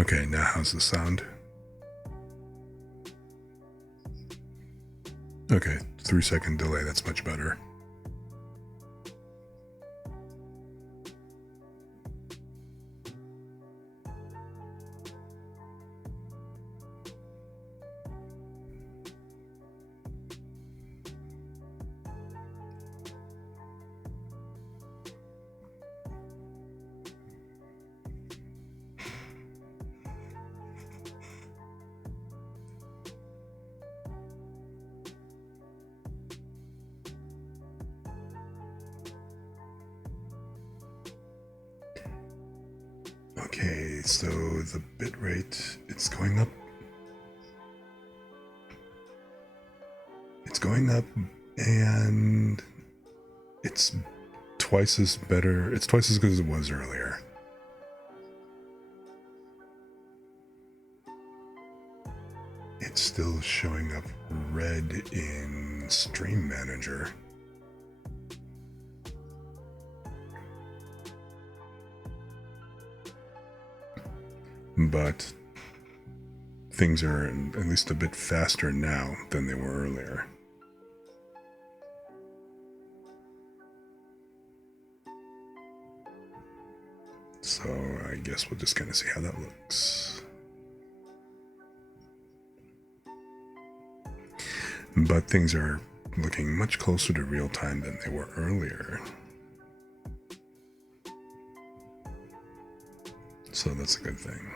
Okay, now how's the sound? Okay, 3-second delay, that's much better. Okay, so the bitrate, it's going up. It's going up, and it's twice as better. It's twice as good as it was earlier. It's still showing up red in Stream Manager. But things are at least a bit faster now than they were earlier. So I guess we'll just kind of see how that looks. But things are looking much closer to real time than they were earlier. So that's a good thing.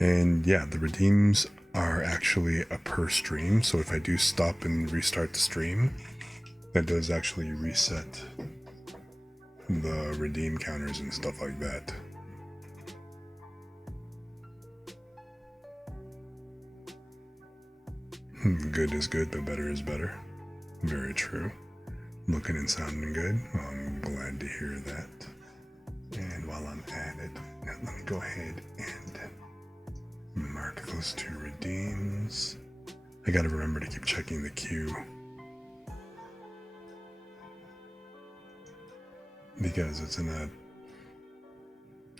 And yeah, the redeems are actually a per stream. So if I do stop and restart the stream, that does actually reset the redeem counters and stuff like that. Good is good, but better is better. Very true. Looking and sounding good. Well, I'm glad to hear that. And while I'm at it, let me go ahead and mark those 2 redeems. I gotta remember to keep checking the queue, because it's in a...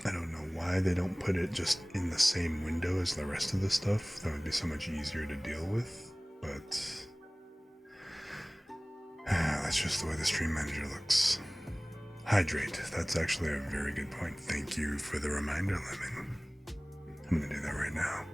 I don't know why they don't put it just in the same window as the rest of the stuff. That would be so much easier to deal with, but that's just the way the Stream Manager looks. Hydrate. That's actually a very good point. Thank you for the reminder, Lemon. I'm gonna do that right now.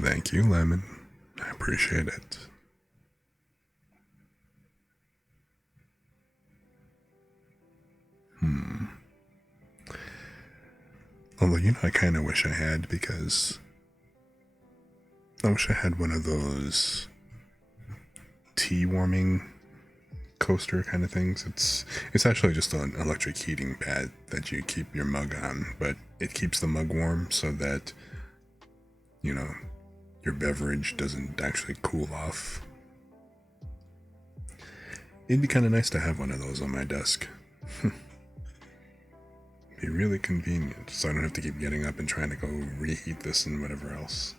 Thank you, Lemon. I appreciate it. Although, I kind of wish I had, because I wish I had one of those tea warming coaster kind of things. It's actually just an electric heating pad that you keep your mug on, but it keeps the mug warm so that, your beverage doesn't actually cool off. It'd be kind of nice to have one of those on my desk. Be really convenient, so I don't have to keep getting up and trying to go reheat this and whatever else.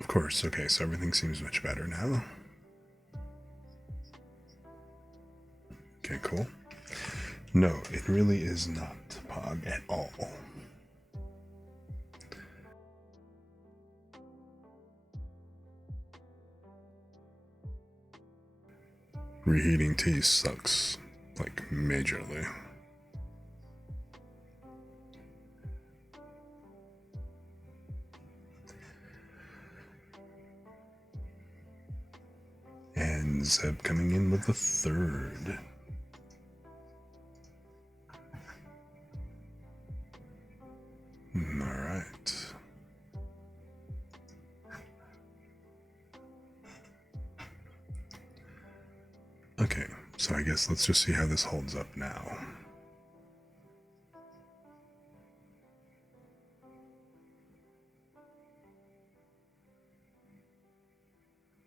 Of course, okay, so everything seems much better now. Okay, cool. No, it really is not Pog at all. Reheating tea sucks, like, majorly. Zeb coming in with the third. Alright. Okay, so I guess let's just see how this holds up now.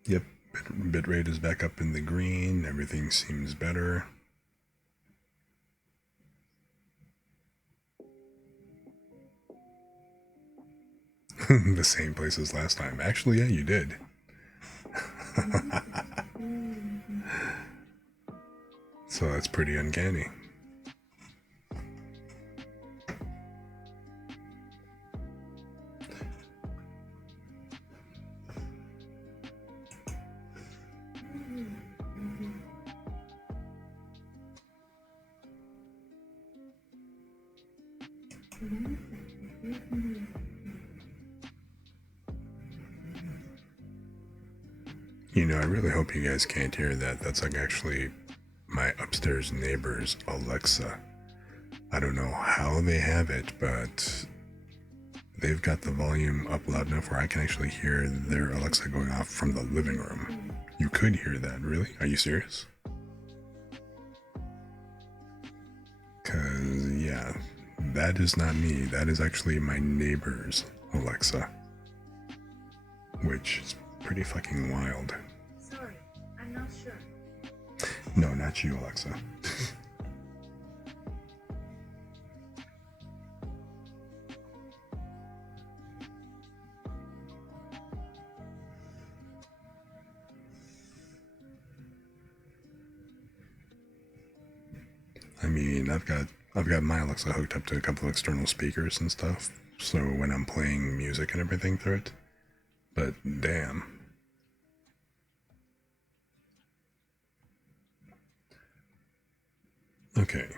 Yep, bitrate is back up in the green, everything seems better. The same place as last time. Actually, yeah, you did. So that's pretty uncanny. You know, I really hope you guys can't hear that. That's like actually my upstairs neighbor's Alexa. I don't know how they have it, but they've got the volume up loud enough where I can actually hear their Alexa going off from the living room. You could hear that, really? Are you serious? Because, yeah, that is not me. That is actually my neighbor's Alexa. Which is pretty fucking wild. Sorry, I'm not sure. No, not you, Alexa. I mean, I've got my Alexa hooked up to a couple of external speakers and stuff, so when I'm playing music and everything through it. But damn. Okay.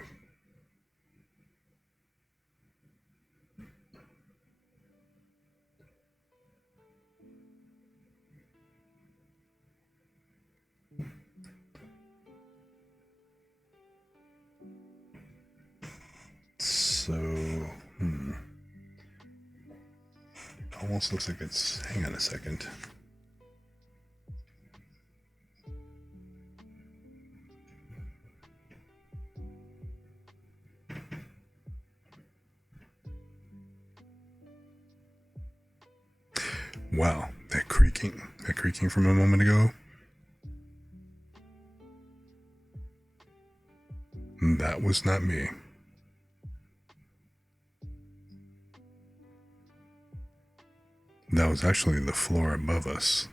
So, it almost looks like it's, hang on a second. Wow, that creaking from a moment ago. That was not me. That was actually the floor above us.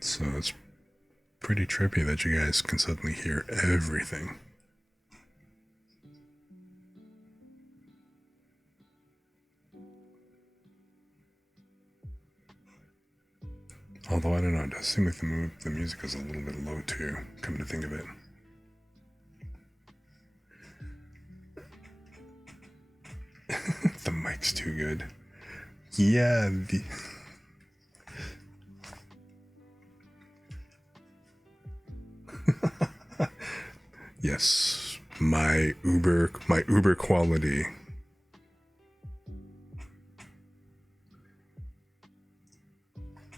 So it's pretty trippy that you guys can suddenly hear everything. Although I don't know, it does seem like the music is a little bit low too, come to think of it. The mic's too good. Yeah, yes, my Uber quality.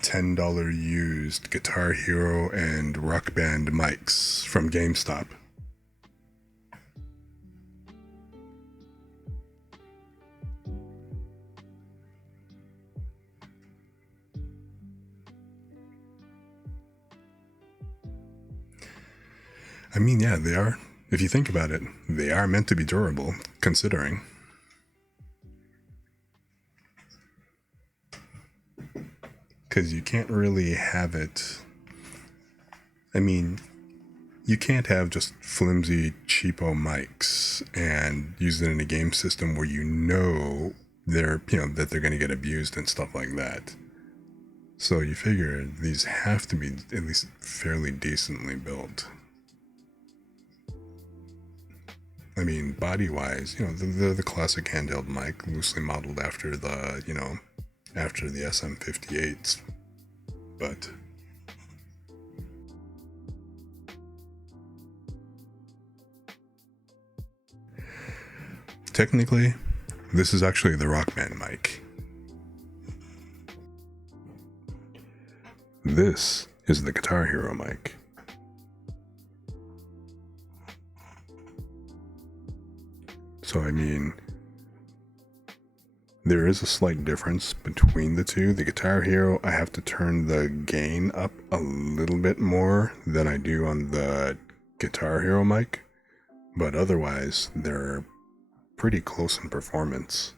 $10 used Guitar Hero and Rock Band mics from GameStop. I mean, yeah, they are. If you think about it, they are meant to be durable, considering. Because you can't really have it. I mean, you can't have just flimsy, cheapo mics and use it in a game system where you know that they're going to get abused and stuff like that. So you figure these have to be at least fairly decently built. I mean, body-wise, they're the classic handheld mic, loosely modeled after after the SM58s. But technically, this is actually the Rockman mic. This is the Guitar Hero mic. So, I mean, there is a slight difference between the two. The Guitar Hero, I have to turn the gain up a little bit more than I do on the Guitar Hero mic, but otherwise, they're pretty close in performance.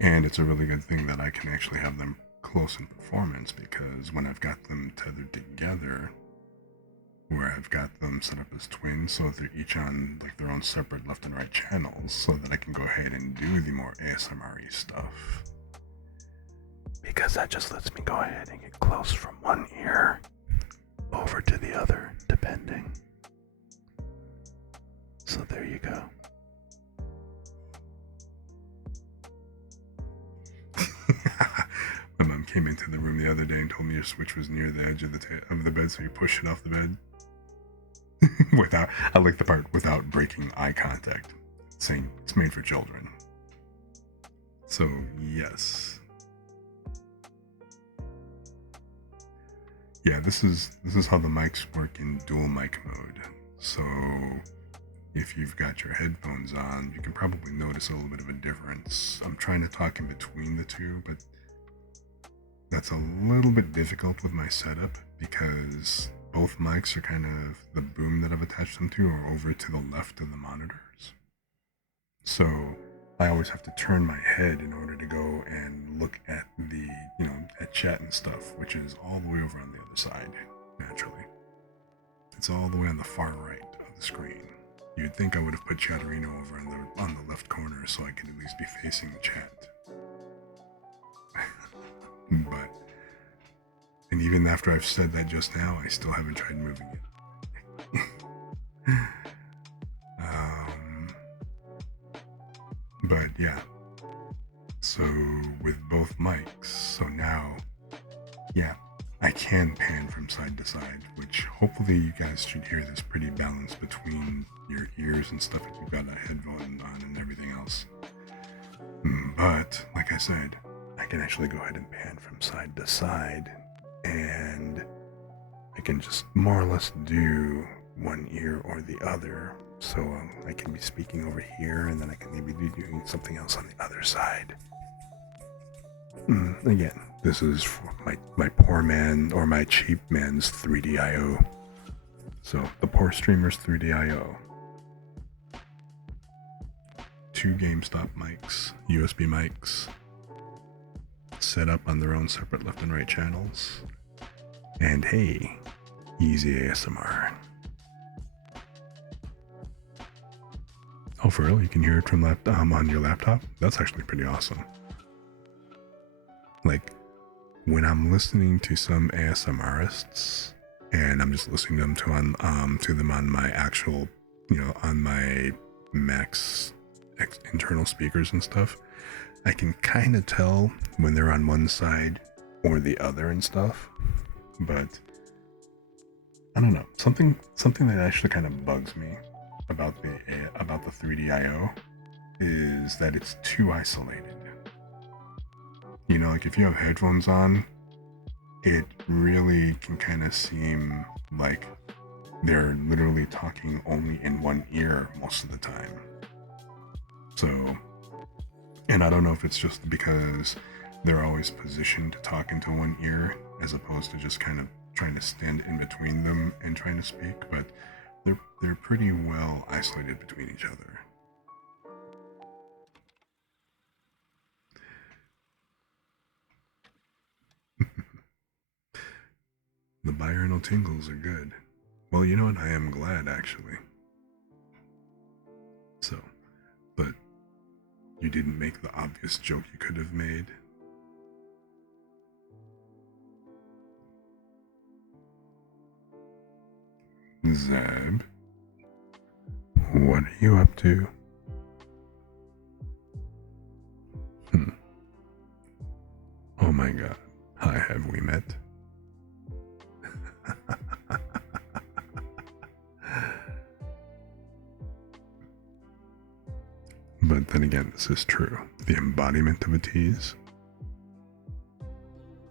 And it's a really good thing that I can actually have them close in performance, because when I've got them tethered together, where I've got them set up as twins, so they're each on like their own separate left and right channels, so that I can go ahead and do the more ASMR-y stuff. Because that just lets me go ahead and get close from one ear over to the other, depending. So there you go. My mom came into the room the other day and told me your switch was near the edge of the bed, so you push it off the bed. I like the part without breaking eye contact, saying it's made for children. So yes, yeah, this is how the mics work in dual mic mode. So if you've got your headphones on, you can probably notice a little bit of a difference. I'm trying to talk in between the two, but that's a little bit difficult with my setup, because both mics are kind of, the boom that I've attached them to are over to the left of the monitors. So I always have to turn my head in order to go and look at the, at chat and stuff, which is all the way over on the other side, naturally. It's all the way on the far right of the screen. You'd think I would have put Chatterino over on the left corner so I could at least be facing the chat. But, and even after I've said that just now, I still haven't tried moving it. But yeah, so with both mics, so now, yeah, I can pan from side to side, which hopefully you guys should hear this pretty balanced between your ears and stuff if you've got a headphone on and everything else. But, like I said, I can actually go ahead and pan from side to side, and I can just more or less do one ear or the other. So I can be speaking over here, and then I can maybe be doing something else on the other side. Again, this is for my poor man, or my cheap man's 3D-IO. So the poor streamer's 3D-IO. 2 GameStop mics, USB mics, set up on their own separate left and right channels. And hey, easy ASMR. Oh, for real? You can hear it from on your laptop? That's actually pretty awesome. Like, when I'm listening to some ASMRists, and I'm just listening to them on my actual, on my Mac's internal speakers and stuff, I can kind of tell when they're on one side or the other and stuff. But I don't know, something that actually kind of bugs me about the 3D-IO is that it's too isolated. Like if you have headphones on, it really can kind of seem like they're literally talking only in one ear most of the time. So, and I don't know if it's just because they're always positioned to talk into one ear as opposed to just kind of trying to stand in between them and trying to speak, but they're pretty well isolated between each other. The binaural tingles are good. Well, you know what? I am glad, actually. So, but you didn't make the obvious joke you could have made Zeb, what are you up to? Oh my god, hi, have we met? But then again, this is true. The embodiment of a tease?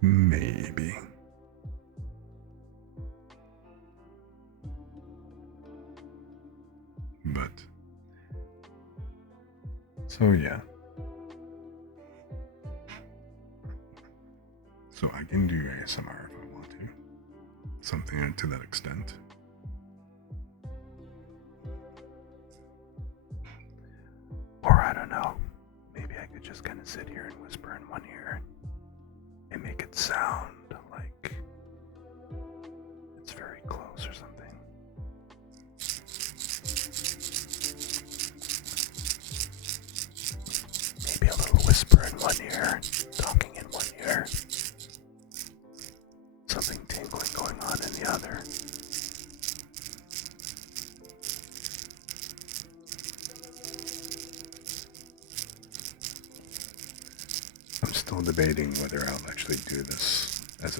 Maybe. But, so yeah. So I can do ASMR if I want to. Something to that extent. Or I don't know. Maybe I could just kind of sit here and whisper in one ear and make it sound like it's very close or something. Maybe a little whisper in one ear, talking in one ear. Something tingling going on in the other. I'm still debating whether I'll actually do this as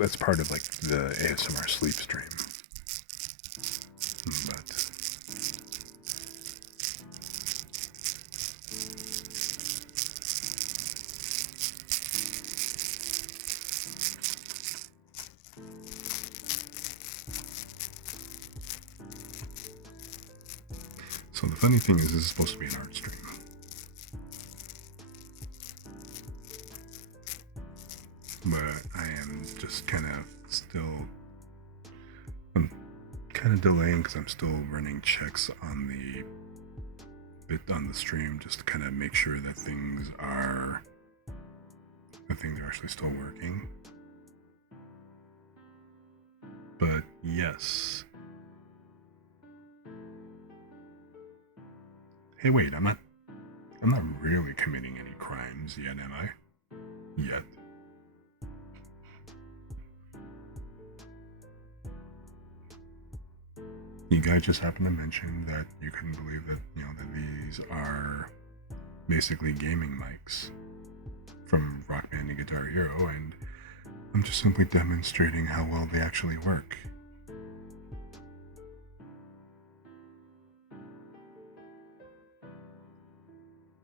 as part of like the ASMR sleep stream. But so the funny thing is, this is supposed to be an art stream. But I am just kind of I'm kind of delaying because I'm still running checks on the stream just to kind of make sure that things are actually still working. But yes. Hey, wait, I'm not really committing any crimes yet, am I? Yet. You guys just happened to mention that you couldn't believe that, that these are basically gaming mics from Rock Band and Guitar Hero, and I'm just simply demonstrating how well they actually work.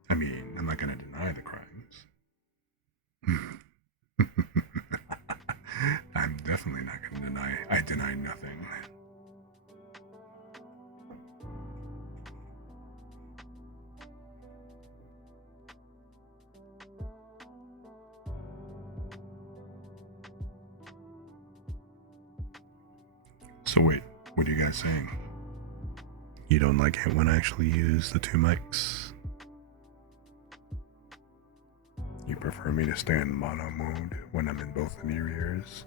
I mean, I'm not going to deny the crimes. I'm definitely not going to deny. I deny nothing. So wait, what are you guys saying? You don't like it when I actually use the two mics? You prefer me to stay in mono mode when I'm in both of your ears?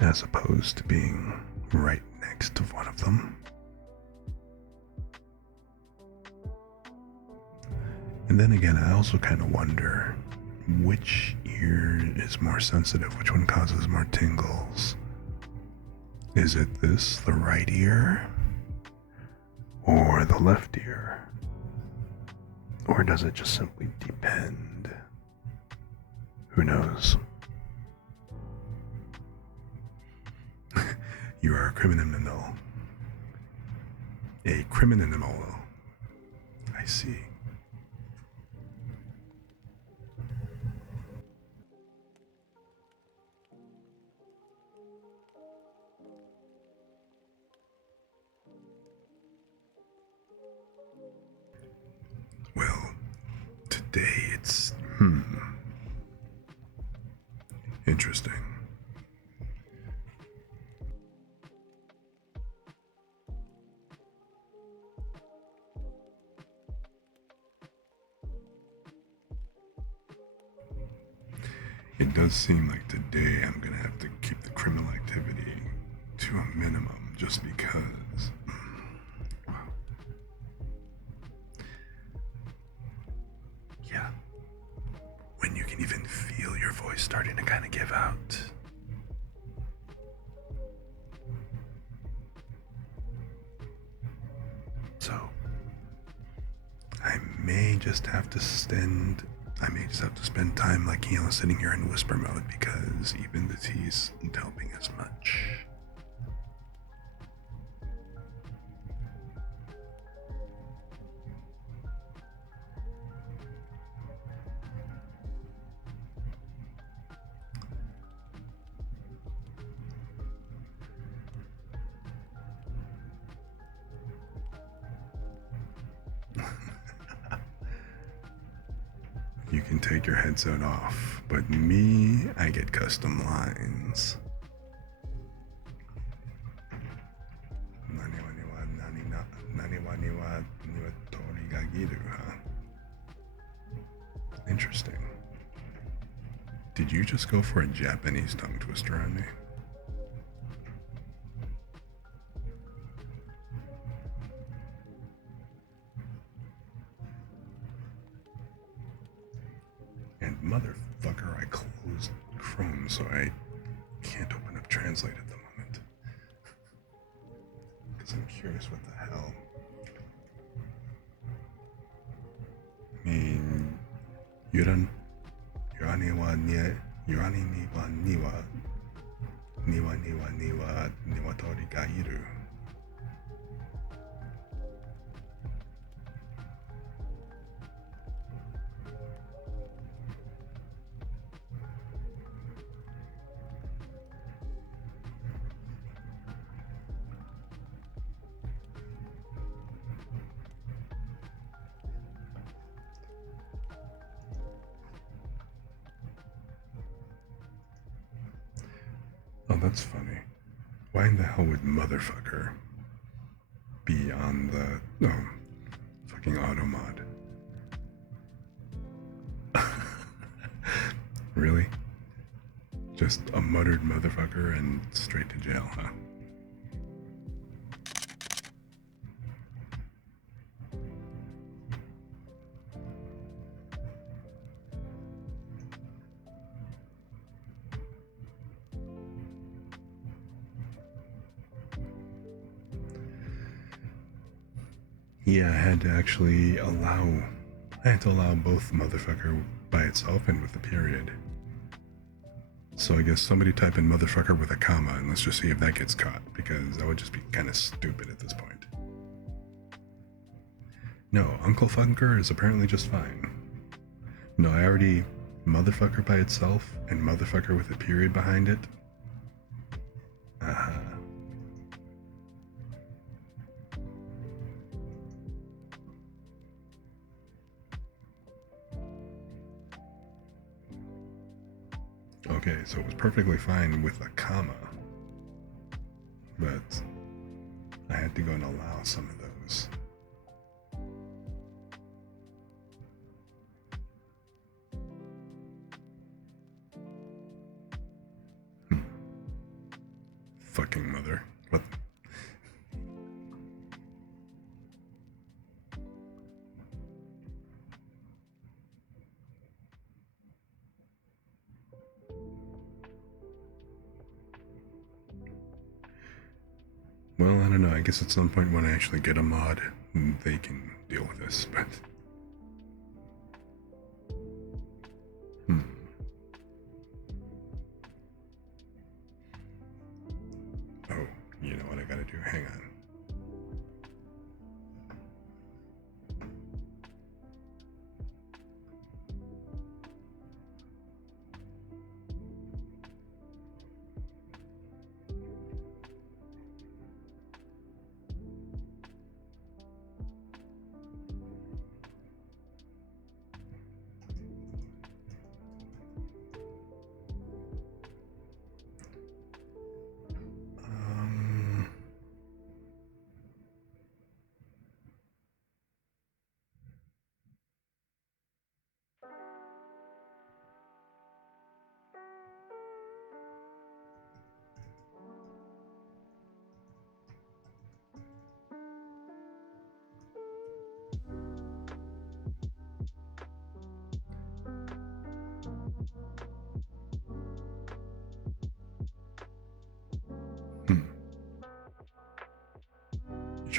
As opposed to being right next to one of them? And then again, I also kind of wonder which ear is more sensitive, which one causes more tingles? Is it this, the right ear, or the left ear? Or does it just simply depend? Who knows? You are a criminal. A criminal. I see. Well, today it's interesting. It does seem like today I'm gonna have to keep the criminal activity to a minimum just because. Yeah. When you can even feel your voice starting to kind of give out. So I may just have to spend time like sitting here in whisper mode because even the tea isn't helping as much. You can take your headset off, but me, I get custom lines. Huh? Interesting. Did you just go for a Japanese tongue twister on me? And motherfucker, I closed Chrome, so I can't open up Translate at the moment. Because I'm curious what the hell. I mean, Yurani ni wa niwatori ga iru. Oh, that's funny. Why in the hell would motherfucker be on the fucking auto mod? Really? Just a muttered motherfucker and straight to jail, huh? Yeah, I had to allow both motherfucker by itself and with a period. So I guess somebody type in motherfucker with a comma and let's just see if that gets caught, because that would just be kind of stupid at this point. No, Uncle Funker is apparently just fine. No, I already motherfucker by itself and motherfucker with a period behind it. Uh-huh. Okay, so it was perfectly fine with a comma, but I had to go and allow some of those. Fucking mother. What? Well, I don't know. I guess at some point when I actually get a mod, they can deal with this, but... Oh, you know what I gotta do? Hang on.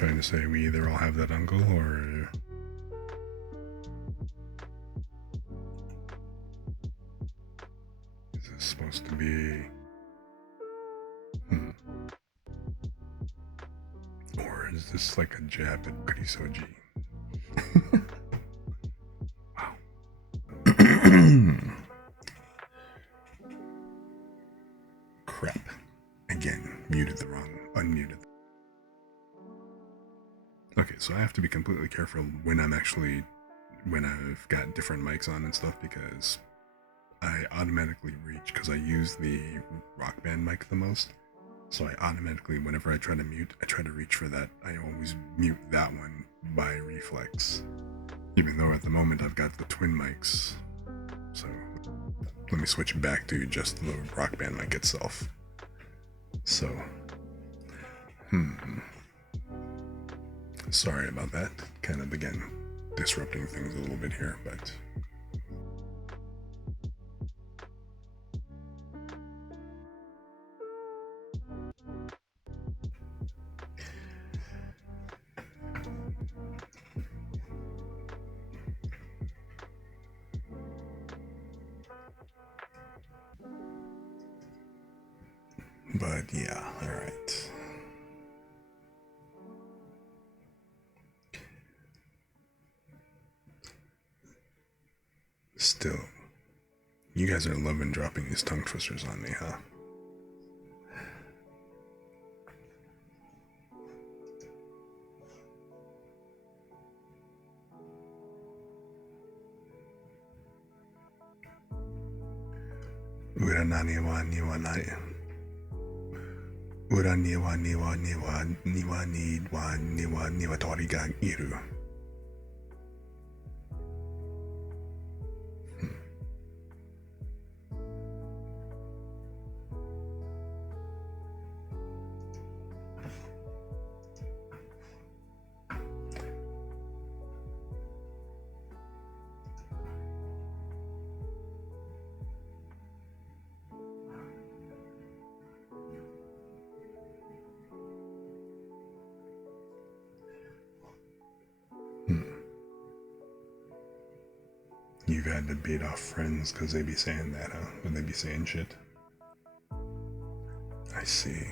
trying to say we either all have that uncle or... Is this supposed to be... Or is this like a jab at Kurisoji? Wow. Crap. Again, unmuted. Okay, so I have to be completely careful when I've got different mics on and stuff, because I automatically reach, because I use the Rock Band mic the most. So I automatically, whenever I try to mute, I try to reach for that. I always mute that one by reflex. Even though at the moment I've got the twin mics. So let me switch back to just the Rock Band mic itself. So, sorry about that. Kind of, again, disrupting things a little bit here, but... But yeah, alright. Still, you guys are loving dropping these tongue twisters on me, huh? Uranani wa niwa nai. Urani wa niwa niwa niwa ni wa niwa niwa tori ga iru. You've had to beat off friends because they be saying that, huh? When they be saying shit. I see.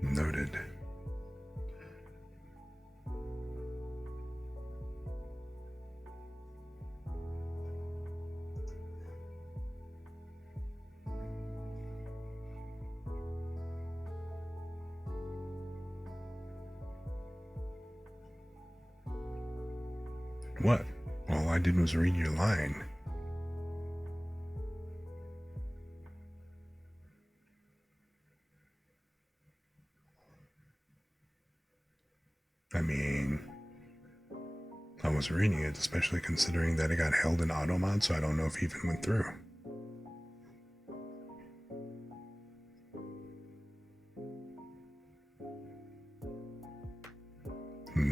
Noted. What? All I did was read your line. I mean, I was reading it, especially considering that it got held in auto mod, so I don't know if it even went through.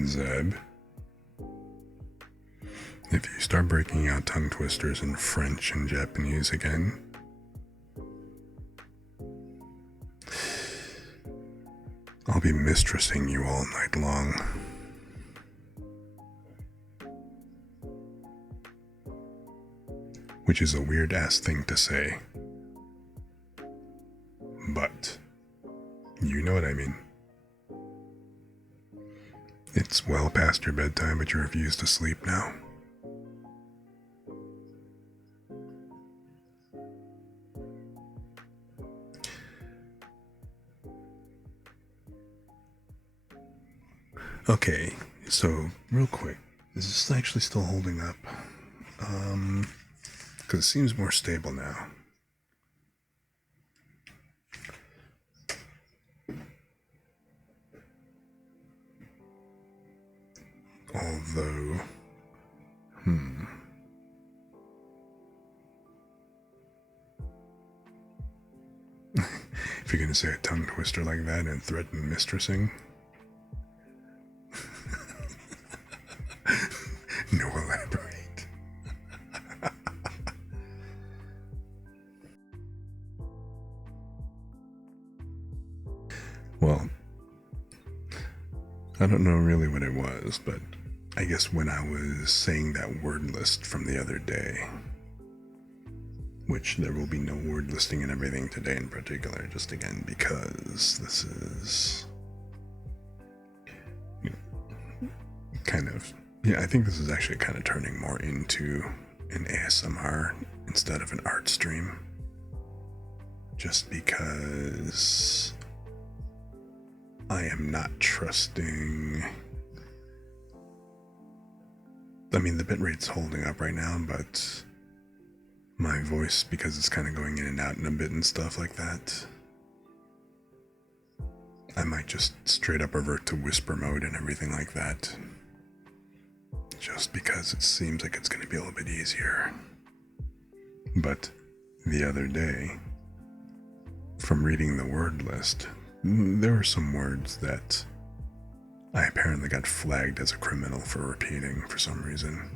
Zeb, if you start breaking out tongue twisters in French and Japanese again, I'll be mistressing you all night long. Which is a weird ass thing to say. But, you know what I mean. It's well past your bedtime, but you refuse to sleep now. Okay, so real quick, is this actually still holding up? Because it seems more stable now. Although, if you're gonna say a tongue twister like that and threaten mistressing, no elaborate. Well, I don't know really what it was, but I guess when I was saying that word list from the other day, which there will be no word listing and everything today in particular, just again because this is kind of, yeah, I think this is actually kind of turning more into an ASMR instead of an art stream. Just because I am not trusting. I mean, the bitrate's holding up right now, but my voice, because it's kind of going in and out in a bit and stuff like that, I might just straight up revert to whisper mode and everything like that. Just because it seems like it's going to be a little bit easier. But the other day, from reading the word list, there were some words that I apparently got flagged as a criminal for repeating for some reason.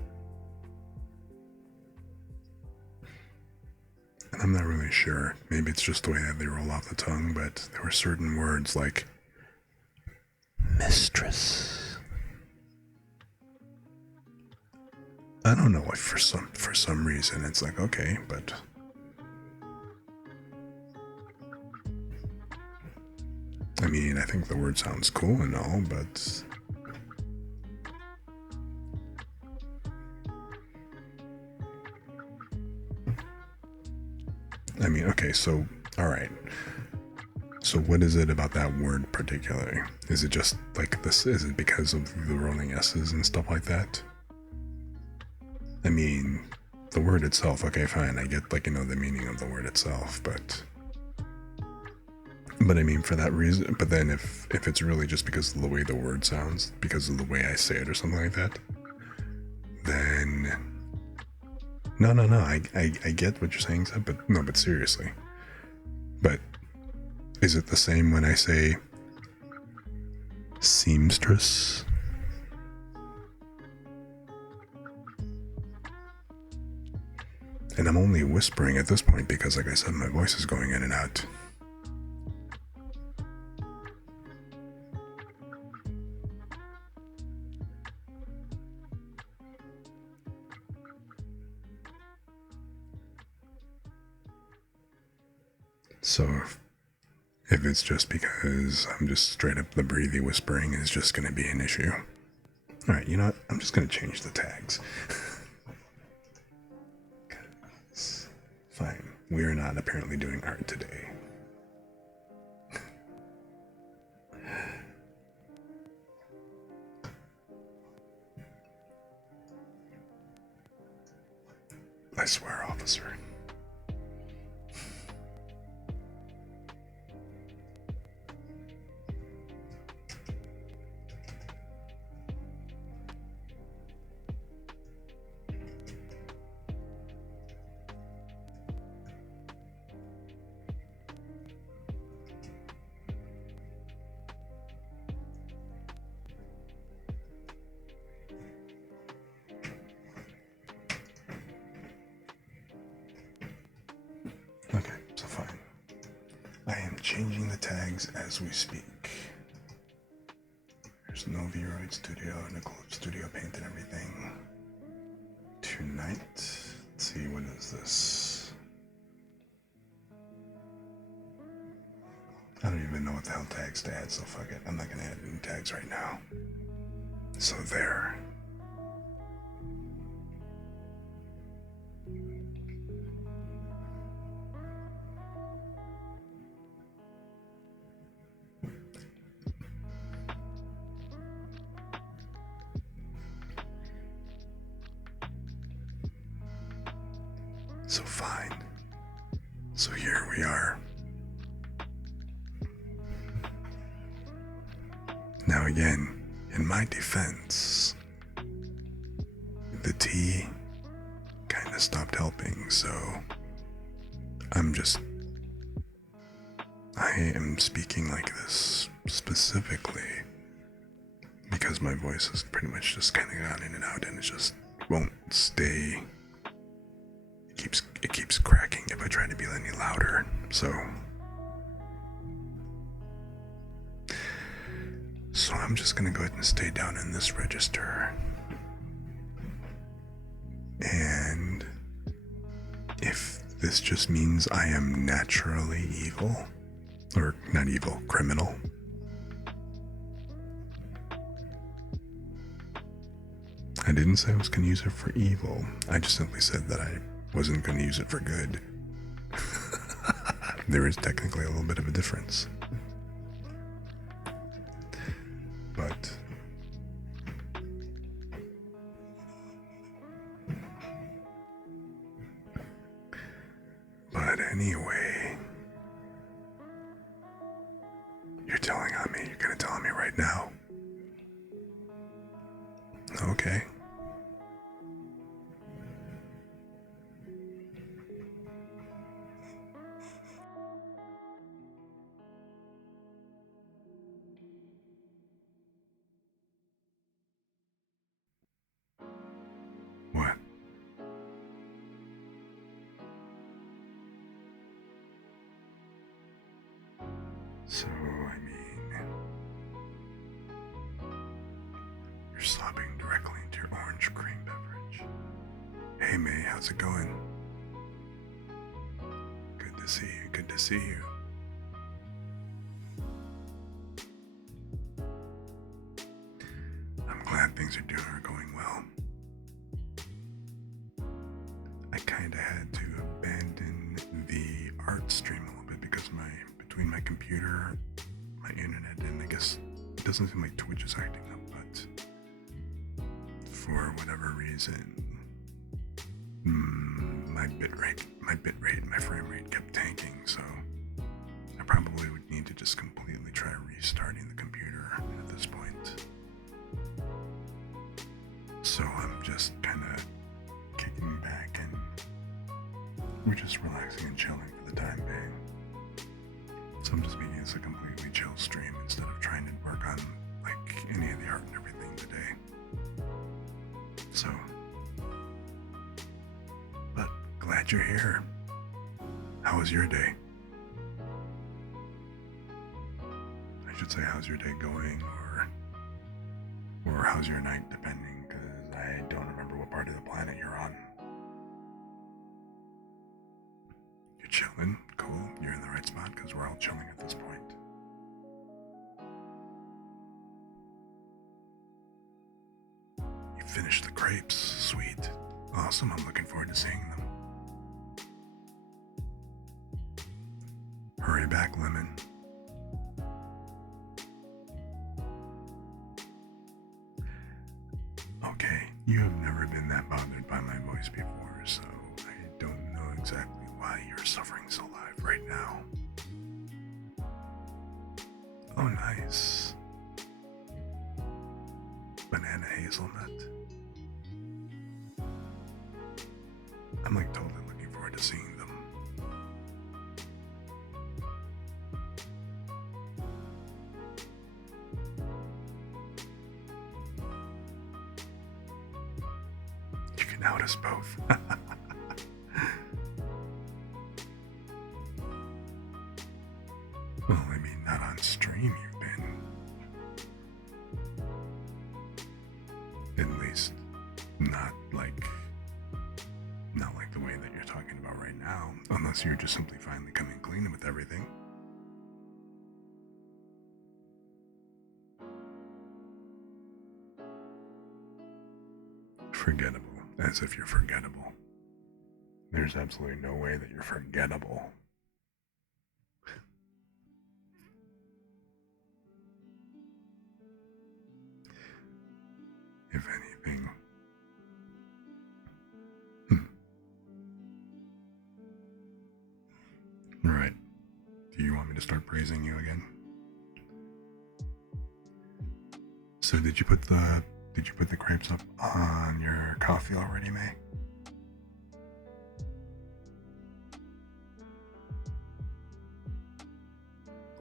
And I'm not really sure. Maybe it's just the way that they roll off the tongue, but there were certain words like mistress. I don't know why for some reason it's like, okay, but I mean, I think the word sounds cool and all, but I mean, okay, so alright. So what is it about that word particularly? Is it just like this? Is it because of the rolling S's and stuff like that? I mean, the word itself, okay, fine, I get, like, the meaning of the word itself, but I mean, for that reason, but then if it's really just because of the way the word sounds, because of the way I say it or something like that, then no, I get what you're saying, Seb, but no, but seriously. But is it the same when I say seamstress? And I'm only whispering at this point because, like I said, my voice is going in and out. So if it's just because I'm just straight up the breathy whispering is just going to be an issue. Alright, you know what? I'm just going to change the tags. Fine. We are not apparently doing art today. I swear, officer. Okay, so fine. I am changing the tags as we speak. There's no VRoid Studio, no Clip Studio Paint and everything. Tonight, let's see, what is this? I don't even know what the hell tags to add, so fuck it. I'm not gonna add any tags right now. So there. So fine. So here we are. Now again, in my defense, the tea kind of stopped helping, so I am speaking like this specifically because my voice has pretty much just kind of gone in and out and it just won't stay. It keeps cracking if I try to be any louder, So I'm just gonna go ahead and stay down in this register. And if this just means I am naturally evil, or not evil, criminal, I didn't say I was going to use it for evil. I just simply said that I wasn't going to use it for good. There is technically a little bit of a difference. But anyway, you're telling on me. You're going to tell on me right now. Okay. What? So, I mean, you're slopping directly into your orange cream beverage. Hey, May, how's it going? Good to see you, good to see you. I'm glad things are going well. I kinda had to abandon the art stream a little bit because between my computer, my internet, and I guess it doesn't seem like Twitch is acting up, but for whatever reason, my bitrate, my frame rate kept tanking, so I probably would need to just completely try restarting the computer at this point. So I'm just kind of kicking back and we're just relaxing and chilling for the time being. So I'm just making this a completely chill stream instead of trying to work on like any of the art and everything today. So, but glad you're here. How was your day? I should say, how's your day going, or how's your night, depending, because I don't remember what part of the planet you're on. You're chilling? Cool. You're in the right spot, because we're all chilling at this point. You finished the crepes. Sweet. Awesome. I'm looking forward to seeing them. Hurry back, Lemon. Okay, you have never been that bothered by my voice before, so I don't know exactly why you're suffering so live right now. Oh, nice. Banana hazelnut. I'm like totally looking forward to seeing them. You can out us both. Well, I mean, not on stream you've been. At least, not like the way that you're talking about right now. Unless you're just simply finally coming clean with everything. Forgettable. As if you're forgettable. There's absolutely no way that you're forgettable. If anything. Right. Do you want me to start praising you again? So did you put the crepes up on your coffee already, May?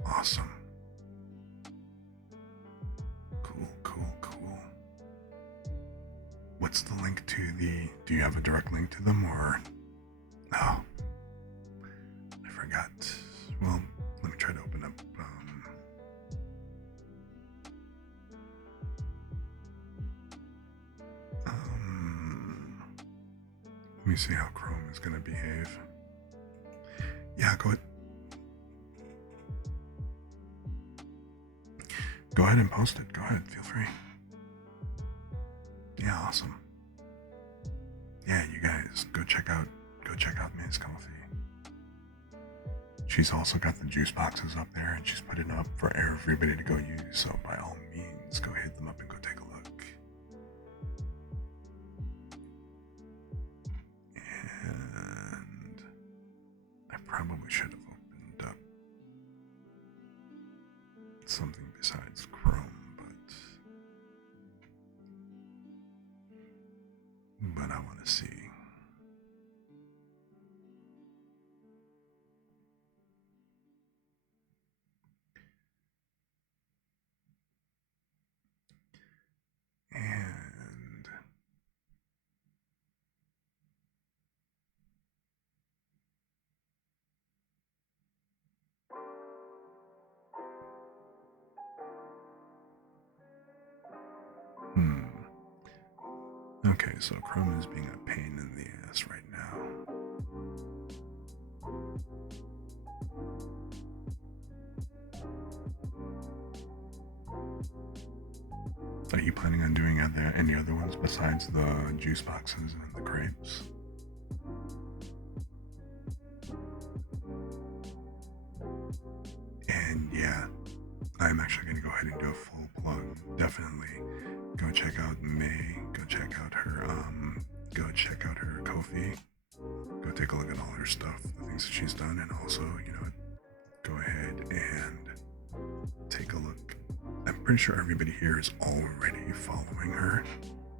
Awesome. Cool. What's the link to do you have a direct link to them, or? Oh, I forgot. Well, let me try to open up, me see how Chrome is going to behave. Yeah, go ahead. Go ahead and post it. Go ahead, feel free. Yeah, awesome. Yeah, you guys go check out Ms. Coffee. She's also got the juice boxes up there, and she's put it up for everybody to go use. So by all means, go hit them up and go take a look. And I probably should have opened up something besides Chrome, but I want to see. And okay, so Chrome is being a pain in the ass right now. Are you planning on doing any other ones besides the juice boxes and the grapes? And yeah, I'm actually going to go ahead and do a full plug. Definitely go check out May. Go check out her Ko-fi. Go take a look at all her stuff, the things that she's done, and also, go ahead and take a look. I'm pretty sure everybody here is already following her,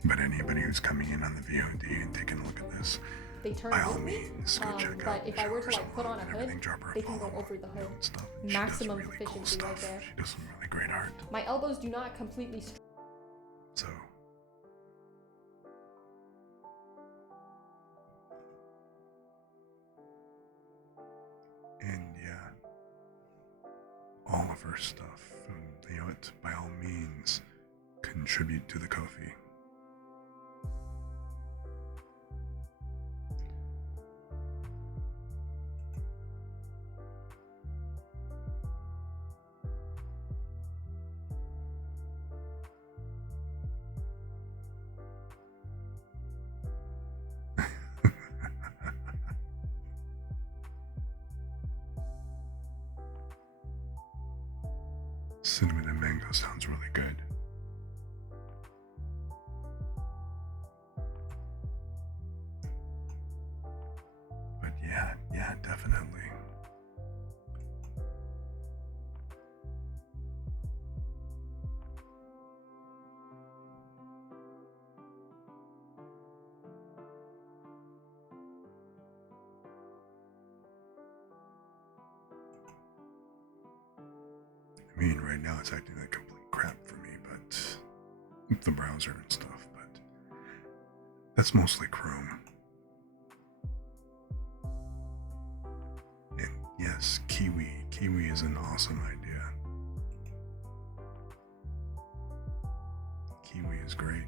but anybody who's coming in on the VOD and taking a look at this, they turn by all with me, means, go check out. but if I were to like put on a hood, they can go over the hood. Maximum really efficiency right there. She does some really great art. My elbows do not completely So and yeah, all of her stuff. By all means, contribute to the Ko-fi. Cinnamon and mango sounds really good. But yeah, definitely. I mean, right now it's acting like complete crap for me, but the browser and stuff, but that's mostly Chrome. And yes, Kiwi. Kiwi is an awesome idea. Kiwi is great.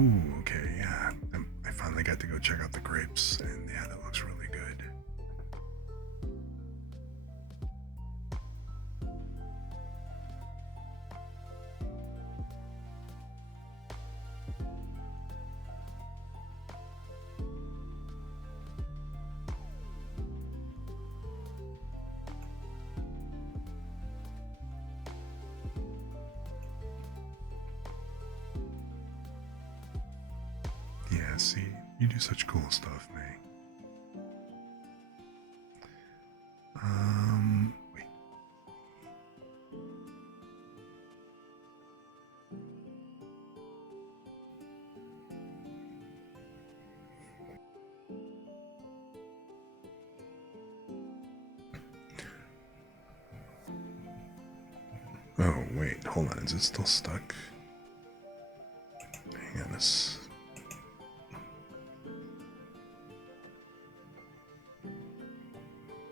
Oh, okay, yeah. I finally got to go check out the grapes, and yeah, that looks really good. see, you do such cool stuff, May. Wait. Oh, wait, hold on, is it still stuck? Hang on, this.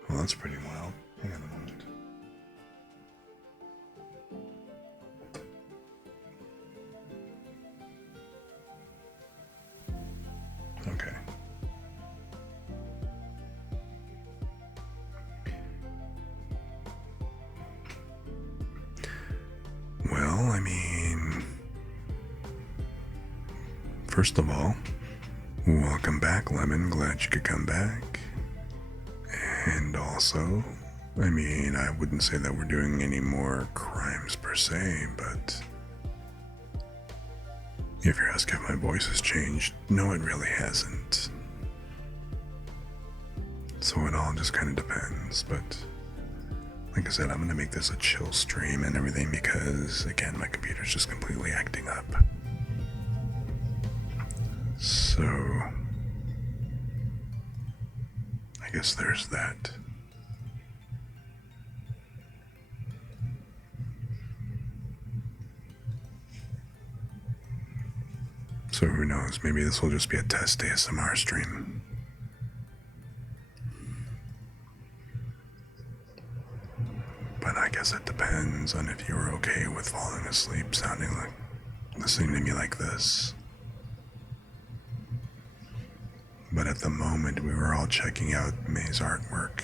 Well, that's pretty wild. Hang on a moment. Okay. Well, I mean, first of all, welcome back, Lemon. Glad you could come back. And also, I mean, I wouldn't say that we're doing any more crimes per se, but if you're asking if my voice has changed, no, it really hasn't. So it all just kind of depends, but like I said, I'm going to make this a chill stream and everything because, again, my computer's just completely acting up. So, I guess there's that. So who knows, maybe this will just be a test ASMR stream. But I guess it depends on if you were okay with falling asleep sounding like, listening to me like this. But at the moment we were all checking out May's artwork,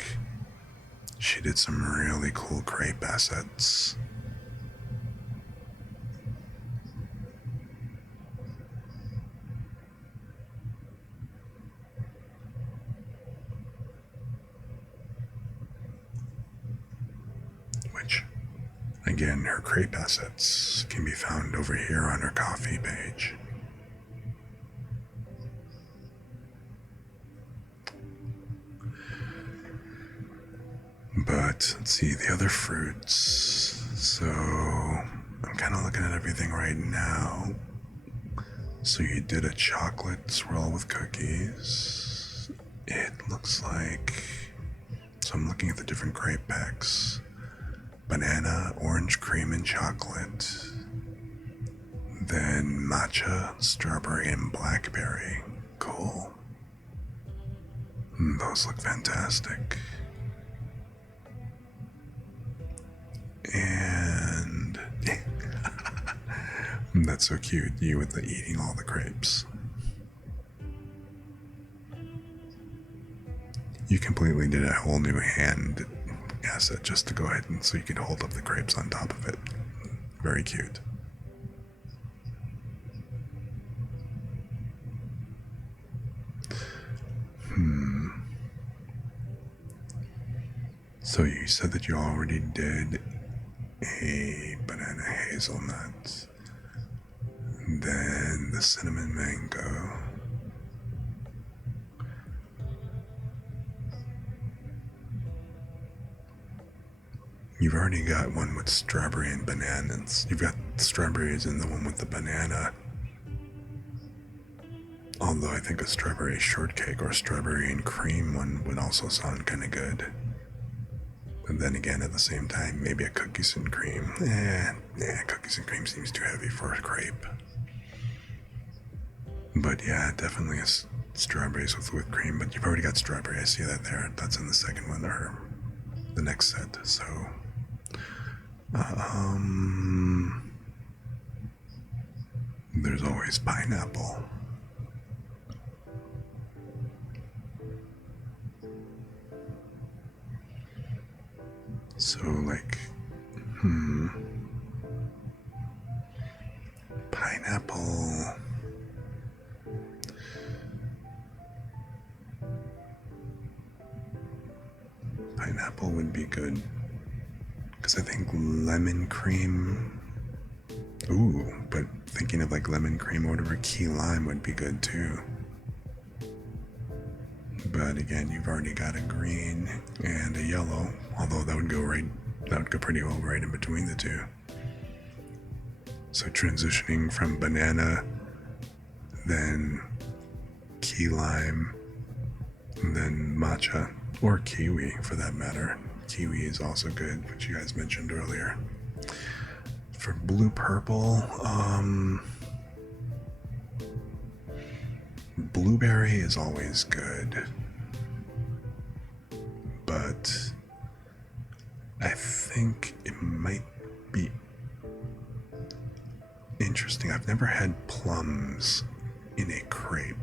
she did some really cool crepe assets. Which, again, her crepe assets can be found over here on her coffee page. But let's see, the other fruits. So I'm kind of looking at everything right now. So you did a chocolate swirl with cookies. It looks like, so I'm looking at the different crepe packs. Banana, orange cream, and chocolate. Then matcha, strawberry, and blackberry. Cool. Those look fantastic. And that's so cute, you with the eating all the crepes. You completely did a whole new hand asset just to go ahead and so you could hold up the crepes on top of it. Very cute. So you said that you already did a banana hazelnut, then the cinnamon mango, you've already got one with strawberry and bananas. You've got strawberries in the one with the banana. Although I think a strawberry shortcake or strawberry and cream one would also sound kind of good. But then again, at the same time, maybe a cookies and cream. Cookies and cream seems too heavy for a crepe. But yeah, definitely a strawberries with cream. But you've already got strawberry. I see that there. That's in the second one, or the next set. So, there's always pineapple. So, like, pineapple. Pineapple would be good. Because I think lemon cream. Ooh, but thinking of like lemon cream or whatever, key lime would be good too. But again, you've already got a green and a yellow, although that would go pretty well right in between the two. So transitioning from banana, then key lime, and then matcha, or kiwi for that matter. Kiwi is also good, which you guys mentioned earlier. For blue purple, blueberry is always good, but I think it might be interesting. I've never had plums in a crepe.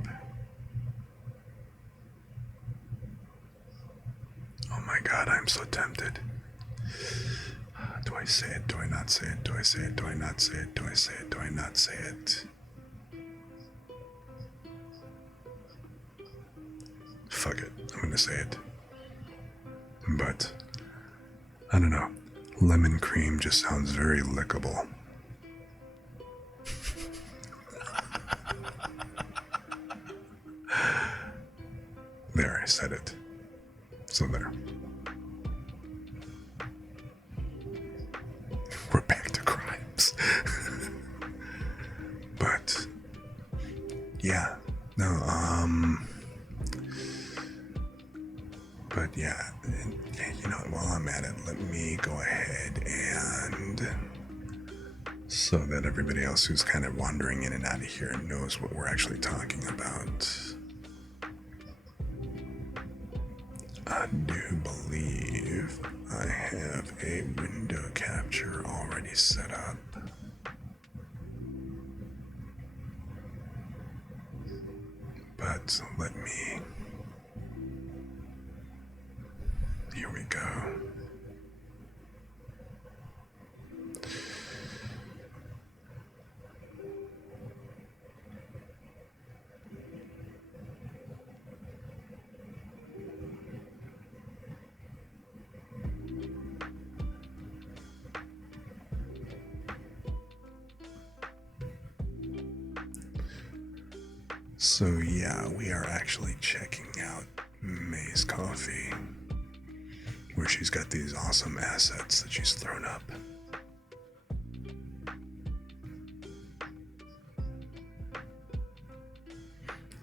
Oh my god, I'm so tempted. Do I say it? Do I not say it? Do I say it? Do I not say it? Do I say it? Do I not say it? Fuck it. I'm gonna say it. But, I don't know. Lemon cream just sounds very lickable. There, I said it. So there. We're back to crimes. But, yeah. No, but yeah, you know, while I'm at it, let me go ahead and, so that everybody else who's kind of wandering in and out of here knows what we're actually talking about. I do believe I have a window capture already set up. But let me, here we go. So yeah, we are actually checking out May's Coffee, where she's got these awesome assets that she's thrown up.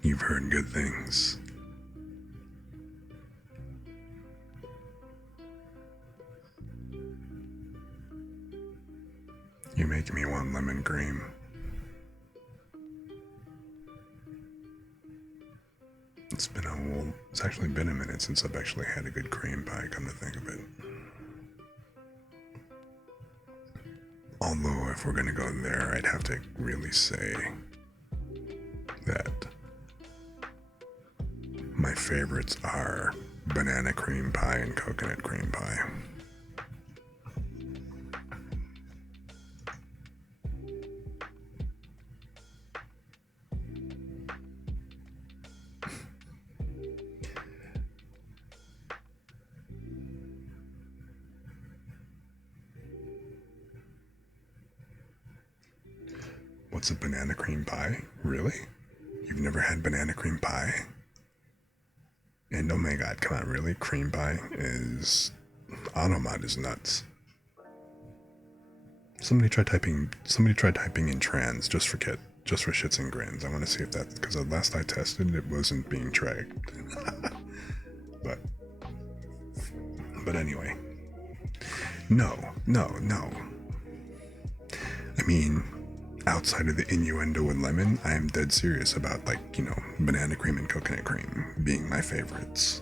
You've heard good things. You're making me want lemon cream. It's actually been a minute since I've actually had a good cream pie, come to think of it. Although, if we're gonna go there, I'd have to really say that my favorites are banana cream pie and coconut cream pie. What's a banana cream pie? Really? You've never had banana cream pie? And oh my god, come on, really? Cream pie is... Automod is nuts. Somebody try typing in trans just for shits and grins. I want to see if that, because the last I tested it wasn't being tracked. But anyway. No. I mean, outside of the innuendo with lemon, I am dead serious about, like, you know, banana cream and coconut cream being my favorites.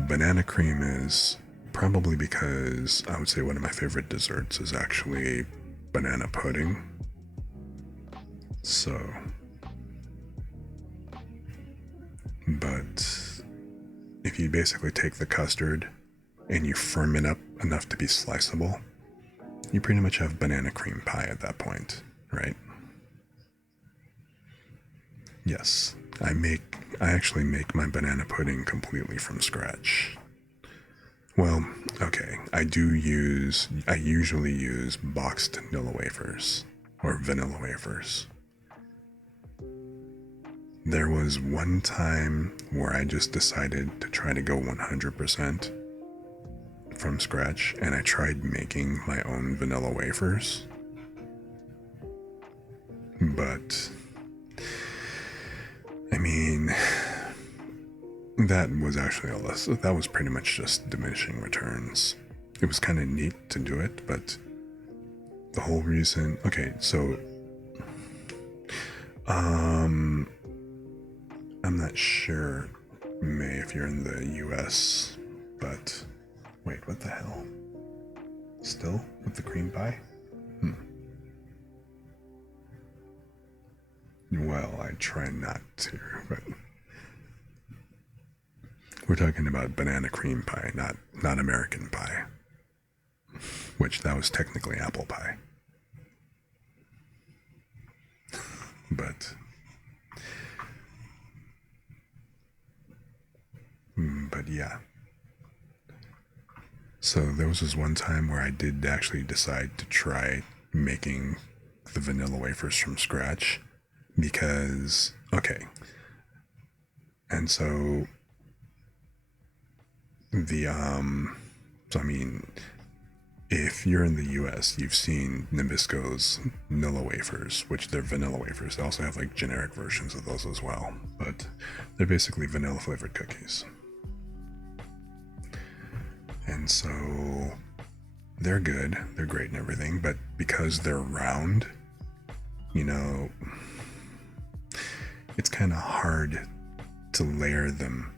Banana cream is probably because I would say one of my favorite desserts is actually banana pudding. So, but if you basically take the custard and you firm it up enough to be sliceable, you pretty much have banana cream pie at that point, right? Yes, I actually make my banana pudding completely from scratch. Well, okay, I usually use boxed vanilla wafers. or vanilla wafers. There was one time where I just decided to try to go 100% from scratch, and I tried making my own vanilla wafers. But, I mean, that was actually that was pretty much just diminishing returns. It was kind of neat to do it, but the whole reason, okay, so, I'm not sure, May, if you're in the US, but, wait, what the hell? Still with the cream pie? Well, I try not to, but we're talking about banana cream pie, not American pie, which that was technically apple pie. But yeah. So there was this one time where I did actually decide to try making the vanilla wafers from scratch because, okay. And so so I mean, if you're in the US, you've seen Nabisco's vanilla wafers, which they're vanilla wafers. They also have like generic versions of those as well, but they're basically vanilla flavored cookies. And so they're good, they're great and everything, but because they're round, you know, it's kind of hard to layer them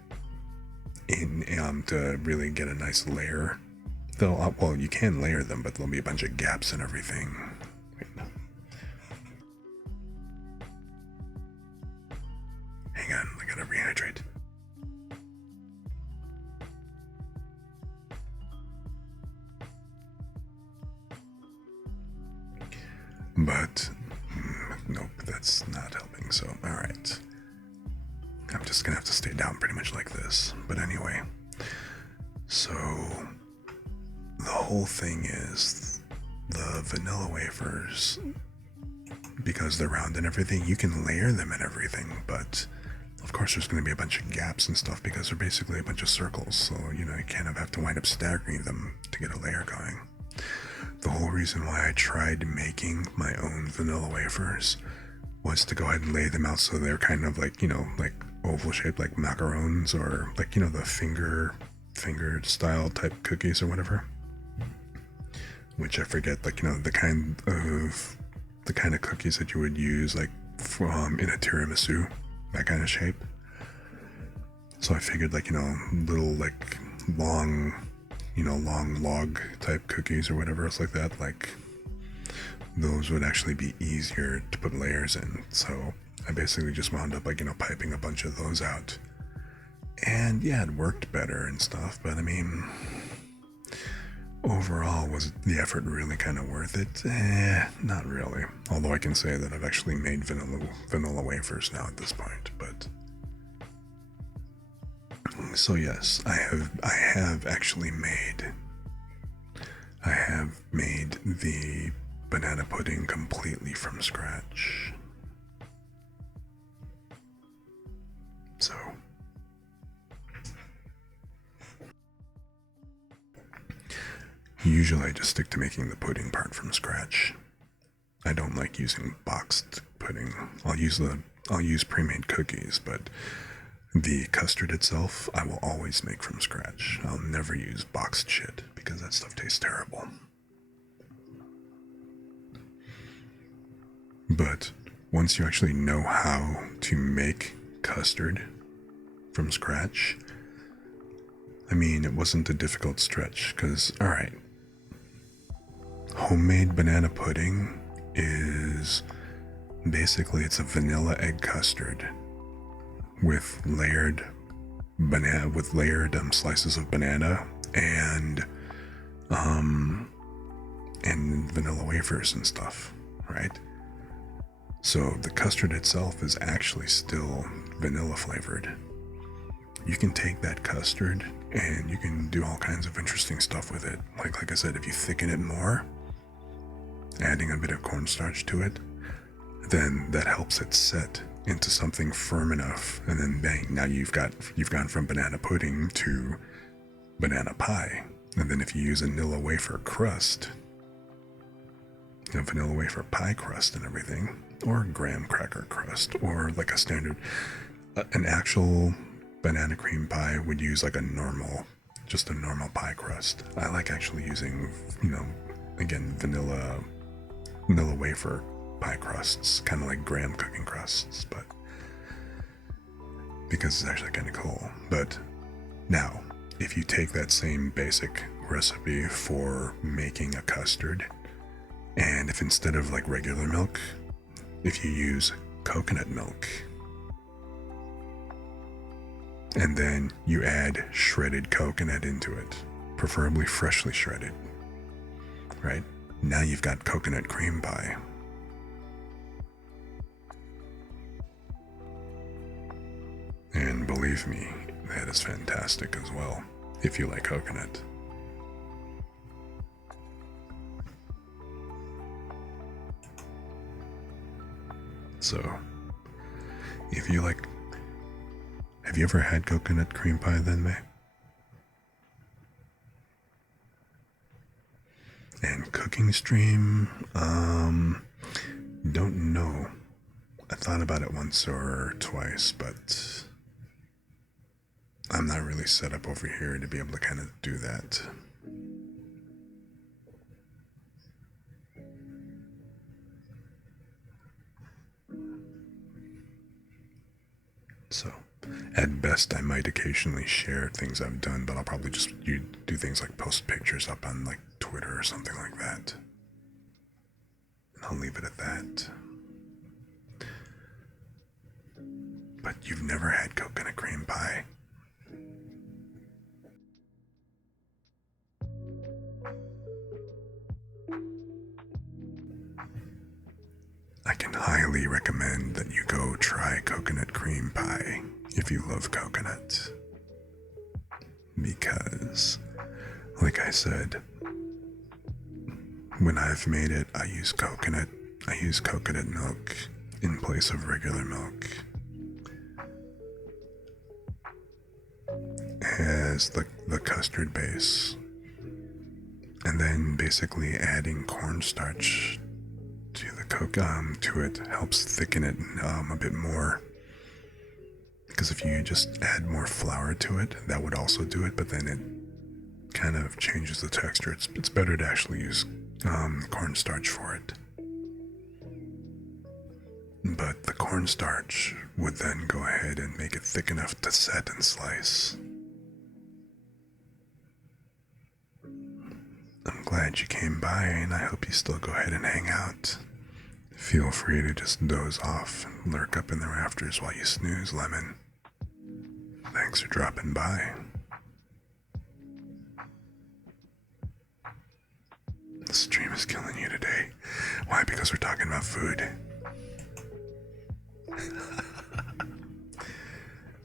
in to really get a nice layer. Well, you can layer them, but there'll be a bunch of gaps and everything. Wait, no. Hang on, I gotta rehydrate. But nope, that's not helping. So, all right, I'm just gonna have to stay down pretty much like this. But anyway, so the whole thing is the vanilla wafers, because they're round and everything, you can layer them and everything, but of course there's going to be a bunch of gaps and stuff because they're basically a bunch of circles, so you know, you kind of have to wind up staggering them to get a layer going. The whole reason why I tried making my own vanilla wafers was to go ahead and lay them out so they're kind of like, you know, like oval shaped, like macarons, or like, you know, the fingered style type cookies or whatever, which I forget, like, you know, the kind of cookies that you would use like from in a tiramisu, that kind of shape. So I figured, like, you know, little like long log type cookies or whatever else like that, like those would actually be easier to put layers in. So I basically just wound up, like, you know, piping a bunch of those out, and yeah, it worked better and stuff, but I mean, overall, was the effort really kind of worth it? Not really. Although I can say that I've actually made vanilla wafers now at this point. But so yes, I have actually made. I have made the banana pudding completely from scratch. So usually I just stick to making the pudding part from scratch. I don't like using boxed pudding. I'll use pre-made cookies, but the custard itself I will always make from scratch. I'll never use boxed shit because that stuff tastes terrible. But once you actually know how to make custard from scratch, I mean, it wasn't a difficult stretch, because, alright, homemade banana pudding is basically, it's a vanilla egg custard with layered slices of banana and vanilla wafers and stuff, right? So the custard itself is actually still vanilla flavored. You can take that custard and you can do all kinds of interesting stuff with it. Like I said, if you thicken it more, adding a bit of cornstarch to it, then that helps it set into something firm enough, and then bang, now you've gone from banana pudding to banana pie. And then if you use a vanilla wafer crust, vanilla wafer pie crust and everything, or graham cracker crust, or like a standard, an actual banana cream pie would use like just a normal pie crust. I like actually using, again, vanilla wafer pie crusts, kind of like graham cooking crusts, but because it's actually kind of cool. But now, if you take that same basic recipe for making a custard, and if instead of like regular milk, if you use coconut milk, and then you add shredded coconut into it, preferably freshly shredded, right? Now you've got coconut cream pie. And believe me, that is fantastic as well, if you like coconut. So, if you like, have you ever had coconut cream pie then, May? And cooking stream, don't know. I thought about it once or twice, but I'm not really set up over here to be able to kind of do that. So, at best, I might occasionally share things I've done, but I'll probably just do things like post pictures up on like Twitter or something like that. And I'll leave it at that. But you've never had coconut cream pie? I can highly recommend that you go try coconut cream pie if you love coconut. Because, like I said, when I've made it, I use coconut milk in place of regular milk as the custard base, and then basically adding cornstarch to it helps thicken it a bit more. Because if you just add more flour to it, that would also do it, but then it kind of changes the texture. It's better to actually use cornstarch for it. But the cornstarch would then go ahead and make it thick enough to set and slice. I'm glad you came by, and I hope you still go ahead and hang out. Feel free to just doze off and lurk up in the rafters while you snooze, Lemon. Thanks for dropping by. The stream is killing you today. Why? Because we're talking about food.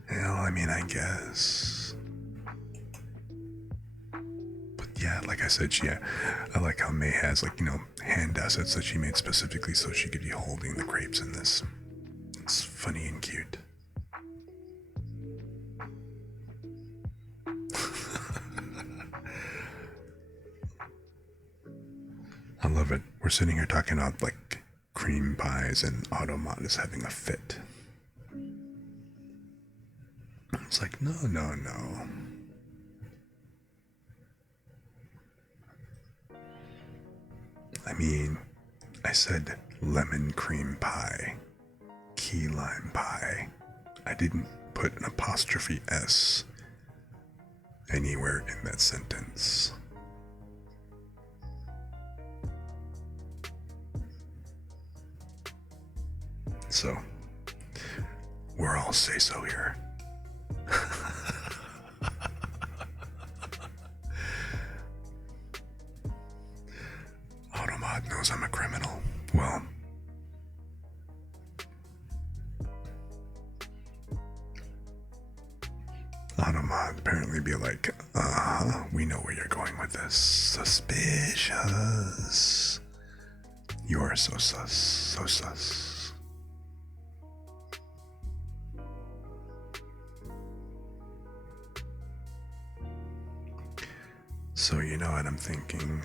Well, I mean, I guess. But yeah, like I said, I like how May has, hand assets that she made specifically so she could be holding the grapes in this. It's funny and cute. I love it. We're sitting here talking about cream pies, and Automat is having a fit. It's like, no. I mean, I said lemon cream pie, key lime pie. I didn't put an apostrophe S anywhere in that sentence. So, we're all say so here. Automat knows I'm a criminal. Well, Automat apparently be like, we know where you're going with this. Suspicious. You are so sus, so sus. So you know what I'm thinking?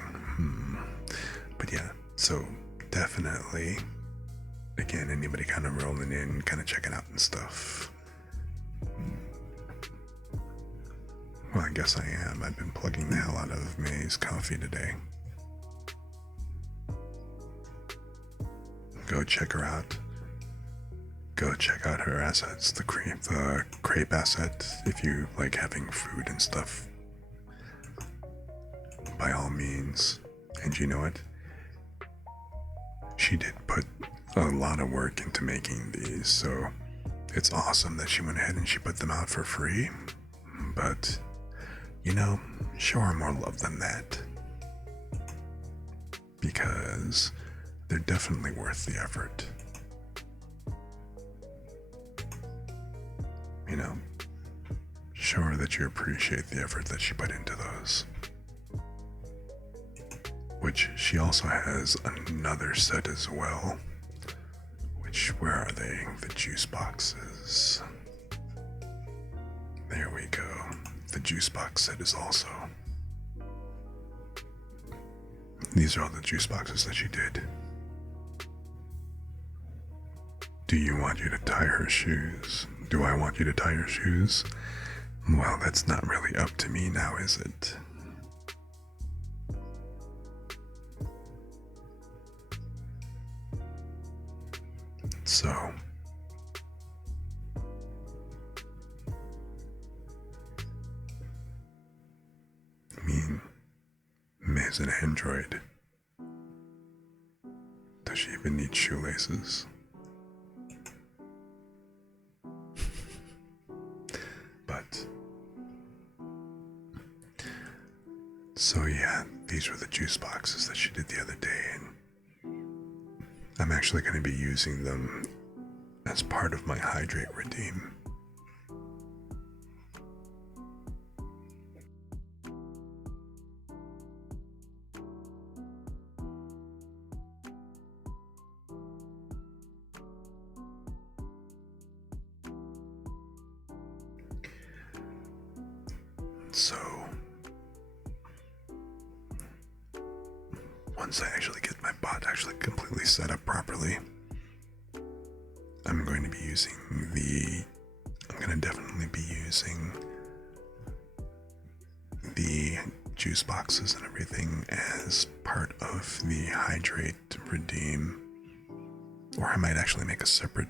But yeah, so definitely, again, anybody kind of rolling in, kind of checking out and stuff. Well, I guess I am. I've been plugging the hell out of May's coffee today. Go check her out. Go check out her assets, the crepe asset, if you like having food and stuff. By all means. And you know what? She did put a lot of work into making these, so it's awesome that she went ahead and she put them out for free. But, you know, show her more love than that. Because they're definitely worth the effort. You know, show her that you appreciate the effort that she put into those. Which she also has another set as well. Which, where are they? The juice boxes. There we go. The juice box set is also. These are all the juice boxes that she did. Do you want you to tie her shoes? Do I want you to tie her shoes? Well, that's not really up to me now, is it? So, I mean, May's an android. Does she even need shoelaces? But, so yeah, these were the juice boxes that she did the other day, and I'm actually going to be using them as part of my Hydrate Redeem. So, once I actually get my bot actually completely set up properly, I'm going to definitely be using the juice boxes and everything as part of the Hydrate Redeem. Or I might actually make a separate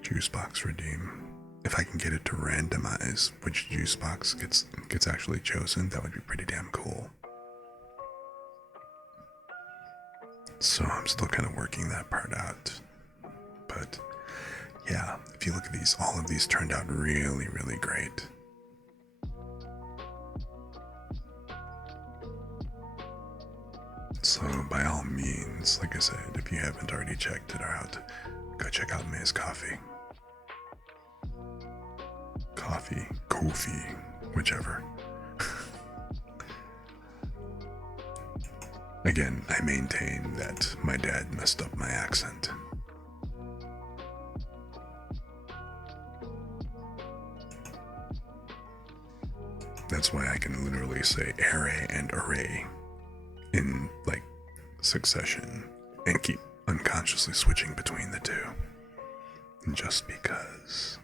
juice box redeem. If I can get it to randomize which juice box gets actually chosen, that would be pretty damn cool. So I'm still kind of working that part out. But yeah, if you look at these, all of these turned out really, really great. So by all means, like I said, if you haven't already checked it out, go check out May's coffee. Kofi, whichever. Again, I maintain that my dad messed up my accent. That's why I can literally say array and array in like succession and keep unconsciously switching between the two. Just because.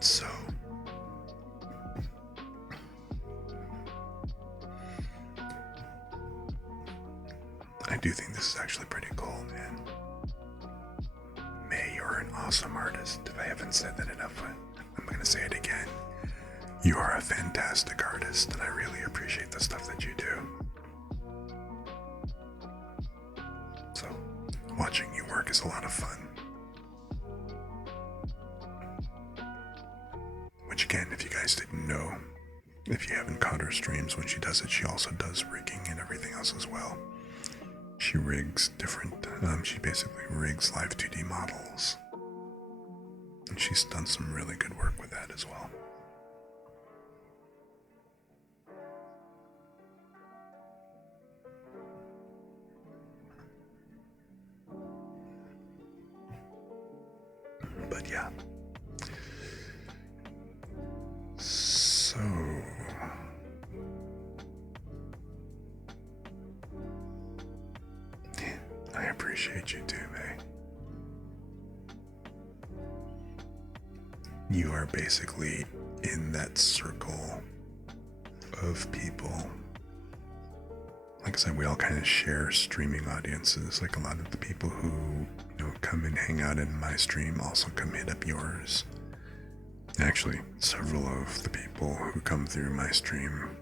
So, I do think this is actually pretty cool, man. May, you're an awesome artist. If I haven't said that enough, I'm gonna say it again. You are a fantastic artist, and I really appreciate the stuff that you do. So, watching you work is a lot of fun. Which again, if you guys didn't know, if you haven't caught her streams when she does it, she also does rigging and everything else as well. She rigs different, she basically rigs live 2D models. And she's done some really good work with that as well. yeah. So I appreciate you too, May. You are basically in that circle of people. Like I said, we all kind of share streaming audiences. Like a lot of the people who, come and hang out in my stream also come hit up yours. Actually, several of the people who come through my stream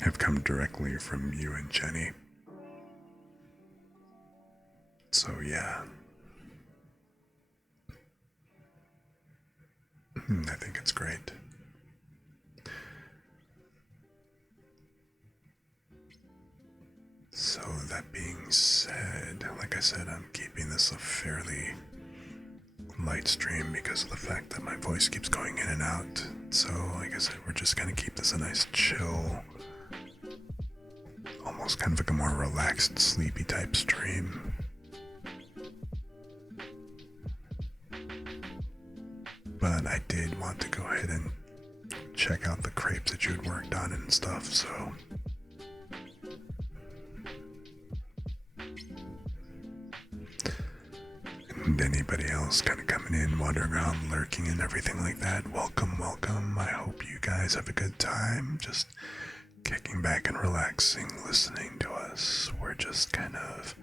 have come directly from you and Jenny. So yeah. I think it's great. So that being said, like I said, I'm keeping this a fairly light stream because of the fact that my voice keeps going in and out. So like I said, we're just gonna keep this a nice chill, almost kind of like a more relaxed, sleepy type stream. But I did want to go ahead and check out the crepes that you had worked on and stuff, so and anybody else kind of coming in, wandering around, lurking and everything like that, welcome, welcome. I hope you guys have a good time, just kicking back and relaxing, listening to us. We're just kind of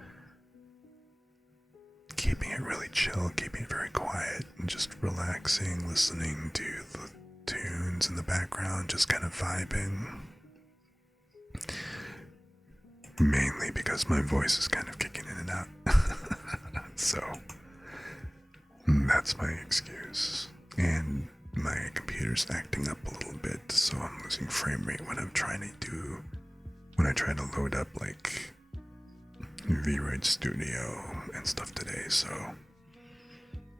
keeping it really chill, keeping it very quiet, and just relaxing, listening to the tunes in the background, just kind of vibing. Mainly because my voice is kind of kicking in and out. So that's my excuse. And my computer's acting up a little bit, so I'm losing frame rate when I'm trying to do, when I try to load up like VRoid Studio and stuff today, so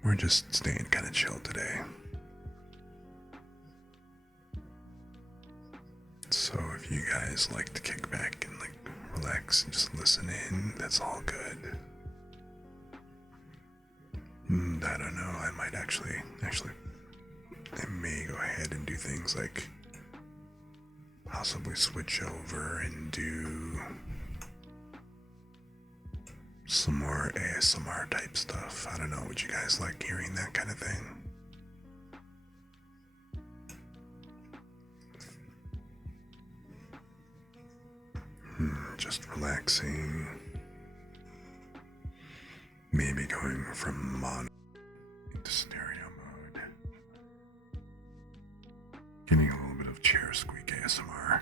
we're just staying kind of chill today. So if you guys like to kick back and like relax and just listen in, that's all good. I don't know, I might actually, I may go ahead and do things like possibly switch over and do some more ASMR type stuff. I don't know, would you guys like hearing that kind of thing? Just relaxing. Maybe going from mono into stereo mode. Getting a little bit of chair squeak ASMR.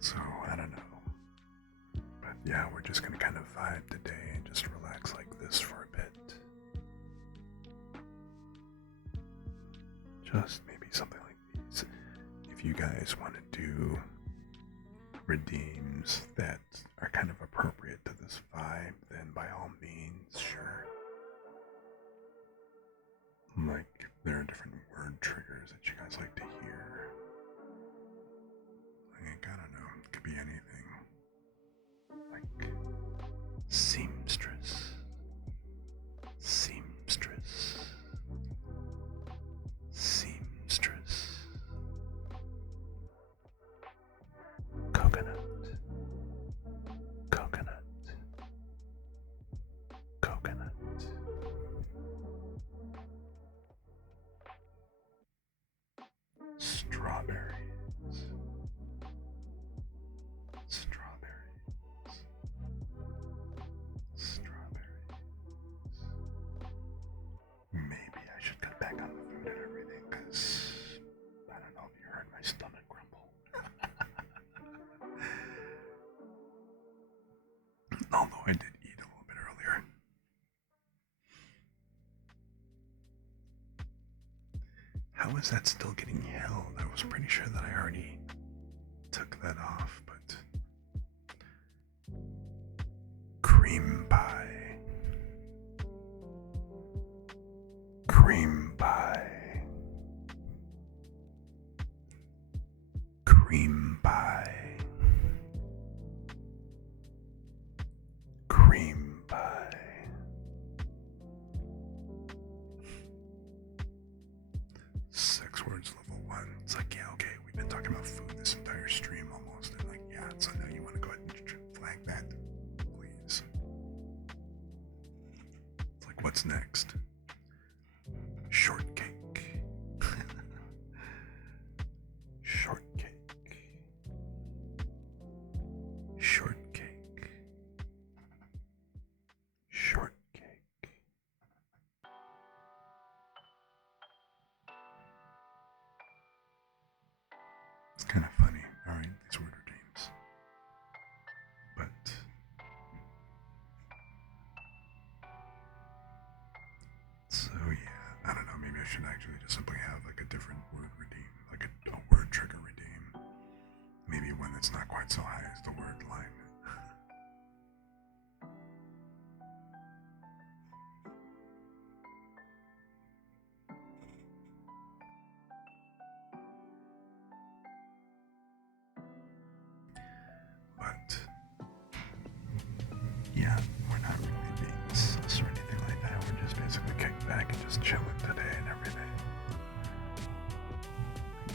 So, I don't know. But yeah, we're just gonna kind of vibe today and just relax like this for a bit. Just maybe something like these. If you guys want to do redeems that are kind of appropriate to this vibe, then by all means, sure. Like, if there are different word triggers that you guys like to hear. Like, I don't know, it could be anything. Like, seamstress. Seamstress. Seamstress. Coconut. Coconut. Coconut. Strawberries. Strawberries. Strawberries. Maybe I should cut back on the food and everything, because I don't know if you heard my stomach grumble. Although I did eat a little bit earlier. How is that still getting held? I was pretty sure that I already took that off, but cream pie. Cream pie. Cream pie. It's like, yeah, okay, we've been talking about food this entire stream almost. And like, yeah, so now you want to go ahead and flag that, please. It's like, what's next? Shortcake. Shortcake. Shortcake. Shortcake. It's kind of funny, alright, these word redeems. But so yeah, I don't know, maybe I should actually just simply have like a different word redeem, like a word trigger redeem. Maybe one that's not quite so high as the word line. But yeah, we're not really being sus or anything like that. We're just basically kicking back and just chilling today and everything.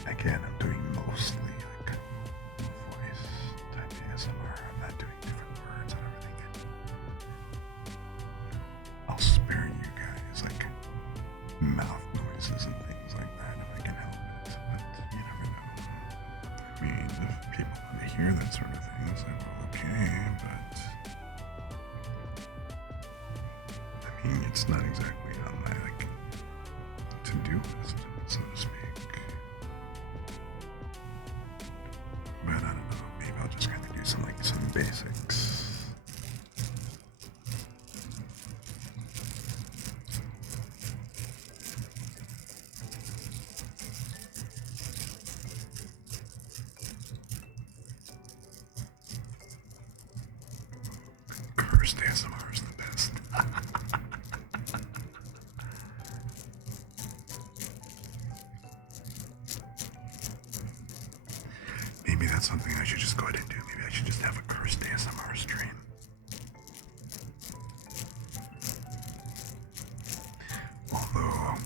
Again, I'm doing mostly like voice type ASMR. I'm not doing different words and everything. I'll spare you guys like mouth noises and things like that if I can help it. But you never know. I mean, if people want to hear that sort of thing, it's like, well, okay, but I mean, it's not exactly on my like to-do list, so to speak. But I don't know, maybe I'll just kind of do some basics. Cursed ASMR is the best. Maybe that's something I should just go ahead and do. Maybe I should just have a cursed ASMR stream. Although,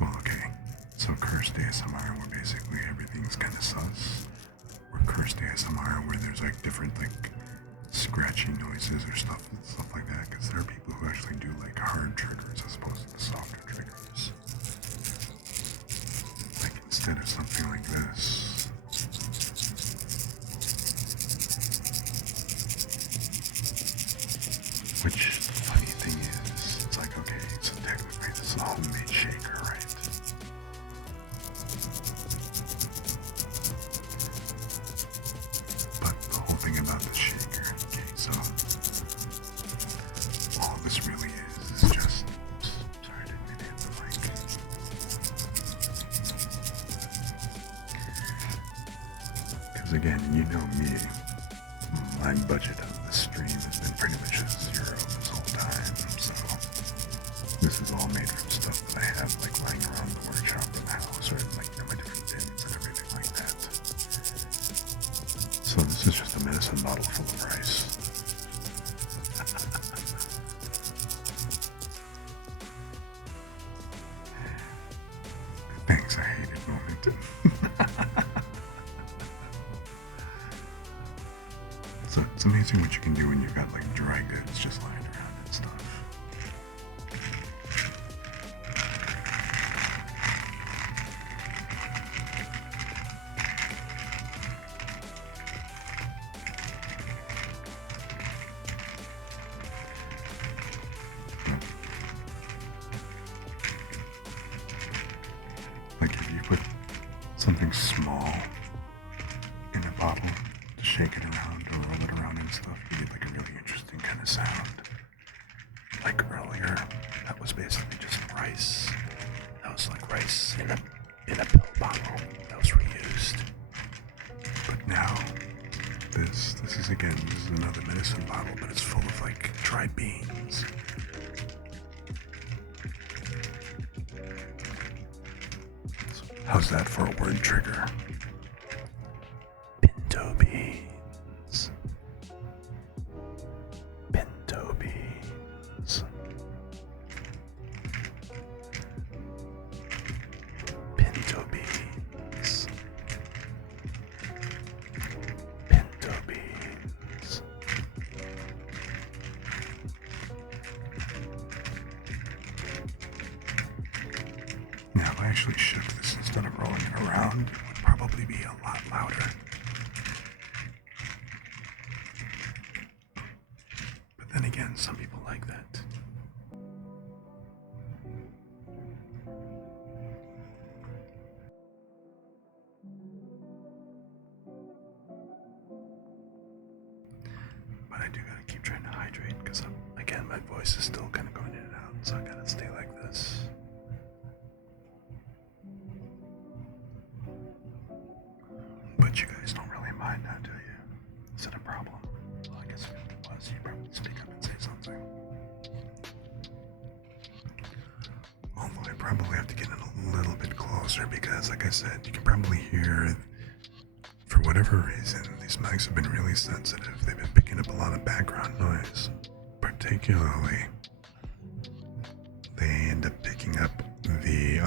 well, okay. So cursed ASMR, where basically everything's kind of sus. Or cursed ASMR, where there's like different like scratchy noises or stuff like that. Because there are people who actually do like hard triggers as opposed to the softer triggers. Like instead of something like this. Which, the funny thing is, it's like, okay, so technically this is a homemade shaker, right? But the whole thing about the shaker, okay, so all this really is just, oops, sorry, I didn't mean to hit the mic. Because again, you know me, my budget of the stream has been pretty much at zero this whole time, so this is all made from stuff that I have like lying around the workshop in the house, or like my different bins and everything like that. So this is just a medicine bottle full of rice. Thanks, I hated Wilmington. So it's amazing what you can do when you've got like dry goods just lying around and stuff. Like if you put something small in a bottle to shake it around or roll it around and stuff, you get like a really interesting kind of sound. Like earlier, that was basically just rice. That was like rice in a pill bottle that was reused. But now, this is again, this is another medicine bottle, but it's full of like dried beans. How's that for a word trigger? Pinto beans. Pinto beans. Pinto beans. throwing it around would probably be a lot louder. But then again, some people like that. But I do gotta keep trying to hydrate because, again, my voice is still kind of going in and out, so I gotta stay like this. But you guys don't really mind that, do you? Is it a problem? Well, I guess if it was, you'd probably speak up and say something. Although I probably have to get in a little bit closer because, like I said, you can probably hear, for whatever reason, these mics have been really sensitive. They've been picking up a lot of background noise. Particularly, they end up picking up the,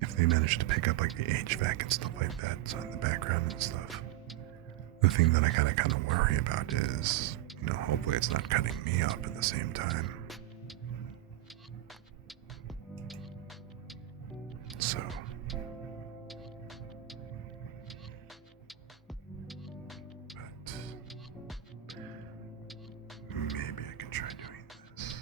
if they manage to pick up like the HVAC and stuff like that, so in the background and stuff. The thing that I gotta kind of worry about is, hopefully it's not cutting me up at the same time. So, but maybe I can try doing this.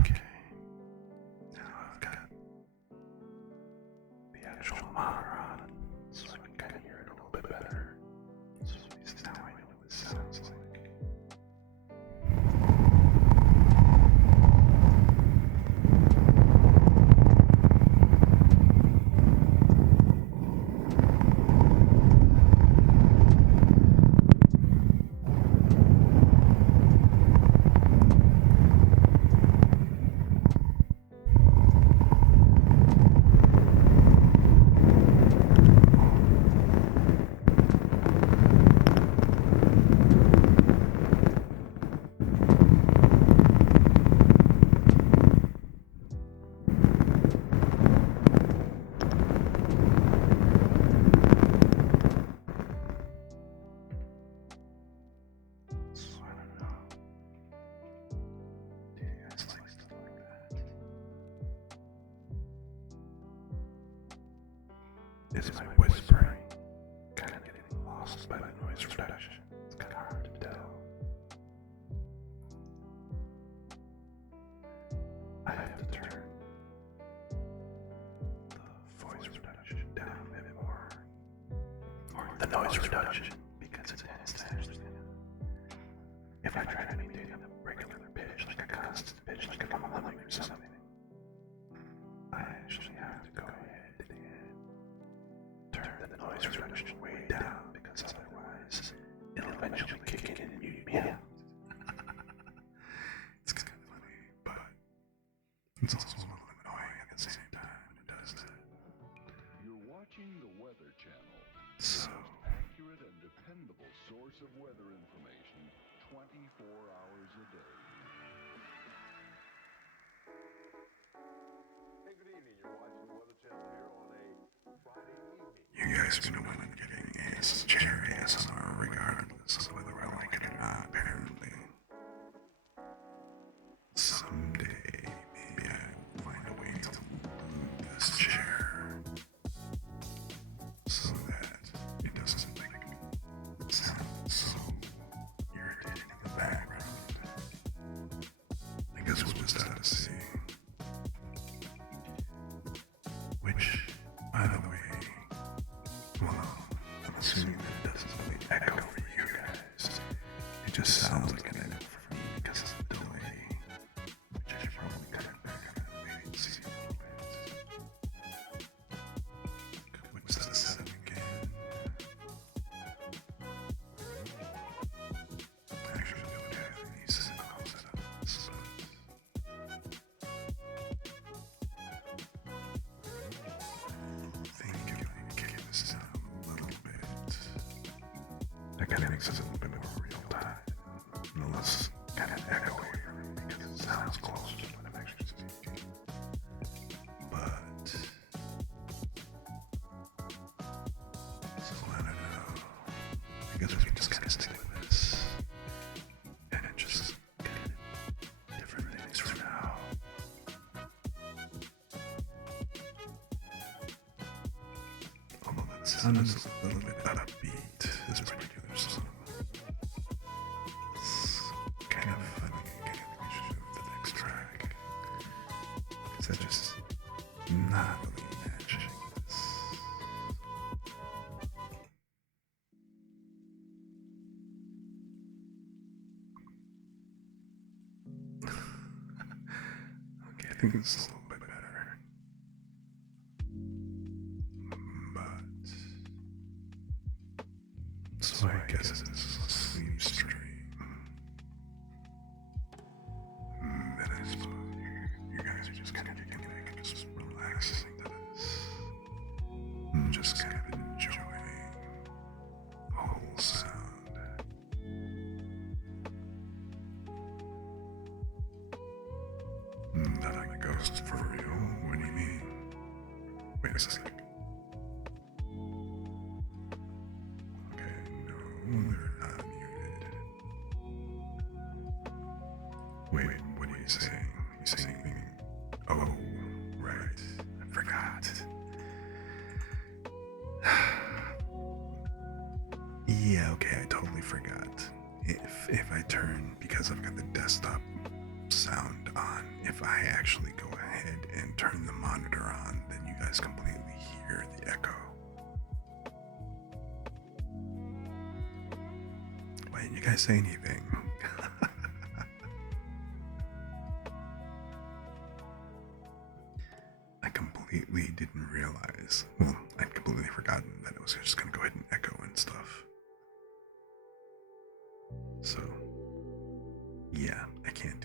Okay, now I've got the actual monitor on, so I can kind of hear it a little bit better. So at least now I know what this sounds like. Is my whispering kind of getting lost by the noise reduction? It's kind of hard to tell. I have to turn the voice reduction down a bit more, or the noise reduction, because it tends to actually, if I try to maintain a regular pitch, like a constant pitch, like if I'm humming or something, I actually have to go ahead and turn the noise reduction way down, because otherwise it'll eventually kick in and mute me out. It's kind of funny, but it's also a little annoying. So, accurate and dependable source of weather information 24 hours a day. Hey, good evening. You're watching the Weather Channel here on a Friday evening. you guys know when I'm getting ASMR regardless of whether I like it or not, apparently. Someday, maybe I will find a way to move this chair so that it doesn't sound so irritating in the background. I guess we'll just have to see. Which, by the way, well, I'm assuming that it doesn't really echo for you guys. It just sounds like an echo for me because of the delay. Which I should probably cut it back on wait and see a little bit. What's that setting again? I actually don't have any signal set up on this, I think if I kick this down a little bit, that kind of makes it a little bit more real time. And less kind of echoey for me because it sounds closer to what I'm actually speaking. But, so I don't know. I guess we can just kind of stick with this. And just kind of different things for now. Although that sound is a little bit upbeat, this particular song. It's kind of funny. I think we should move the next track. Because that's just not really matching this. Okay, I think this is a little bit better. But so I guess this is a sleep stream. Then I suppose you guys are just kind of kicking back and just relaxing to this. And just kind of enjoying the whole sound. That I'm a ghost for real? What do you mean? Wait a sec. Okay, no, they're not muted. Wait, what are you saying? You saying anything? Oh, right. I forgot. Yeah, okay, I totally forgot. If I turn, because I've got the desktop sound on, if I actually go ahead and turn the monitor on, then you guys completely hear the echo. Why didn't you guys say anything? I completely didn't realize. Well, I'd completely forgotten that it was just going to go ahead and echo and stuff. So, yeah, I can't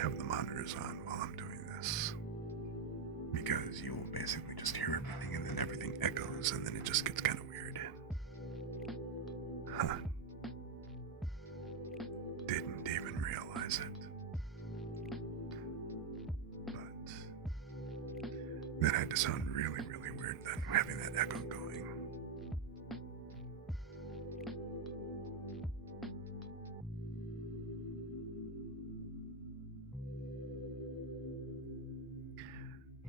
have the monitors on while I'm doing this. Because you will basically just hear everything and then everything echoes and then it just gets kind of weird. Huh. Didn't even realize it. But that had to sound really, really weird then, having that echo going.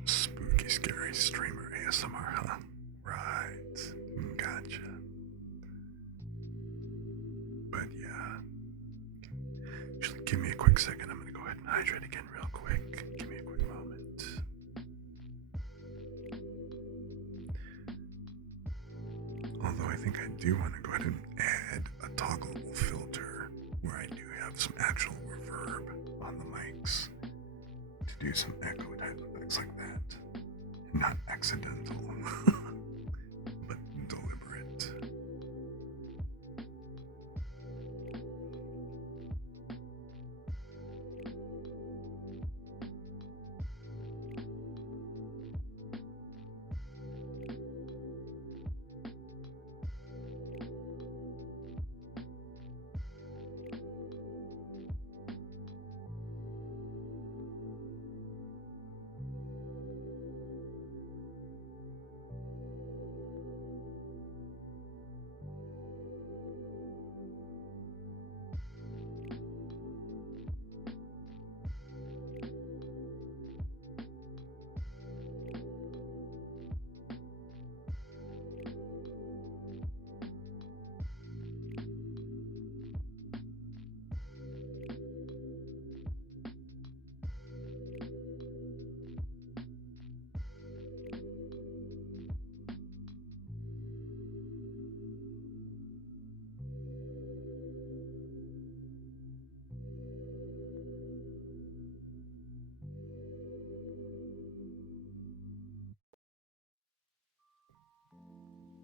Spooky, scary streamer ASMR, huh? Right. Gotcha. But yeah. Actually, give me a quick second. I'm gonna go ahead and hydrate again real quick. Give me a quick moment. Although I think I do want to go ahead and add a toggleable filter where I do have some actual reverb on the mics to do some echo type effects like that. Not accidental, but deliberate.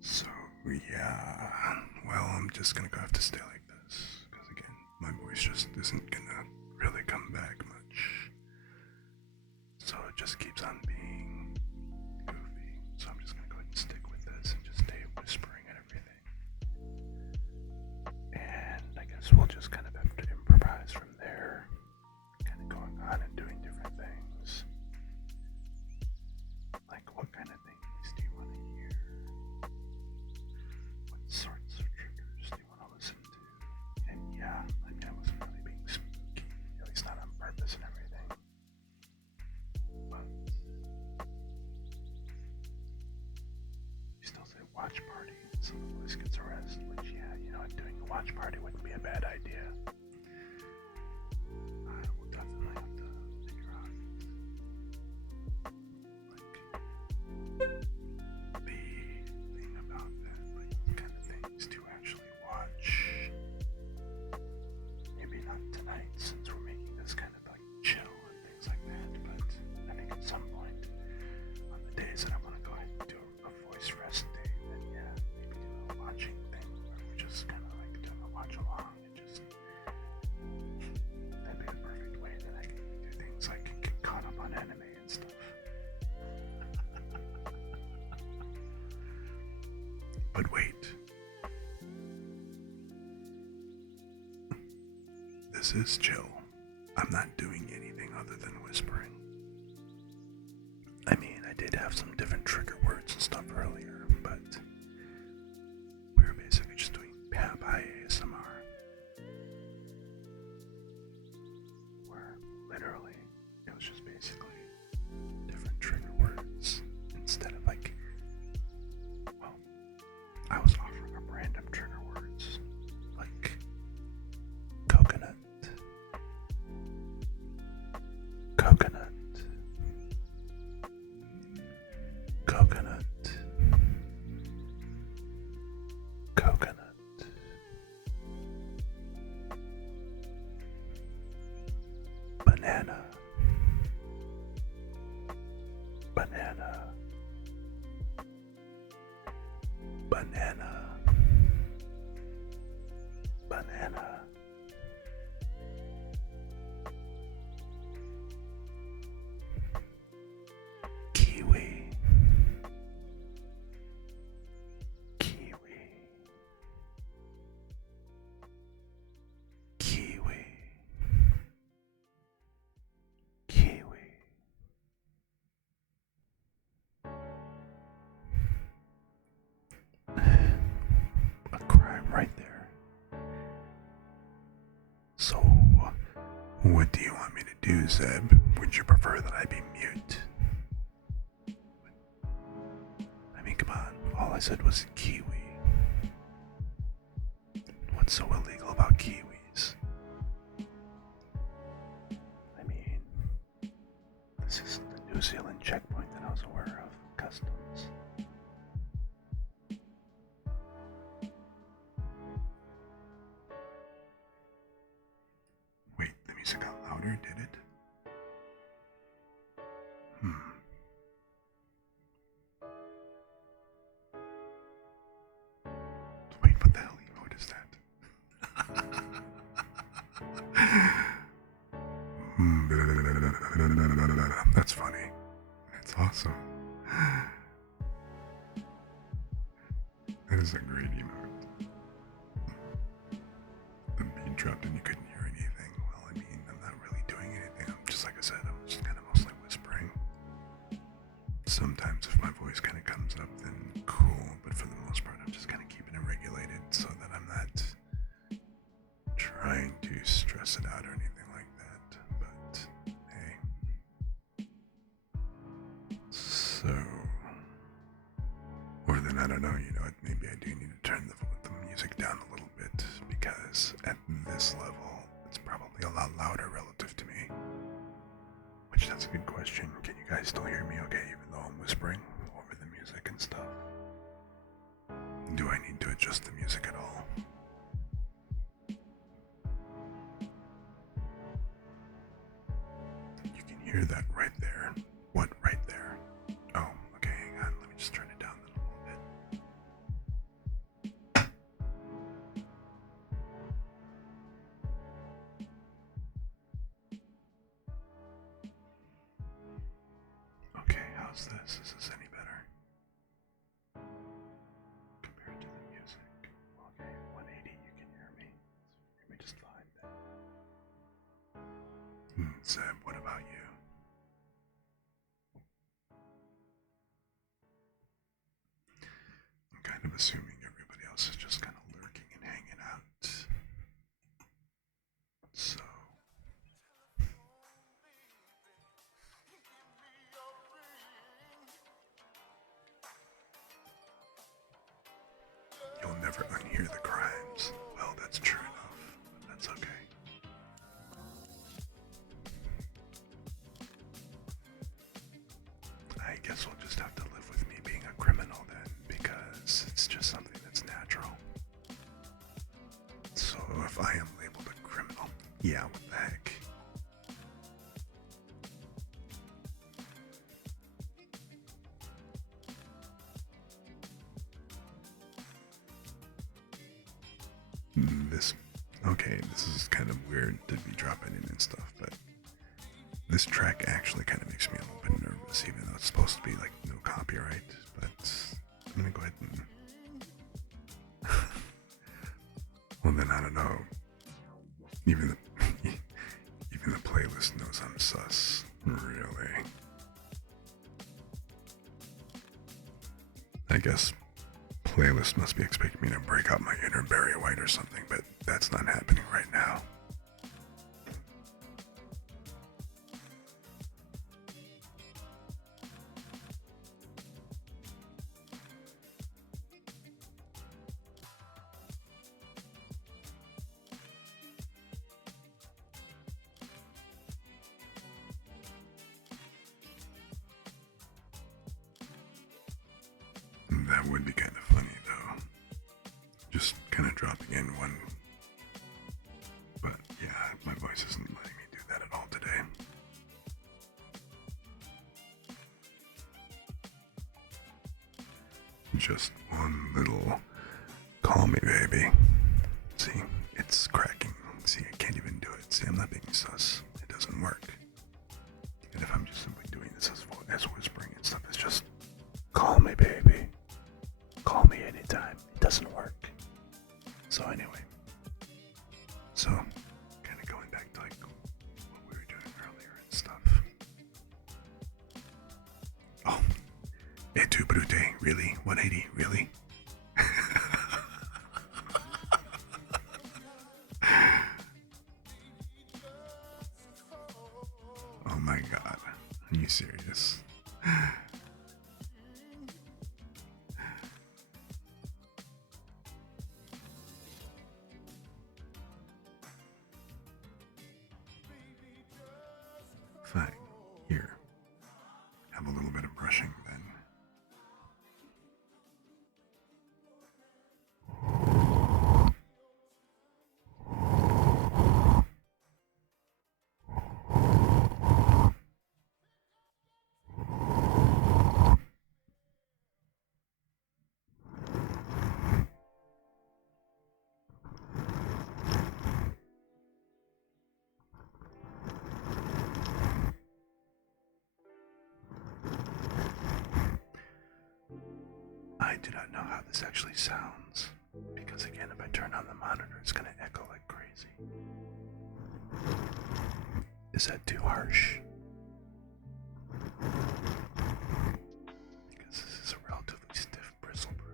So, yeah. Well, I'm just gonna have to stay like this. Because, again, my voice just isn't gonna really come back much. So it just keeps on being goofy. So I'm just gonna go ahead and stick with this and just stay whispering and everything. And I guess we'll just kind of have to improvise from there. Kind of going on and doing different things. Like, what kind of things do you want to hear? What sorts of triggers do you want to listen to? And yeah, I mean, I wasn't really being spooky, at least not on purpose and everything. But you still say watch party, so the voice gets a rest, which, yeah, you know, doing a watch party wouldn't be a bad idea. I will definitely have to figure out, like, the thing about that, like, what kind of things to actually watch. Maybe not tonight, since we're making this kind of like chill and things like that, but I think at some point on the days that I want to go ahead and do a voice rest day, then yeah, maybe do a watching thing where we're just kind of like doing a watch along and just, that'd be the perfect way that I can do things like get caught up on anime and stuff. But wait. This is chill. I'm not doing anything other than whispering. I mean, I did have some different trigger words and stuff earlier, but we were basically just doing high ASMR. Where literally it was just basically different trigger words instead of like, well, I was offering up random trigger words like coconut, coconut, coconut, coconut, banana, banana, banana, banana, kiwi, kiwi, kiwi, kiwi. A crime right there. So, what do you want me to do, Zeb? Would you prefer that I be mute? I mean, come on. All I said was kiwi. What's so illegal about kiwis? I mean, this isn't the New Zealand checkpoint that I was aware of. Customs. Wait, the music got louder, did it? Wait, what the hell emote is that? That's funny. That's awesome. That is a great emote. The beat dropped and you couldn't hear anything. Well, I mean, I'm not really doing anything. I'm just, like I said, I'm just kind of mostly whispering. Sometimes if my voice kind of comes up, then cool. But for the most part, I'm just kind of keeping it regulated so that I'm not trying to stress it out or anything like that. But hey. So, or then I don't know, you know, maybe I do need to turn the music down a little bit because at this level, it's probably a lot louder relative to me. Which, that's a good question. Can you guys still hear me okay, even though I'm whispering over the music and stuff? Do I need to adjust the music at all? You can hear that right there. What right there? Oh, okay, hang on. Let me just turn it down a little bit. How's this? Is this any better? Compared to the music. Okay, 180, you can hear me. Hear me just fine then. Seb, what about you? I'm kind of assuming everybody else is just kind of lurking and hanging out. So. You'll never unhear the crimes. Well, that's true enough, but that's okay. I guess we'll just have to live with me being a criminal then, because it's just something that's natural. So if I am labeled a criminal, yeah, what the heck? This is kind of weird to be dropping in and stuff, but this track actually kind of makes me a little bit nervous, even though it's supposed to be like no copyright, but I'm gonna go ahead and well then I don't know. Even the playlist knows I'm sus. Really. I guess playlist must be expecting me to break out my inner Barry White or something, but that's not happening right now. That would be kind of funny though. Just kind of dropping in one. But yeah, my voice isn't letting me do that at all today. Just one little call me baby. See, it's cracking. See, I can't even do it. See, I'm not being sus. It doesn't work. And if I'm just simply doing this as whispering and stuff, it's just call me baby. Call me anytime. It doesn't work. So anyway. So, kind of going back to like what we were doing earlier and stuff. Oh. Et tu brute? Really? 180? Really? Oh my god. Are you serious? Fine. Here. Have a little bit of brushing then. I do not know how this actually sounds, because again, if I turn on the monitor, it's going to echo like crazy. Is that too harsh? Because this is a relatively stiff bristle brush.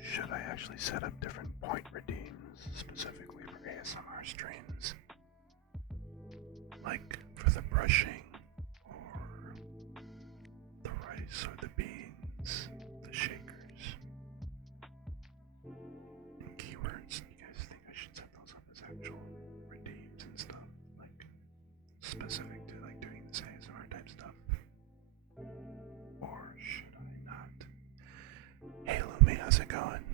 Should I actually set up different point redeems specifically for ASMR streams? Like for the brushing, or the rice, or the beans, the shakers, and keywords. You guys think I should set those up as actual redeems and stuff? Like specific to like doing this ASMR type stuff? how's it going?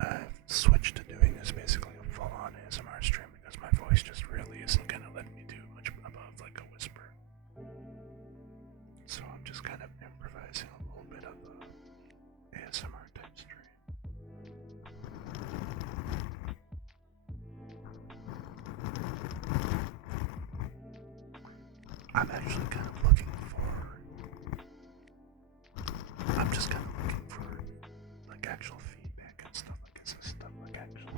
I've switched to doing this basically a full-on ASMR stream because my voice just really isn't gonna let me do much above like a whisper. So I'm just kind of improvising a little bit of a ASMR type stream. I'm actually kind of looking for like actual feedback and stuff. Like, is this stuff like actually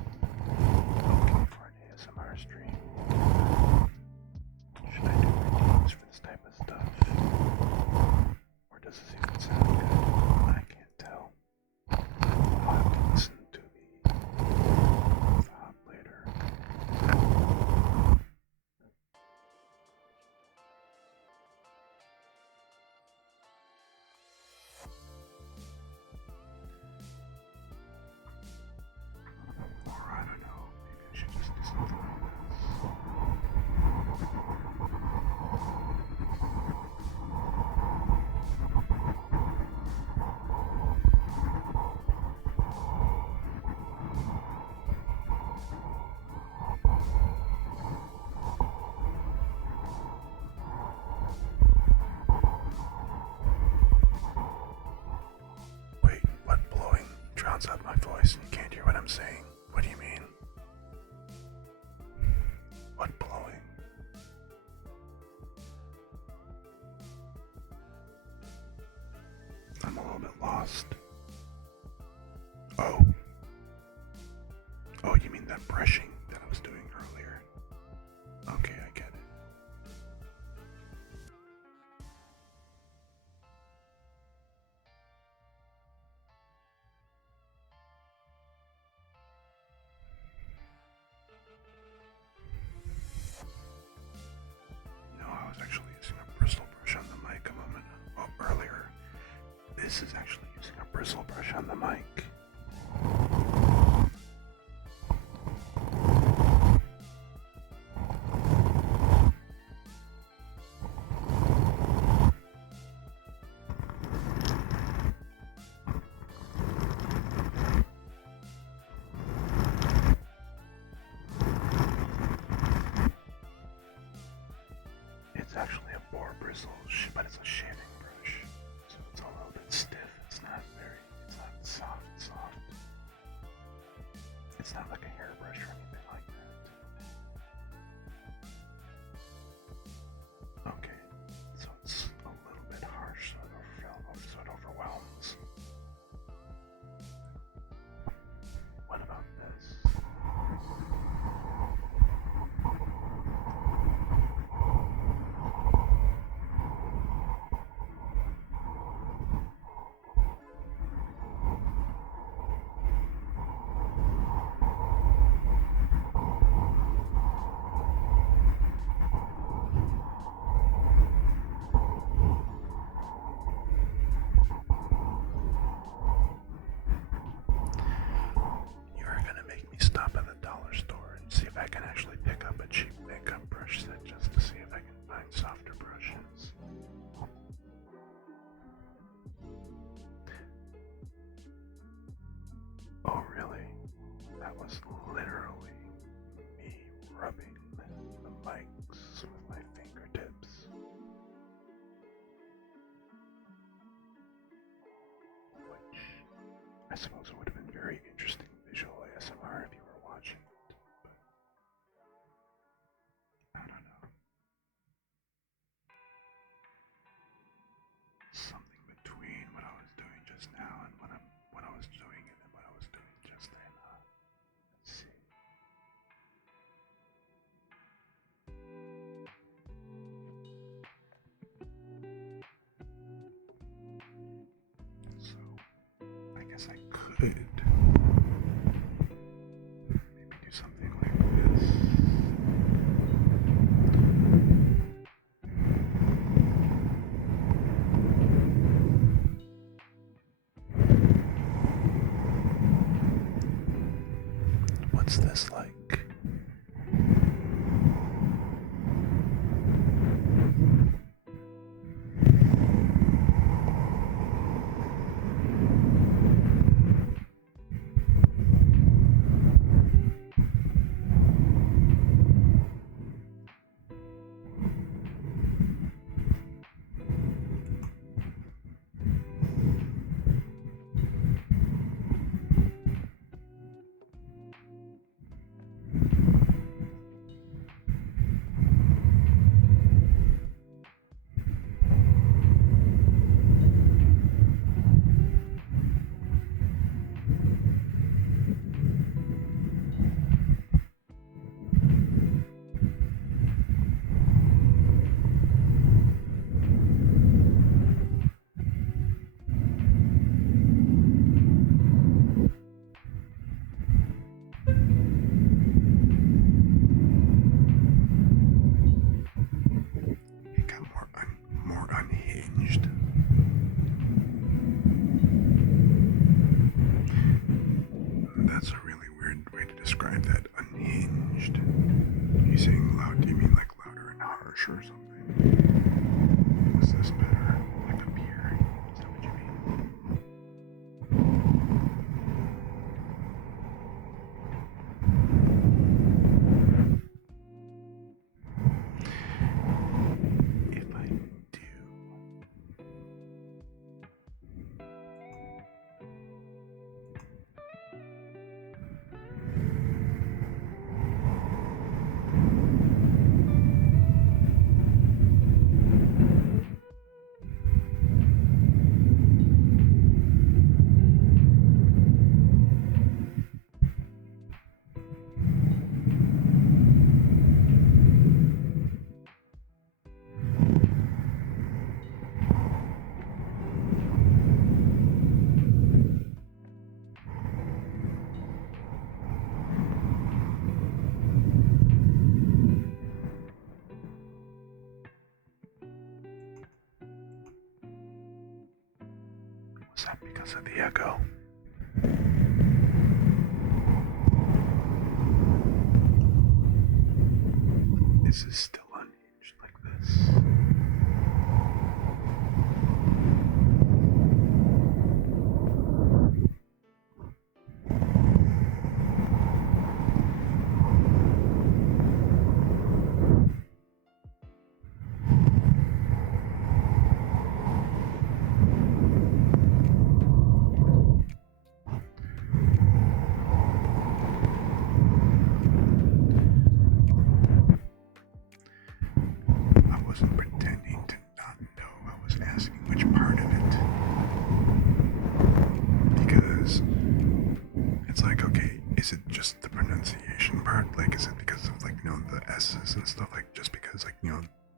okay for an ASMR stream? Should I do routines for this type of stuff? Or does this even sound good? I can't tell. I'll have to listen to the thought later. Or I don't know, maybe I should just do something like this. Wait, what blowing drowns out my voice and you can't hear what I'm saying? What do you mean? What blowing? I'm a little bit lost. Oh. Oh, you mean that brushing that I was doing earlier? Okay, I get it. No, I was actually using a bristle brush on the mic a moment earlier. This is actually using a bristle brush on the mic. It's actually a boar bristle, but it's a shaving brush, so it's a little bit stiff. It's not soft. It's not like a hairbrush or anything like that. Okay, so it's a little bit harsh, so it overwhelms. What about this? You are gonna make me stop at the dollar store and see if I can actually pick up a cheap makeup brush set just to see if I can find softer brushes. Oh really? That was literally me rubbing the mics with my fingertips. Which I suppose it would have been very interesting visual ASMR if you were watching it, but I don't know. Something between what I was doing just now and what I was doing and then what I was doing just then. Let's see. So I guess I could maybe do something like this. What's this like? unhinged. That's a really weird way to describe that, unhinged. You saying loud, do you mean like louder and harsh or something? Was this better? Like up here? Is that what you mean? If I do. Was that because of the echo? Is this still unhinged like this? I wasn't pretending to not know. I was asking which part of it. Because it's like, okay, is it just the pronunciation part? Like, is it because of, like, the S's and stuff? Like, just because, like,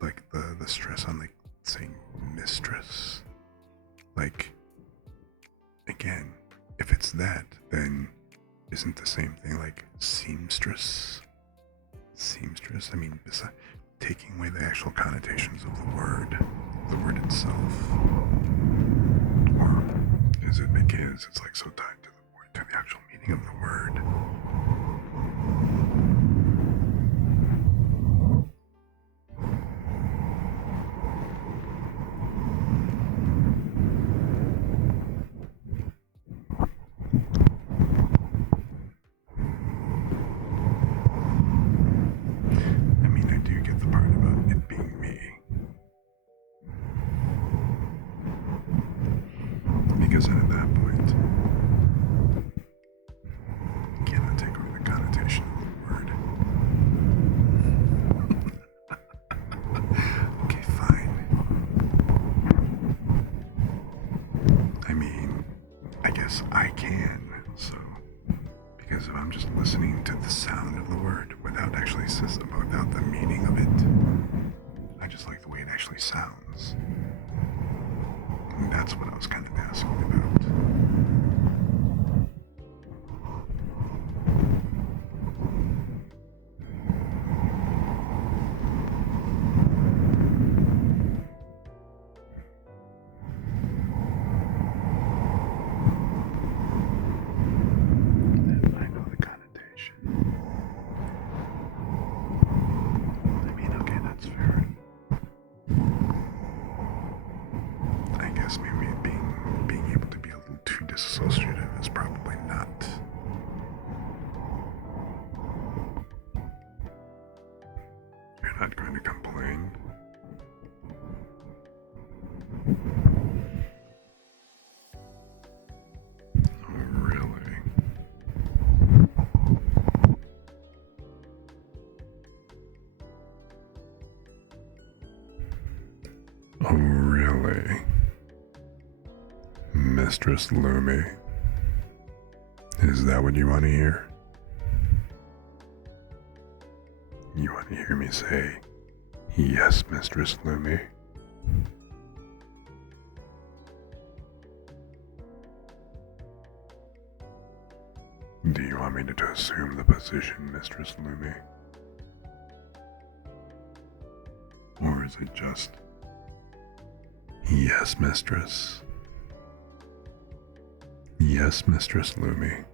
like the stress on, like, saying mistress? Like, again, if it's that, then isn't the same thing like seamstress? Seamstress? I mean, besides taking away the actual connotations of the word itself? Or is it because it's like so tied to the word, to the actual meaning of the word? I mean, I do get the part about it being me. Because then at that point, you cannot take away the connotation of the word. Okay, fine. I mean, I guess I can, so. Because if I'm just listening to the sound of the word without actually without the meaning of it, I just like the way it actually sounds. And that's what I was kind of asking about. I know the connotation. I mean, okay, that's fair. I guess maybe being able to be a little too disassociative is probably not. You're not going to complain. Oh, really? Oh, really? Mistress Lumi. Is that what you want to hear? You want to hear me say, yes, Mistress Lumi? Do you want me to assume the position, Mistress Lumi? Or is it just, Yes, mistress. Yes, Mistress Lumi.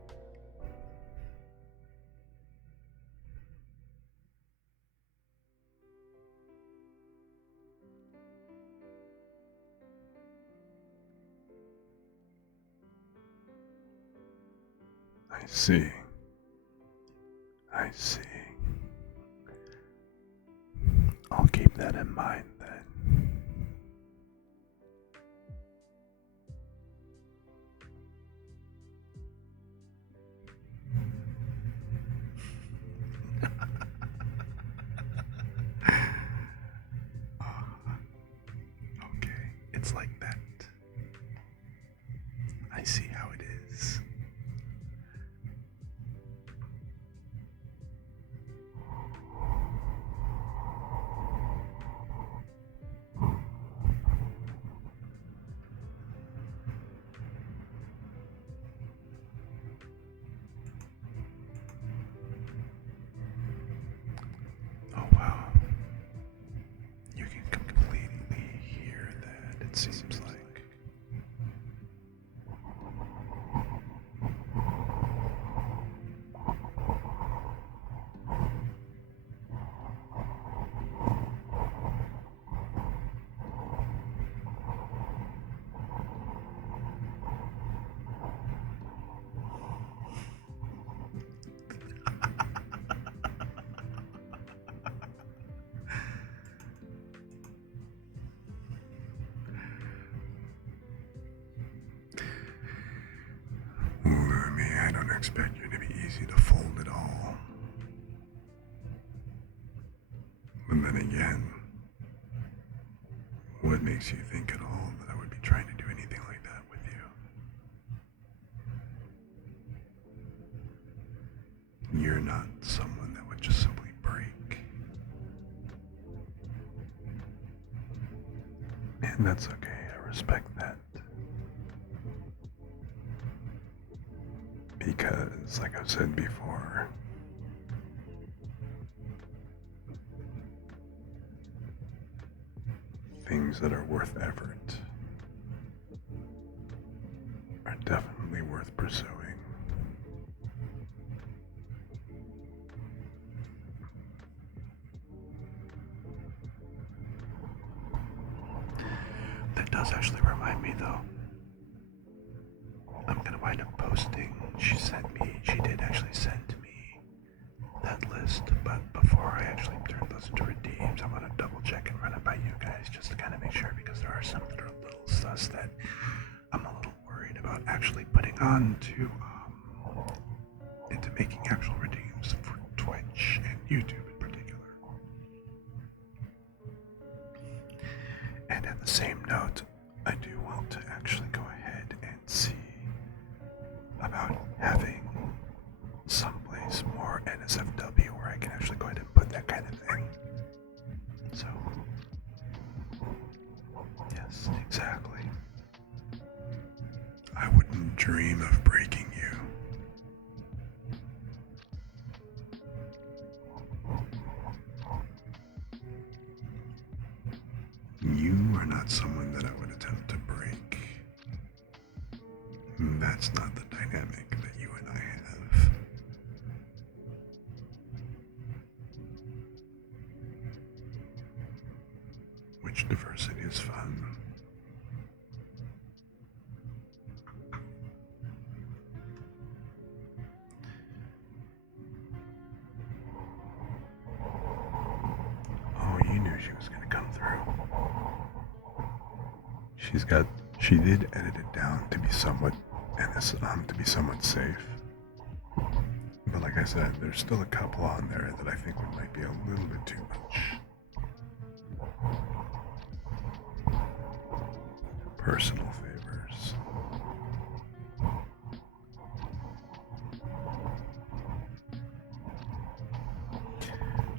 I see. I see. I'll keep that in mind then. Okay, it's like that. I see how it is. Oh wow. You can completely hear that, it seems like. Lumi, I don't expect you to be easy to fold at all. But then again, what makes you think at all that I would be trying to do anything like that with you? You're not someone that would just simply break. And that's okay, I respect that. Because, like I've said before, things that are worth effort are definitely worth pursuing. That does actually remind me though. I'm gonna wind up posting. She did actually send me that list, but before I actually turn those into redeems, I want to double check and run it by you guys just to kind of make sure, because there are some that are a little sus that I'm a little worried about actually putting on to into making actual redeems for Twitch and YouTube in particular. And at the same note, I do want to actually go ahead and see about having someplace more NSFW where I can actually go ahead and put that kind of thing. So, yes, exactly. I wouldn't dream of breaking you. You are not someone that I would attempt to break. That's not the dynamic that you and I have. Which diversity is fun. Oh, you knew she was going to come through. She did edit it down to be somewhat, to be somewhat safe. But like I said, there's still a couple on there that I think might be a little bit too much. Personal favors.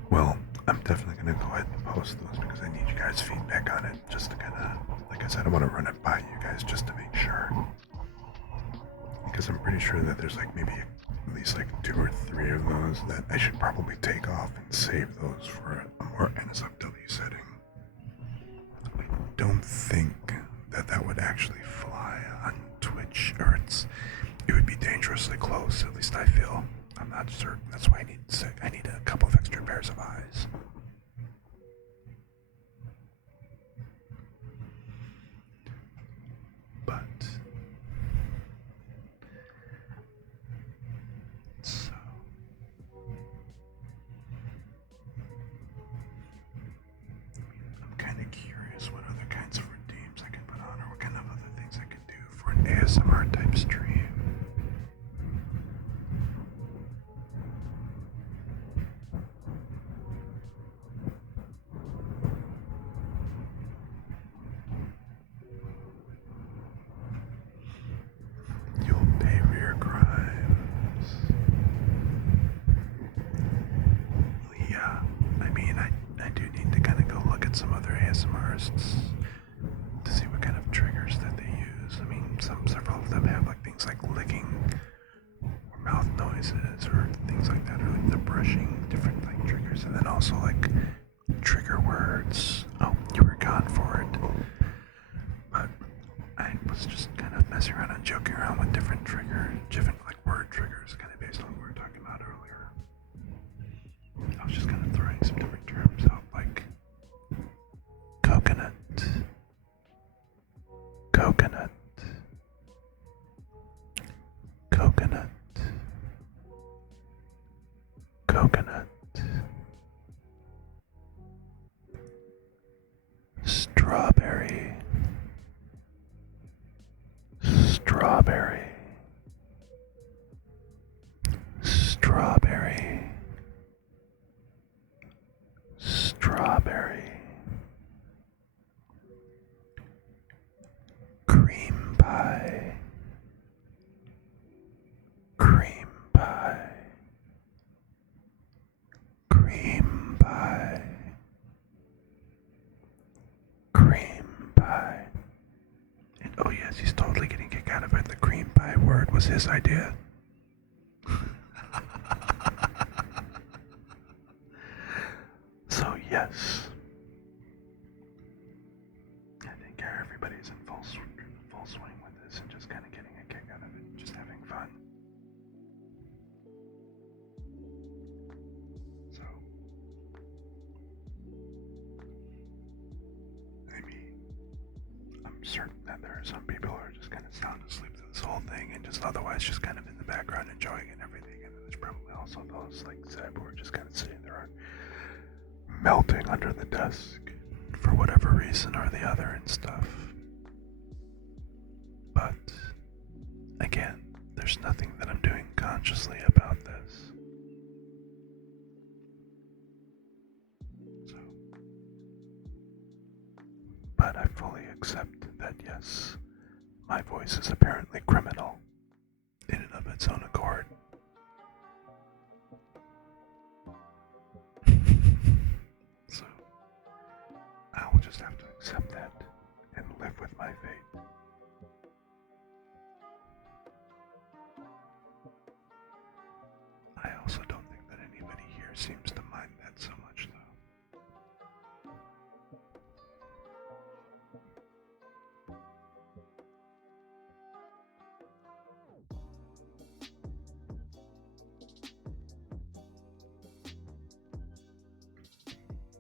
Well, I'm definitely going to go ahead and post those because I need you guys' feedback on it, just to kind of, like I said, I want to run it by you guys just to make sure. Because I'm pretty sure that there's like maybe at least like 2 or 3 of those that I should probably take off and save those for a more NSFW setting. I don't think that would actually fly on Twitch, or it would be dangerously close. At least I feel. I'm not certain. That's why I need a couple of extra pairs of eyes. But so I'm kind of curious what other kinds of redeems I can put on, or what kind of other things I can do for an ASMR type stream. You'll pay for your crimes. Yeah, I mean, I do need to kind of go look at some other ASMRists to see what kind of triggers that they use. I mean, several of them have like things like licking or mouth noises or things like that, or like the brushing, different like triggers, and then also like trigger words. Oh, you were gone for it. But I was just kind of messing around and joking around with different like word triggers, kind of based on what we were talking about earlier. I was just kind of throwing some different terms out, like coconut, coconut, coconut, coconut, strawberry, strawberry, strawberry, strawberry, cream pie, cream pie, cream pie, cream pie. And oh yes, he's totally getting a kick out of it. The cream pie word was his idea. So yes, I think everybody's in full swing with this and just kind of getting a kick out of it, just having fun. So, I mean, I'm certain that there are some people who are just kind of sound asleep to this whole thing and just otherwise just kind of in the background enjoying it and everything. And then there's probably also those like Zeb who are just kind of sitting there melting under the desk for whatever reason or the other and stuff. But again, there's nothing that I'm doing consciously about this. So, but I fully accept that yes, my voice is apparently criminal in and of its own accord. So, I will just have to accept that and live with my fate. I also don't think that anybody here seems to mind that so much, though.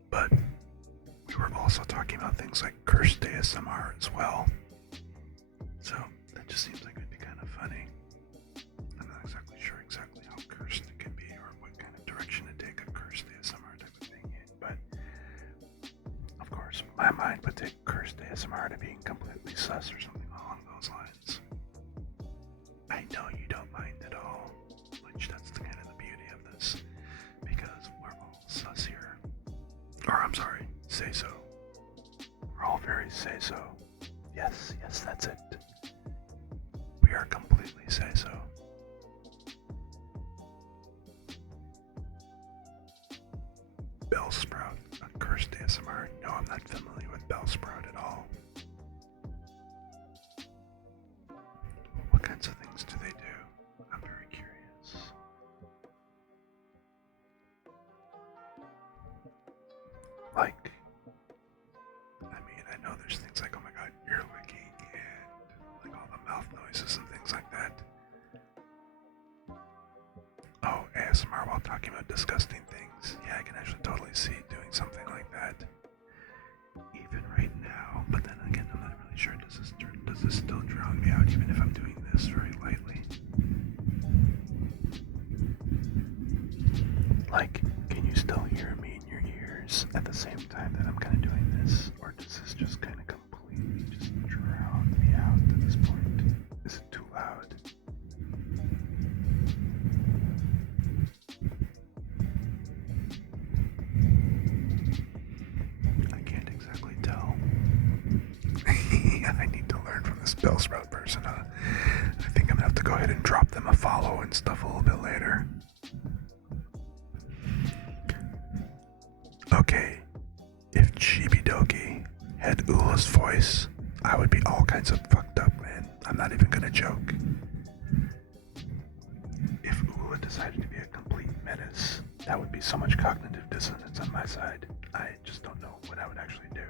But we were also talking about things like cursed ASMR as well. So that just seems like it would be kind of funny. I'm not exactly sure exactly how cursed it can be or what kind of direction to take a cursed ASMR type of thing in, but of course my mind would take cursed ASMR to being completely sus or something along those lines. I know you don't mind at all, which that's the kind of the beauty of this, because we're all sus here. Or I'm sorry, say so. We're all very say so. Yes, that's it. We are completely say so. Bellsprout, a cursed ASMR. No, I'm not familiar with Bellsprout at all. What kinds of things do they do? I'm very curious. Like, I mean, I know there's things like, oh my god, ear licking talking about disgusting things. Yeah, I can actually totally see doing something like that. Even right now. But then again, I'm not really sure. Does this still drown me out even if I'm doing this very lightly? Like, can you still hear me in your ears at the same time that I'm kind of doing this? Or does this just kind of completely just drown me out at this point? Is it too loud? I can't exactly tell. I need to learn from this Bellsprout person, huh? I think I'm gonna have to go ahead and drop them a follow and stuff a little bit later. Okay, if Chibidoki had Ula's voice, I would be all kinds of fucked up, man. I'm not even gonna joke. If Ula decided to be a complete menace, that would be so much cognitive dissonance on my side. I just don't know what I would actually do.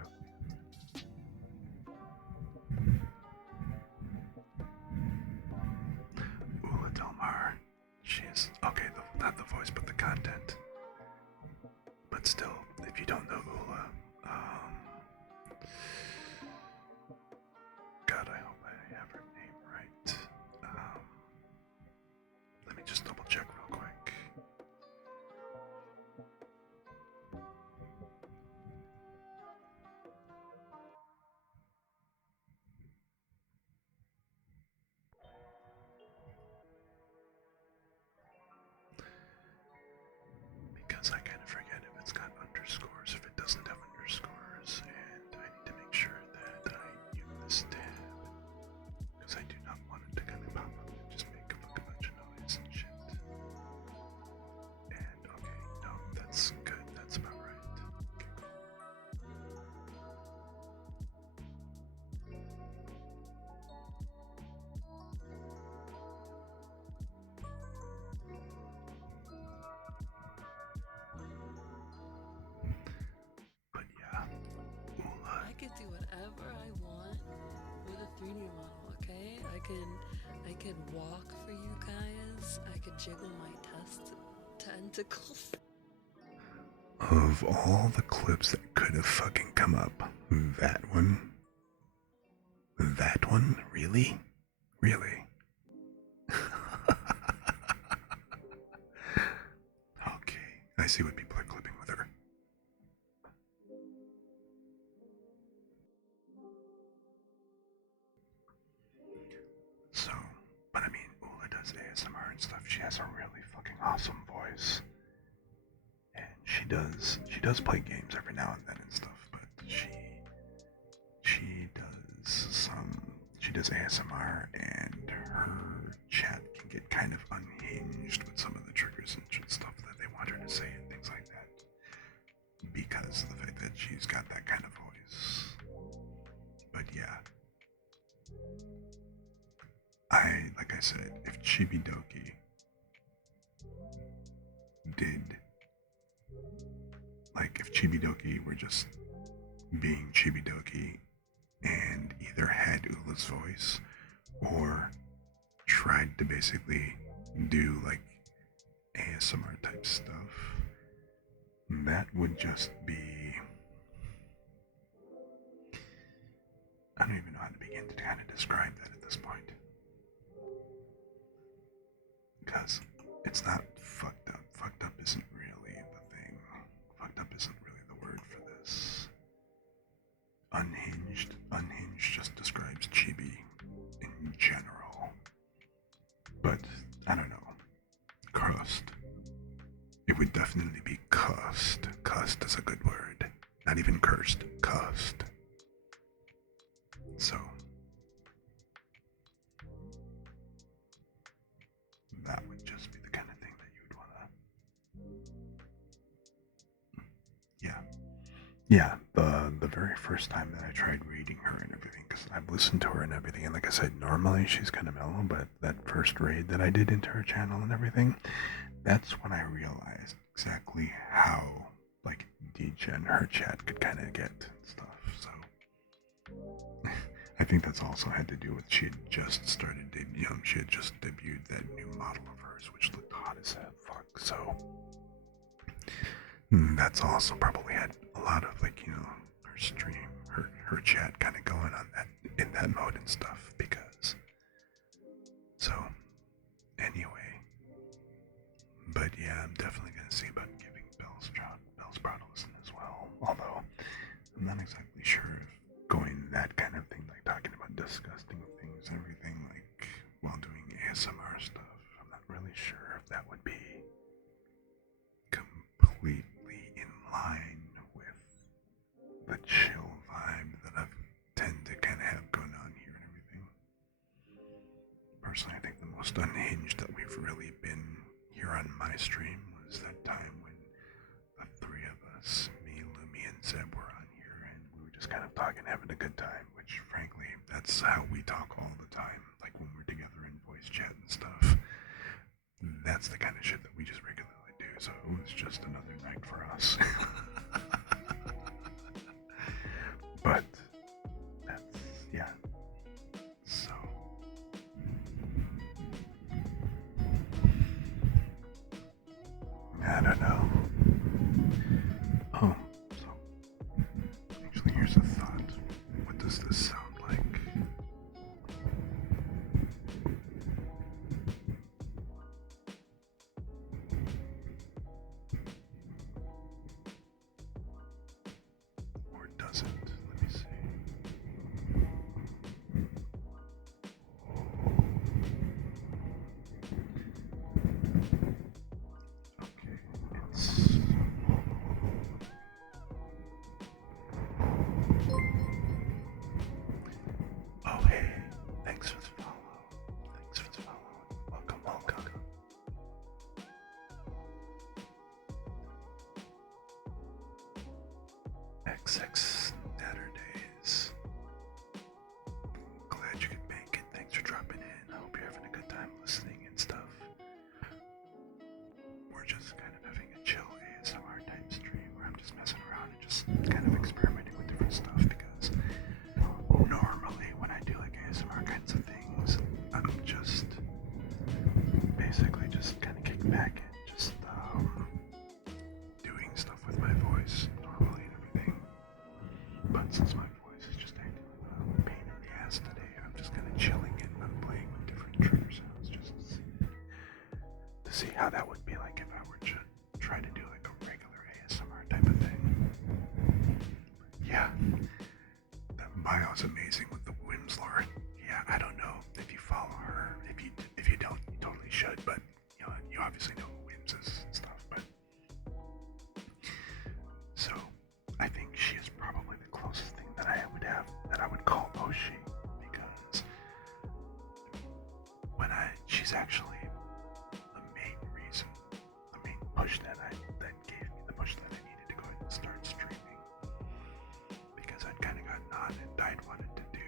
Ula Delmar, she is, okay, not the voice, but the content. But still, if you don't know Ula, God, I hope I have her name right. Let me just double check real quick. Because I kind of forget if it's got underscores, if it doesn't have underscores, and I need to make sure that I mute this tab, because I do not want it to kind of pop up and just make a fucking bunch of noise and shit. And okay, no, that's good, that's about right. Okay, cool. But yeah, Ula. I could do whatever I want with a 3D model, okay? I could walk for you guys. I could jiggle my tentacles. Of all the clips that could have fucking come up, that one? That one? Really? Really? Okay, I see what people are clipping with her. So, but I mean, Ula does ASMR and stuff. She has a really fucking awesome voice. And she does play games every now and then and stuff, but she does ASMR, and her chat can get kind of unhinged with some of the triggers and stuff that they want her to say and things like that, because of the fact that she's got that kind of voice. But yeah, like I said, if Chibidoki did, like if Chibidoki were just being Chibidoki and either had Ula's voice or tried to basically do like ASMR type stuff, that would just be, I don't even know how to begin to kind of describe that at this point. Because it's not fucked up. Fucked up isn't really the thing. Fucked up isn't really the word for this. Unhinged just describes chibi in general. But, I don't know. Cursed. It would definitely be cussed. Cussed is a good word. Not even cursed. Cussed. So, that would just be the kind of thing that you would want to... Yeah, the very first time that I tried reading her and everything, because I've listened to her and everything, and like I said, normally she's kind of mellow, but that first raid that I did into her channel and everything, that's when I realized exactly how, like, degen her chat could kind of get and stuff, so... I think that's also had to do with she had just started, she had just debuted that new model of hers, which looked hot as fuck. So that's also probably had a lot of her stream, her chat kind of going on that in that mode and stuff. Because so anyway, but yeah, I'm definitely gonna see about giving Bellsprout a listen as well. Although I'm not exactly sure if going that kind of thing, like talking about disgusting things and everything, like while doing ASMR stuff, I'm not really sure if that would be completely in line with the chill vibe that I tend to kind of have going on here and everything. Personally, I think the most unhinged that we've really been here on my stream was that time when the three of us, me, Lumi, and Zeb were on here, and we were just kind of talking, having a good time, which frankly, that's how we talk all the time, like when we're together in voice chat and stuff. That's the kind of shit that we just regularly do, so it was just another night for us. But that's, yeah. So I don't know. Oh, so actually here's a thought. What does this sound like? Or does it? Let me see. Okay, it's... Oh, hey, thanks for the follow. Thanks for the follow. Welcome, welcome. XX Saturdays. Glad you could make it. Thanks for dropping in. I hope you're having a good time listening and stuff. We're just kind of having a chill ASMR type stream where I'm just messing around and just kind of experimenting with different stuff, because normally when I do like ASMR kinds of things, I'm just basically just kind of kick back and just doing stuff with my voice normally and everything. But since my voice is just acting like a pain in the ass today, I'm just kind of chilling and I'm playing with different trigger sounds just to see how that would be like if I were to try to do like a regular ASMR type of thing. Yeah, that bio's amazing with the Wims lore. Yeah, I don't know if you follow her. If you don't, you totally should. But you obviously know who Wims is and stuff. But so I think she is probably the closest thing that I would have that I would call Oshi, because she's actually the main reason, the main push that gave me the push that I needed to go ahead and start streaming, because I'd kind of gotten on and I'd wanted to do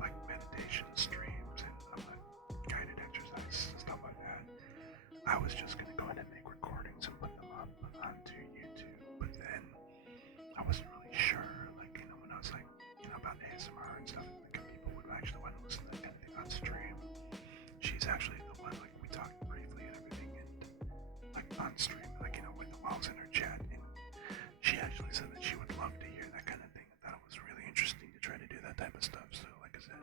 like meditation streams and guided exercises and stuff like that. I was just gonna go ahead and make recordings and put them up onto YouTube, but then I wasn't really sure, like, when I was like, about ASMR and stuff, like, if people would actually want to listen to that kind of thing on stream. She's actually the one, like, we talked briefly and everything, and, like, on stream, like, when I was in her chat, and she actually said that she would love to hear that kind of thing, and thought it was really interesting to try to do that type of stuff. So, like I said,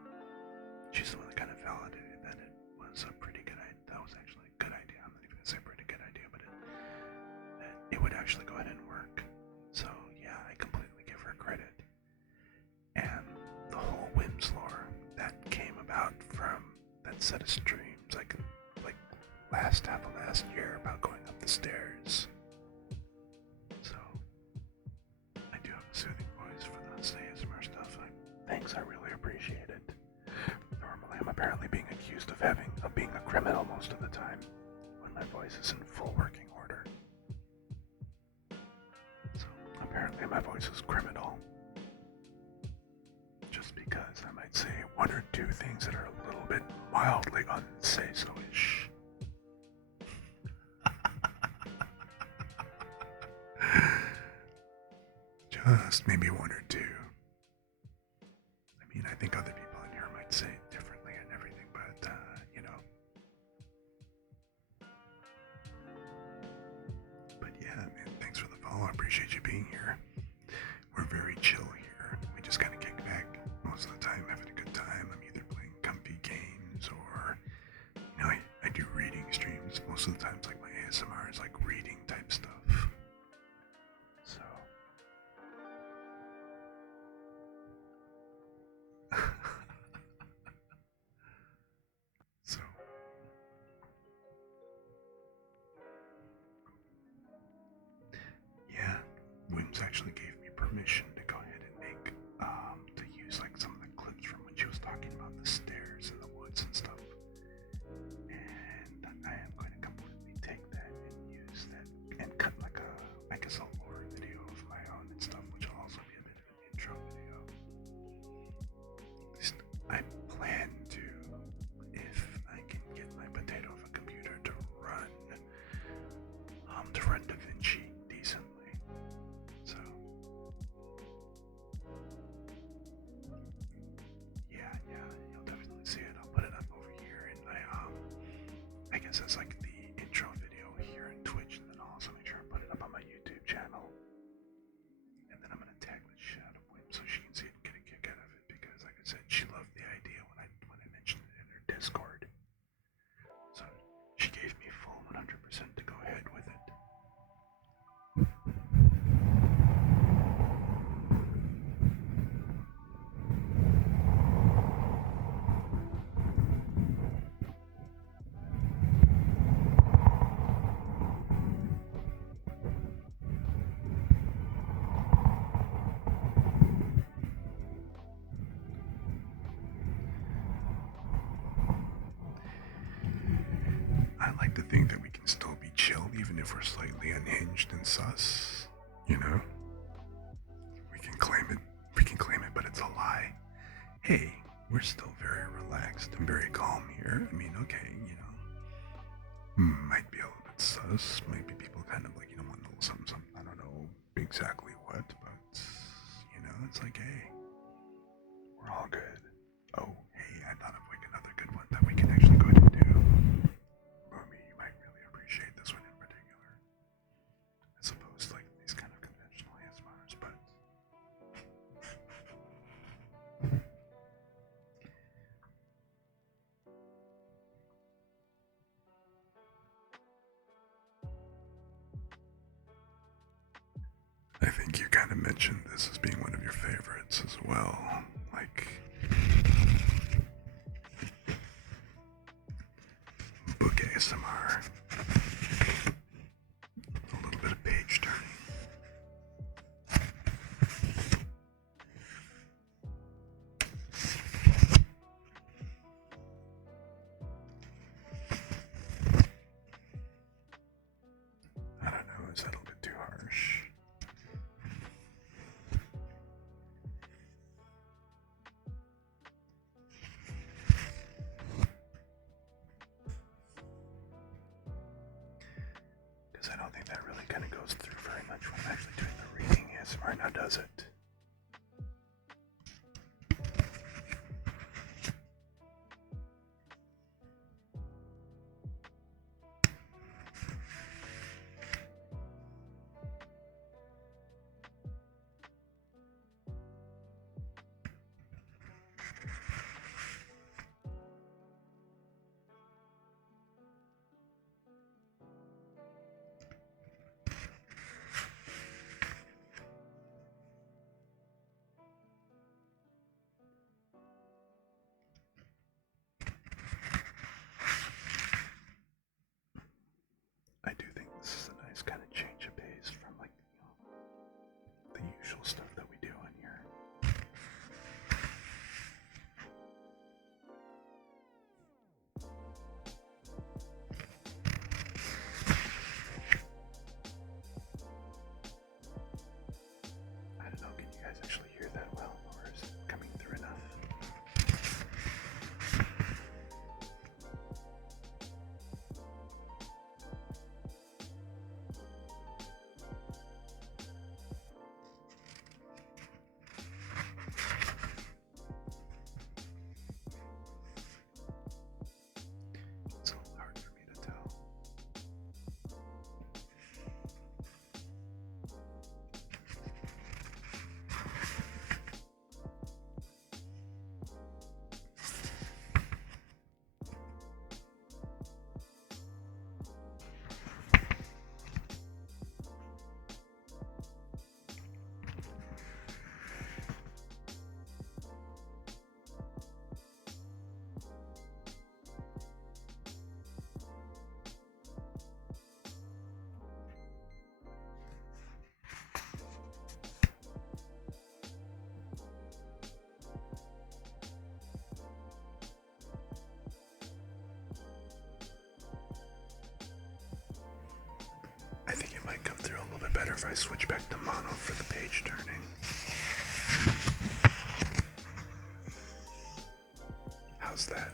she's the one that kind of validated that it was a pretty good idea. That was actually a good idea. I'm not even gonna say pretty good idea, but that it would actually go ahead and work. So yeah, I completely give her credit. And the whole Wims lore that came about from that set of streams, like last half of last year, about going up the stairs. So I do have a soothing voice for the ASMR stuff. Thanks, I really appreciate it. Normally, I'm apparently being accused of being a criminal most of the time when my voice is in full working order. So apparently, my voice is criminal, just because I might say one or two things that are a little bit mildly unsay-so-ish. Just maybe one or two. I mean, I think other people in here might say it differently and everything, but, you know. But yeah, man, thanks for the follow. I appreciate you being here. We're very chill here. We just kind of kick back most of the time, having a good time. I'm either playing comfy games or, you know, I do reading streams. Most of the times, like my ASMR is like reading type stuff. So. So. Yeah, Wims actually gave me permission to go ahead and make, to use like some of the clips from when she was talking about the stairs and the woods and stuff. And I am going to completely take that and use that and cut like a, I guess, a lore video of my own and stuff, which will also be a bit of an intro video. At least I plan to, if I can get my potato of a computer to run DaVinci decently. So yeah, you'll definitely see it. I'll put it up over here in my I guess that's like the intro video here in Twitch, and then I'll also make sure I put it up on my YouTube channel. And then I'm gonna tag the shit out of Wim so she can see it and get a kick out of it, because like I said, she loved the idea when I mentioned it in her Discord. So she gave me full 100% to go ahead with it. I like to think that we can still be chill even if we're slightly unhinged and sus, you know? We can claim it, but it's a lie. Hey, we're still very relaxed and very calm here. I mean, okay, you know, might be a little bit sus, might be people kind of like, you know, want a little something, I don't know exactly what, but, you know, it's like, hey, we're all good. Oh, hey, I thought of like another good one that we can actually go ahead and do. Boomy, you might really appreciate this one in particular, as opposed to like these kind of conventional ASMRs, but I think you kind of mentioned this as being one of your favorites as well, like book ASMR, a little bit of page turning. I don't know, is that a little bit too harsh? Because I don't think that really kind of goes through very much when I'm actually doing the reading ASMR, now does it? better if I switch back to mono for the page turning. How's that?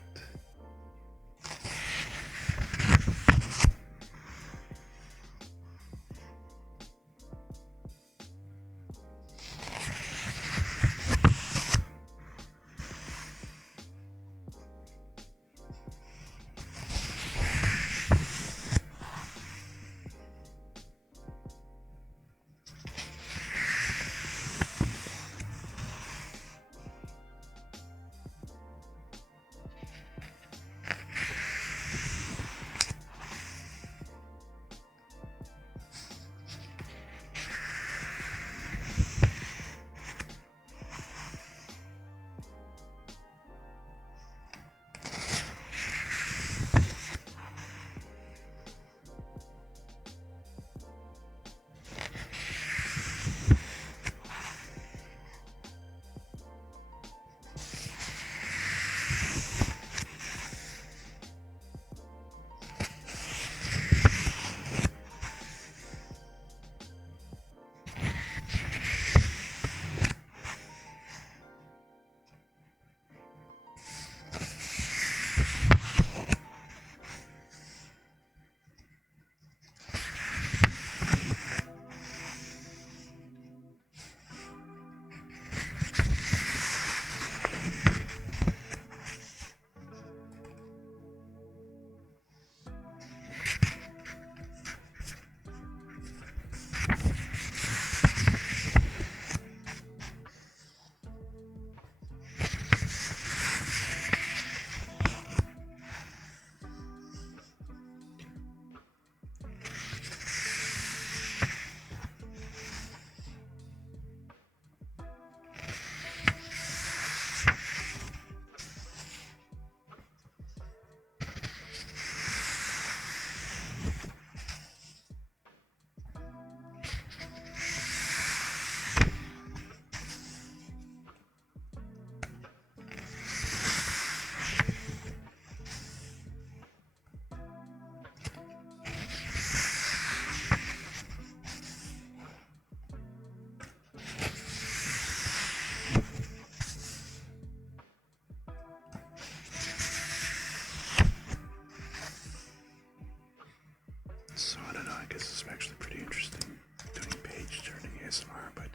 So I don't know, I guess it's actually pretty interesting doing page turning ASMR, but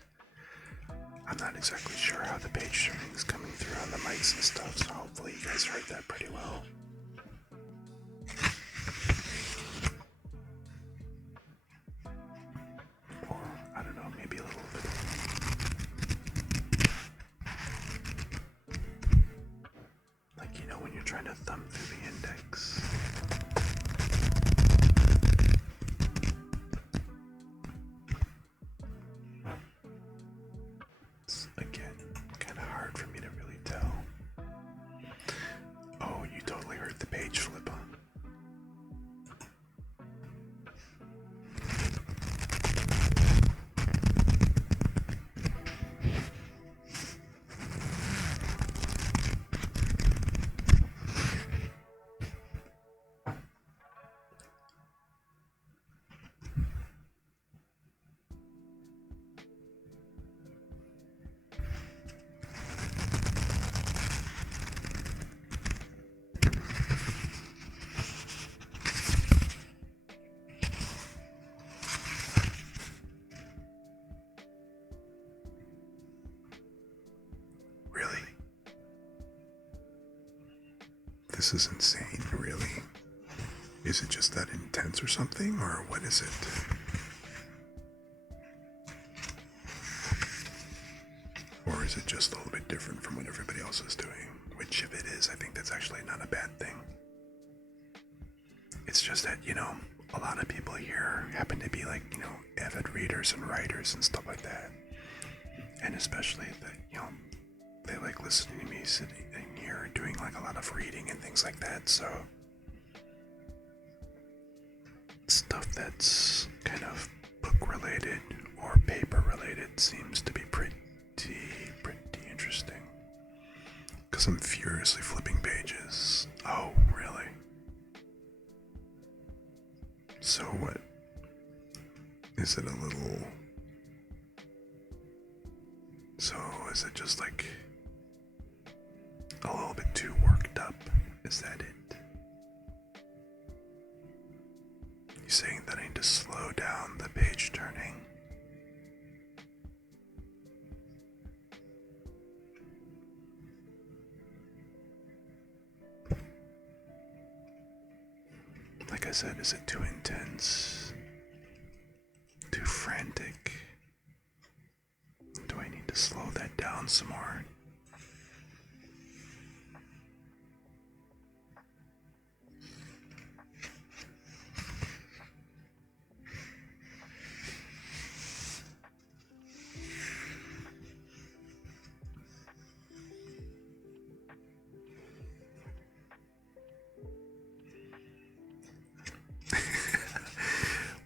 I'm not exactly sure how the page turning is coming through on the mics and stuff, so hopefully you guys heard that pretty well. Or, I don't know, maybe a little bit. Like, you know, when you're trying to thumb through the index. It's, again, kind of hard for me to really tell. Oh, you totally heard the page flip on. Really? This is insane, really. Is it just that intense or something, or what is it? Or is it just a little bit different from what everybody else is doing? Which, if it is, I think that's actually not a bad thing. It's just that, you know, a lot of people here happen to be like, you know, avid readers and writers and stuff like that. And especially that, you know, they like listening to me sitting here doing like a lot of reading and things like that, so stuff that's kind of book related or paper related seems to be pretty interesting. Because I'm furiously flipping pages. Oh, really? So what? Is it a little... So, is it just like a little bit too worked up? Is that it? You saying that I need to slow down the page turning? Like I said, is it too intense? Too frantic? Do I need to slow that down some more?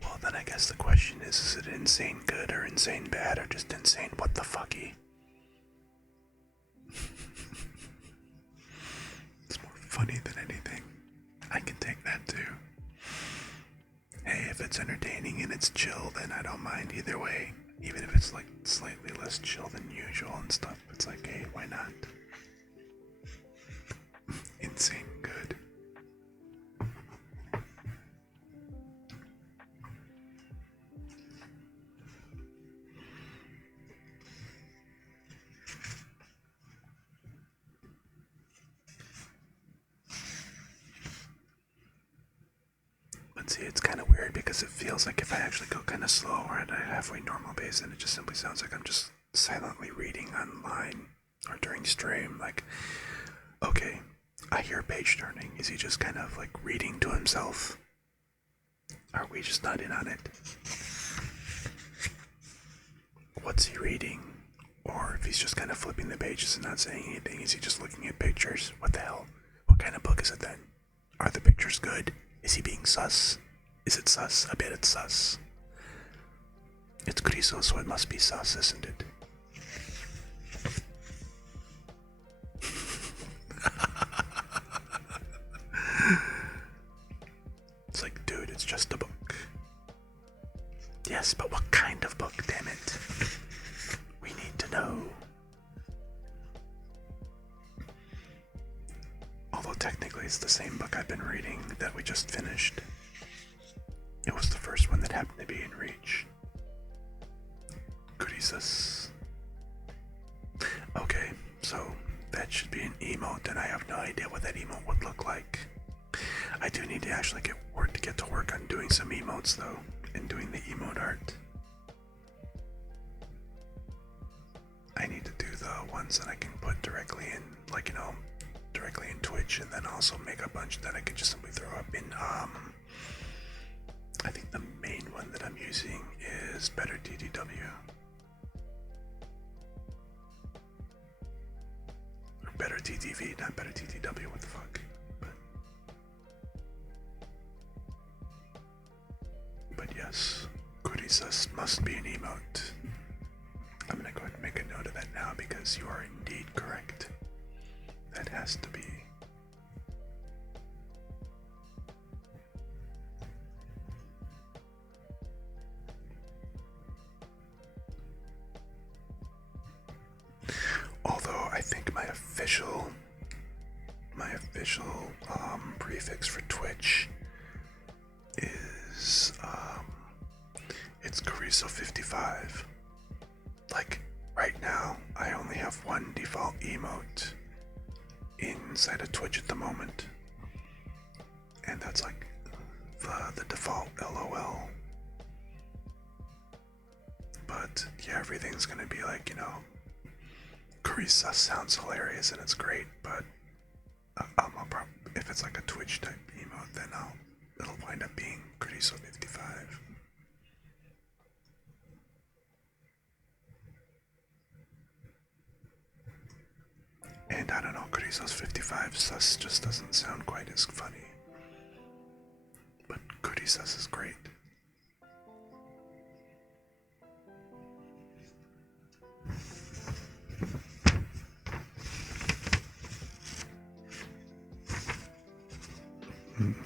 Well, then I guess the question is it insane good or insane bad or just insane what the fucky? It's more funny than anything. I can take that too. Hey, if it's entertaining and it's chill, then I don't mind either way. Even if it's like slightly less chill than usual and stuff, it's like, hey, why not? Insane good. But see, it's kind of weird because it feels like if I actually go kind of slow or at a halfway normal pace, then it just simply sounds like I'm just silently reading online or during stream. Like, okay, I hear page turning. Is he just kind of like reading to himself? Are we just not in on it? What's he reading? Or if he's just kind of flipping the pages and not saying anything, is he just looking at pictures? What the hell? What kind of book is it then? Are the pictures good? Is he being sus? Is it sus? I bet it's sus. It's Griso, so it must be sus, isn't it? It's like, dude, it's just a book. Yes, but what kind of book, damn it? We need to know. Although technically it's the same book I've been reading that we just finished. It was the first one that happened to be in reach. Goodies. Okay, so that should be an emote, and I have no idea what that emote would look like. I do need to actually get to work on doing some emotes though, and doing the emote art. I need to do the ones that I can put directly in, like, you know, directly in Twitch, and then also make a bunch that I can just simply throw up in, I think the main one that I'm using is Better TTW. Or Better TTV, not Better TTW, what the fuck. But yes, Kurisus must be an emote. I'm gonna go ahead and make a note of that now because you are indeed correct. That has to be. Although I think my official prefix for Twitch is it's Cariso55. Like right now, I only have one default emote inside of Twitch at the moment, and that's like the default LOL. But yeah, everything's gonna be like, you know, Carissa sounds hilarious and it's great, but if it's like a Twitch type emote, then it'll wind up being Carissa55. And I don't know, Carissa's 55 sus just doesn't sound quite as funny. But Carissa's is great.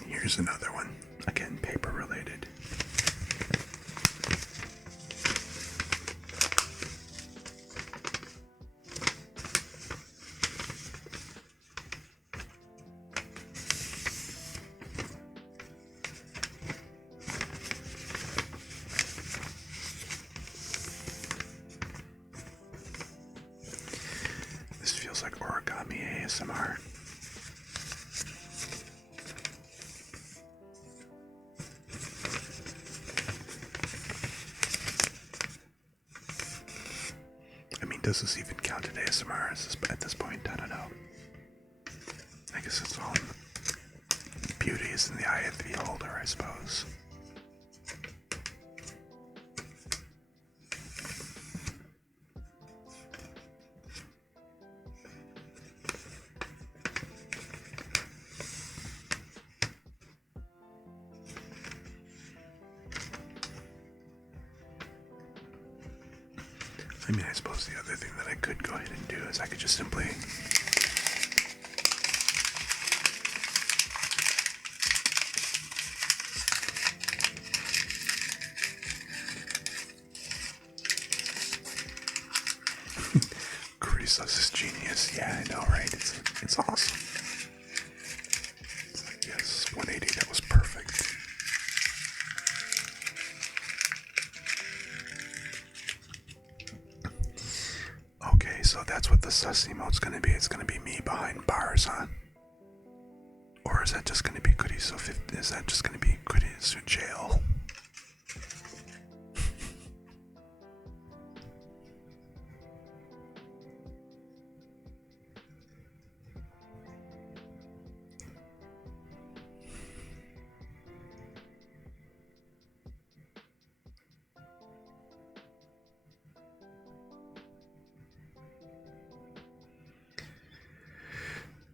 Here's another one, again paper related. does this even count as ASMR at this point? I don't know. I guess it's all beauty is in the eye of the beholder, I suppose. I mean, I suppose the other thing that I could go ahead and do is I could just simply Chris, this is genius. Yeah, I know, right? It's awesome. It's like, yes, 180, that was perfect. Okay, so that's what the sus emote's gonna be. It's gonna be me behind bars, huh? Or is that just gonna be Kurisu 50? Is that just gonna be Kurisu jail?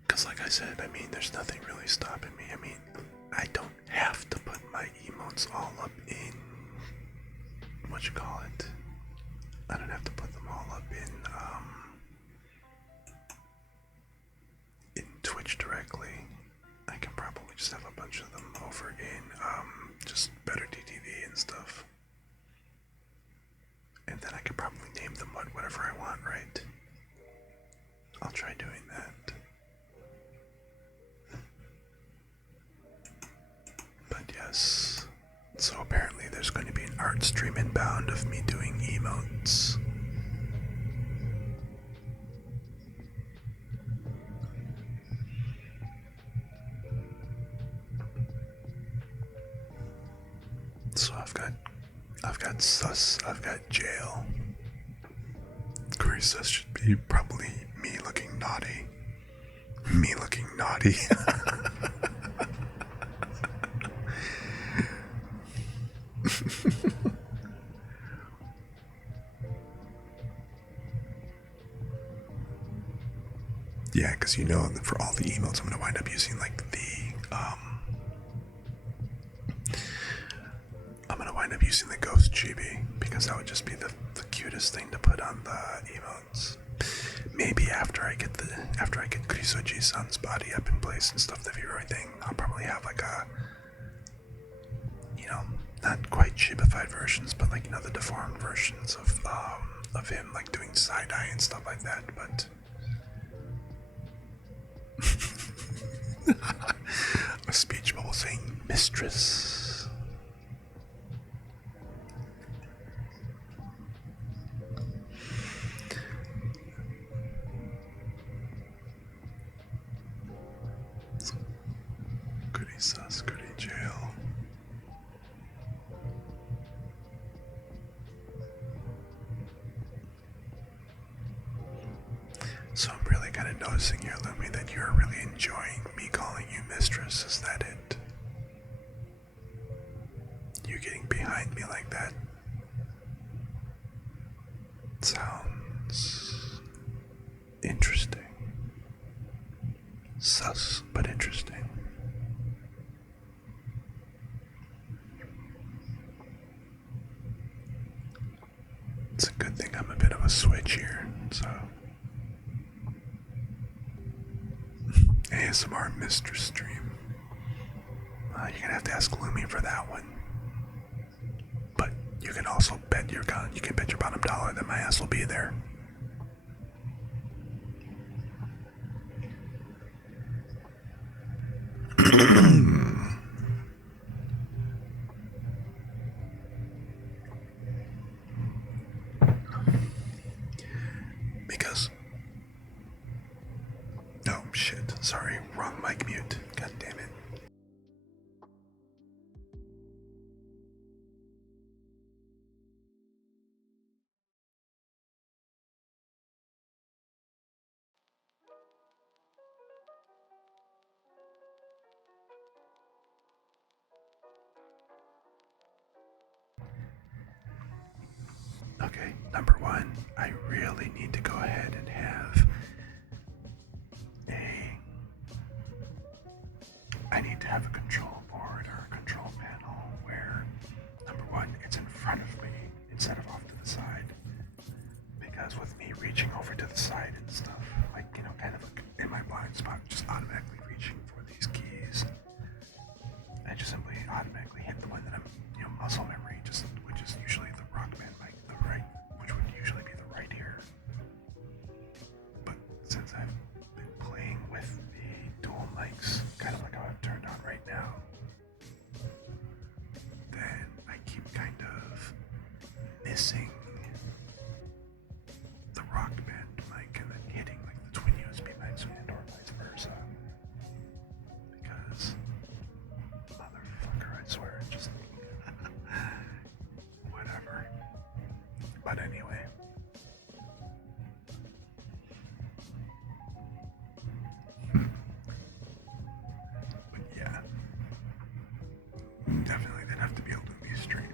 Because like I said, I mean, there's nothing really stopping me. I mean, I don't have to put my emotes all up in, what you call it? I don't have to put them all up in Twitch directly. I can probably just have a bunch of them over in just better DTV and stuff. And then I could probably name them whatever I want, right? I'll try doing that. But yes, so apparently there's going to be an art stream inbound of me doing emotes. So I've got sus, I've got jail. Sus should be probably me looking naughty. Me looking naughty. Yeah, because you know that for all the emotes, I'm going to wind up using like I'm going to wind up using the ghost chibi because that would just be the cutest thing to put on the emotes. Maybe after I get Kurisoji-san's body up in place and stuff, the VRoid thing, I'll probably have like a, you know, not quite chibified versions, but like, you know, the deformed versions of him like doing side eye and stuff like that. But a speech bubble saying mistress. Goody sus, goody jail. So I'm really kind of noticing here, Lumi, that you're really enjoying me calling you mistress. Is that it? You getting behind me like that sounds interesting. Sus, but interesting. It's a good thing I'm a bit of a switch here, so. ASMR Mistress stream. You're gonna have to ask Lumi for that one. But you can also bet your bottom dollar that my ass will be there. Because, oh shit, sorry, wrong mic mute. God damn it. I really need to go ahead and have I need to have a control board or a control panel where, number one, it's in front of me instead of off to the side. Because with me reaching over to the side and stuff, like, you know, kind of like in my blind spot, just automatically reaching for these keys, I just simply automatically hit the one that I'm, you know, muscle memory, which is usually the rock band mic, the right, which would usually be the right ear. But since I've been playing with the dual mics, kind of like how I've turned on right now, then I keep kind of missing the rock band mic and then hitting like the twin USB mics and or vice versa. Because motherfucker, I swear, it just whatever. But anyway. But yeah. Definitely they'd have to be a Lumi stream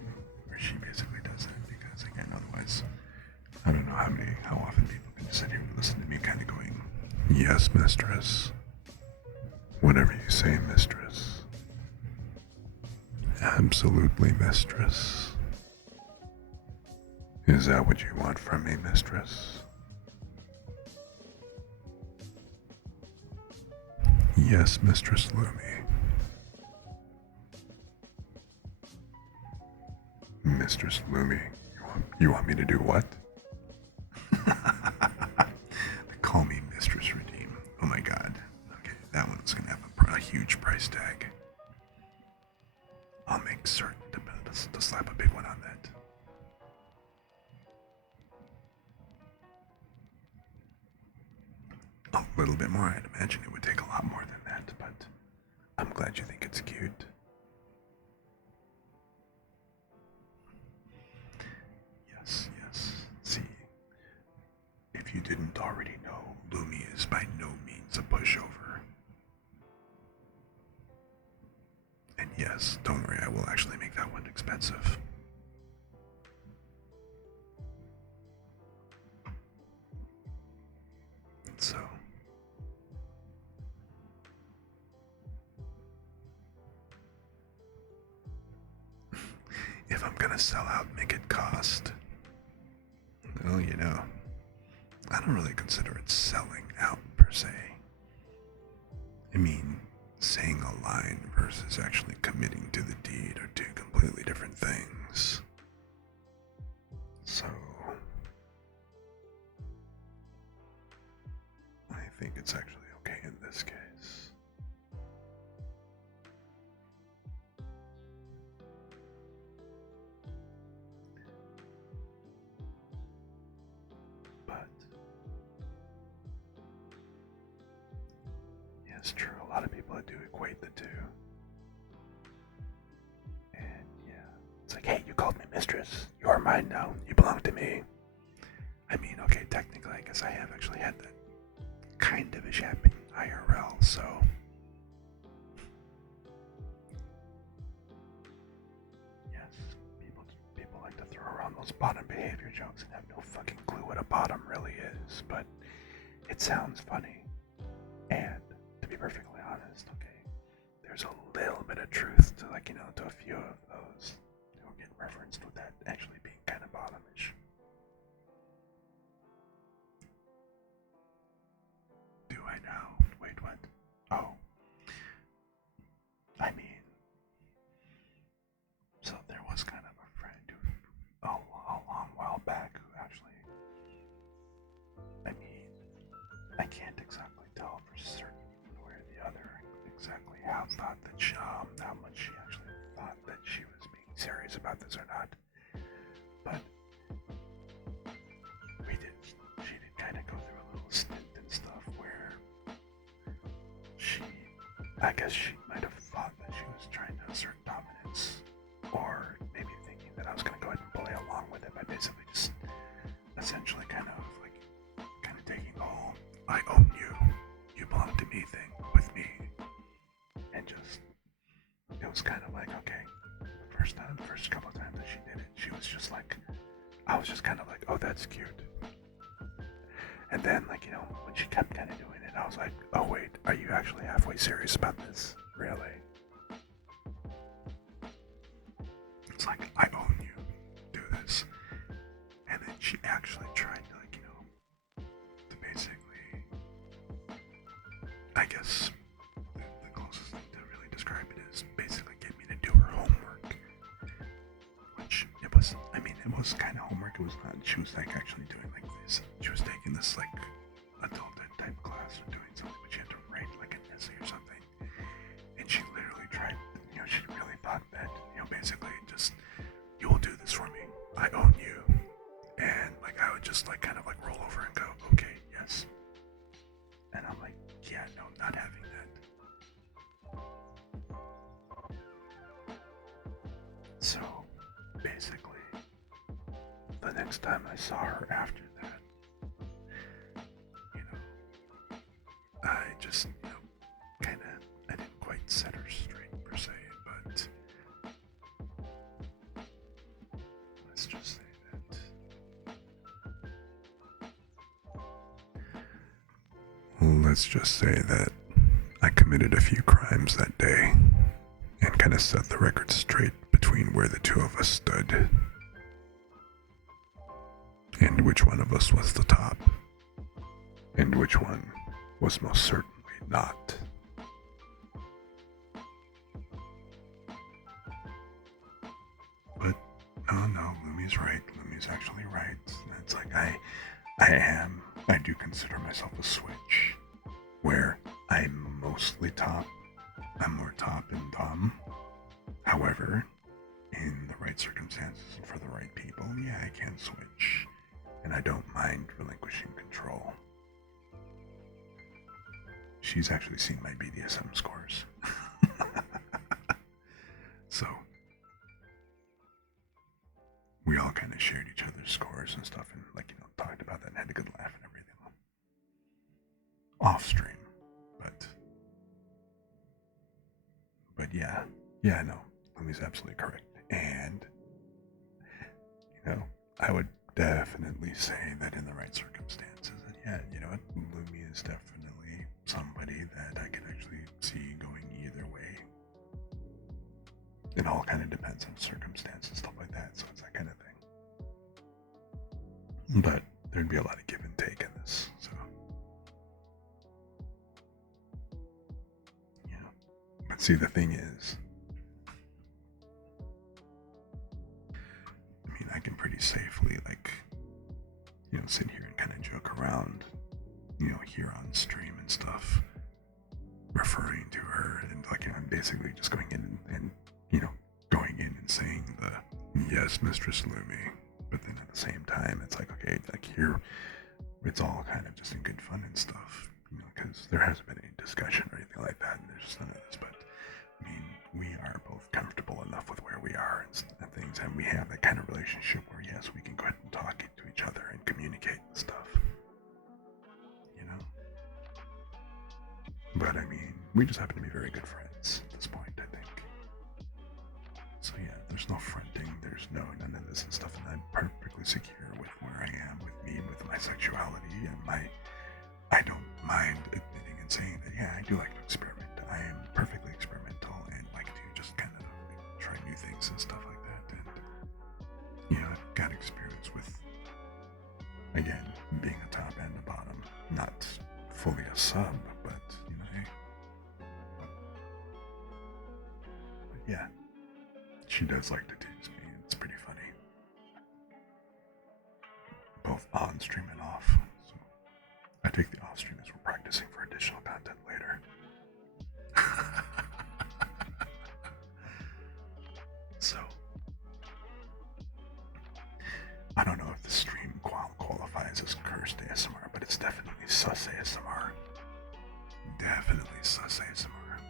where she basically does that, because again, otherwise I don't know how often people can sit here and listen to me kind of going, yes, mistress. Whatever you say, mistress. Absolutely, mistress. Is that what you want from me, mistress? Yes, Mistress Lumi. Mistress Lumi, you want me to do what? They call me Mistress Redeem. Oh my god. Okay, that one's gonna have a huge price tag. I'll make certain to slap a big one on that. A little bit more, I'd imagine it would take a lot more than that, but I'm glad you think it's cute. Yes, yes. See, if you didn't already know, Lumi is by no means a pushover. And yes, don't worry, I will actually make that one expensive. So, if I'm gonna sell out, make it cost. Well, you know, I don't really consider it selling out per se. I mean, saying a line versus actually committing to the deed are two completely different things. So, I think it's actually okay in this case. But yeah, it's true. A lot of people do equate the two. And yeah, it's like, hey, you called me mistress. You are mine now. You belong to me. I mean, okay, technically, I guess I have actually had that kind of ish happen IRL, so. Yes, people like to throw around those bottom behavior jokes and have no fucking clue what a bottom really is, but it sounds funny. And to be perfectly honest, okay, there's a little bit of truth to, like, you know, to a few of those who get referenced with that actually being kind of bottomish. Do I now? Wait, what? Oh. I mean, so there was kind of a friend who, a long while back, who actually, I mean, I can't exactly tell for certain one way or the other exactly how much she actually thought that she was being serious about this or not. But she did kind of go through a little stint and stuff where I guess she might have thought that she was trying to assert dominance, or maybe thinking that I was going to go ahead and play along with it by basically just essentially kind of taking the whole I own you, you belong to me thing with me. And just, it was kind of like, okay, the first couple of times that she did it, she was just like, I was just kind of like, oh, that's cute. And then, like, you know, when she kept kind of doing it, I was like, oh wait, are you actually halfway serious about this? Really? It's like, I own you. Do this. And then she actually tried to, like, you know, to basically, I guess, the closest thing to really describe it is basically get me to do her homework. Which, it was, I mean, it was kind of homework. It was not, she was like actually doing like this. She was taking this like adulthood type class or doing something, but she had to write like an essay or something. And she literally tried, you know, she really thought that, you know, basically just, you will do this for me. I own you. And like I would just like kind of like roll over and go, okay, yes. And I'm like, yeah, no, not having that. So basically, the next time I saw her after that, you know, I just, you know, kind of, I didn't quite set her straight per se, but let's just say let's just say that I committed a few crimes that day and kind of set the record straight between where the two of us stood and which one of us was the top and which one was most certainly not. But no, Lumi's right. Lumi's actually right. It's like I do consider myself a switch, where I'm mostly top. I'm more top and dumb. However, in the right circumstances and for the right people, yeah, I can switch. And I don't mind relinquishing control. She's actually seen my BDSM scores. So, we all kind of shared each other's scores and stuff and, like, you know, talked about that and had a good laugh and everything. Off stream. But yeah, no, Lumi's absolutely correct. And, you know, I would definitely say that in the right circumstances, and yeah, you know what, Lumi is definitely somebody that I can actually see going either way. It all kind of depends on circumstances, stuff like that, so it's that kind of thing. But there'd be a lot of give and take in this, so. But see, the thing is, I mean, I can pretty safely, like, you know, sit here and kind of joke around, you know, here on stream and stuff, referring to her and, like, you know, basically just going in and you know, going in and saying the, yes, Mistress Lumi, but then at the same time, it's like, okay, like here, it's all kind of just in good fun and stuff, you know, because there hasn't been any discussion or anything like that, and there's just none of this, but I mean, we are both comfortable enough with where we are and things, and we have that kind of relationship where, yes, we can go ahead and talk to each other and communicate and stuff, you know? But I mean, we just happen to be very good friends at this point, I think. So yeah, there's no fronting, there's none of this and stuff, and I'm perfectly secure with where I am, with me, with my sexuality, and I don't mind admitting and saying that, yeah, I do like to experiment. I am perfectly experimental and like to just kind of like, try new things and stuff like that. And, you know, I've got experience with, again, being a top and a bottom. Not fully a sub, but, you know, hey. But yeah, she does like to tease me. It's pretty funny. Both on stream and off. So I take the off stream as we're practicing for additional content later. So, I don't know if the stream qualifies as cursed ASMR, but it's definitely sus ASMR. Definitely sus ASMR.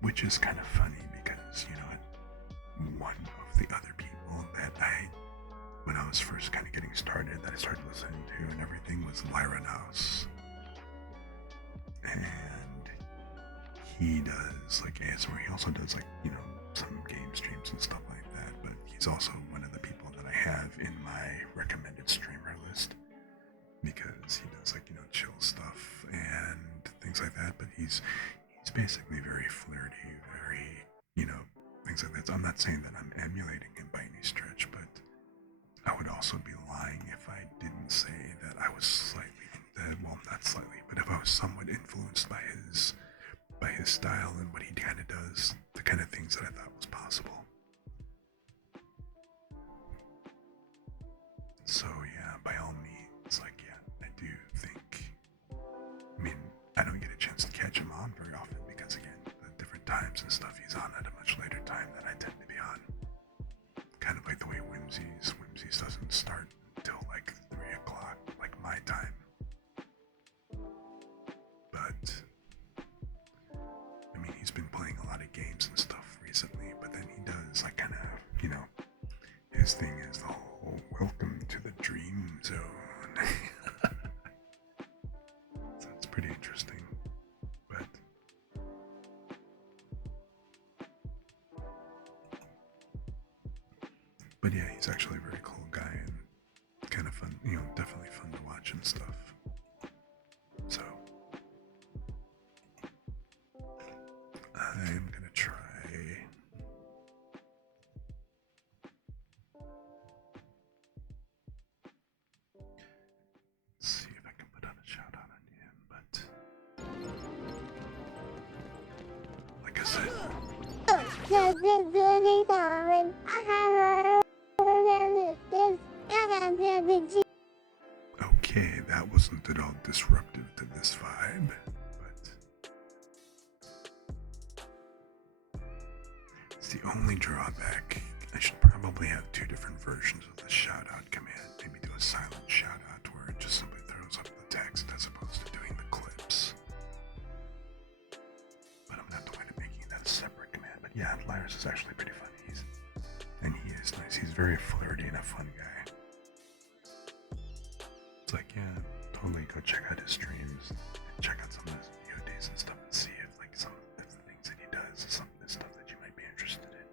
Which is kind of funny because, you know, one of the other people that when I was first kind of getting started, that I started listening to and everything was Lyra Nouse. And he does like ASMR. He also does like, you know, some game streams and stuff like that, but he's also one of the people that I have in my recommended streamer list. because he does like, chill stuff and things like that. But he's basically very flirty, very, things like that. So I'm not saying that I'm emulating him by any stretch, but I would also be lying if I didn't say that I was slightly, well, not slightly, but if I was somewhat influenced by his style and what he kind of does, the kind of things that I thought was possible. So yeah, by all means, like, yeah, I do think, I mean, I don't get a chance to catch him on very often because, again, the different times and stuff he's on at a much later time than I tend to be on. Kind of like the way Whimsy's doesn't start until like 3 o'clock, like my time. But I mean, he's been playing a lot of games and stuff recently, but then he does like kind of, his thing is the whole welcome to the dream zone. So it's pretty interesting. But yeah, he's actually a very cool guy and kind of fun, definitely fun to watch and stuff. So I'm gonna try. See if I can put on a shout out on him, but like I said. Okay, that wasn't at all disruptive to this vibe, but it's the only drawback. I should probably have 2 different versions of the shout-out command. Maybe do a silent shout-out where it just simply throws up the text as opposed to doing the clips. But I'm gonna have to wind up making that a separate command. But yeah, Lars is actually pretty funny. And he is nice. He's very flirty and a fun guy. It's like, yeah, totally go check out his streams and check out some of his VODs and stuff and see if like some of the things that he does is some of the stuff that you might be interested in.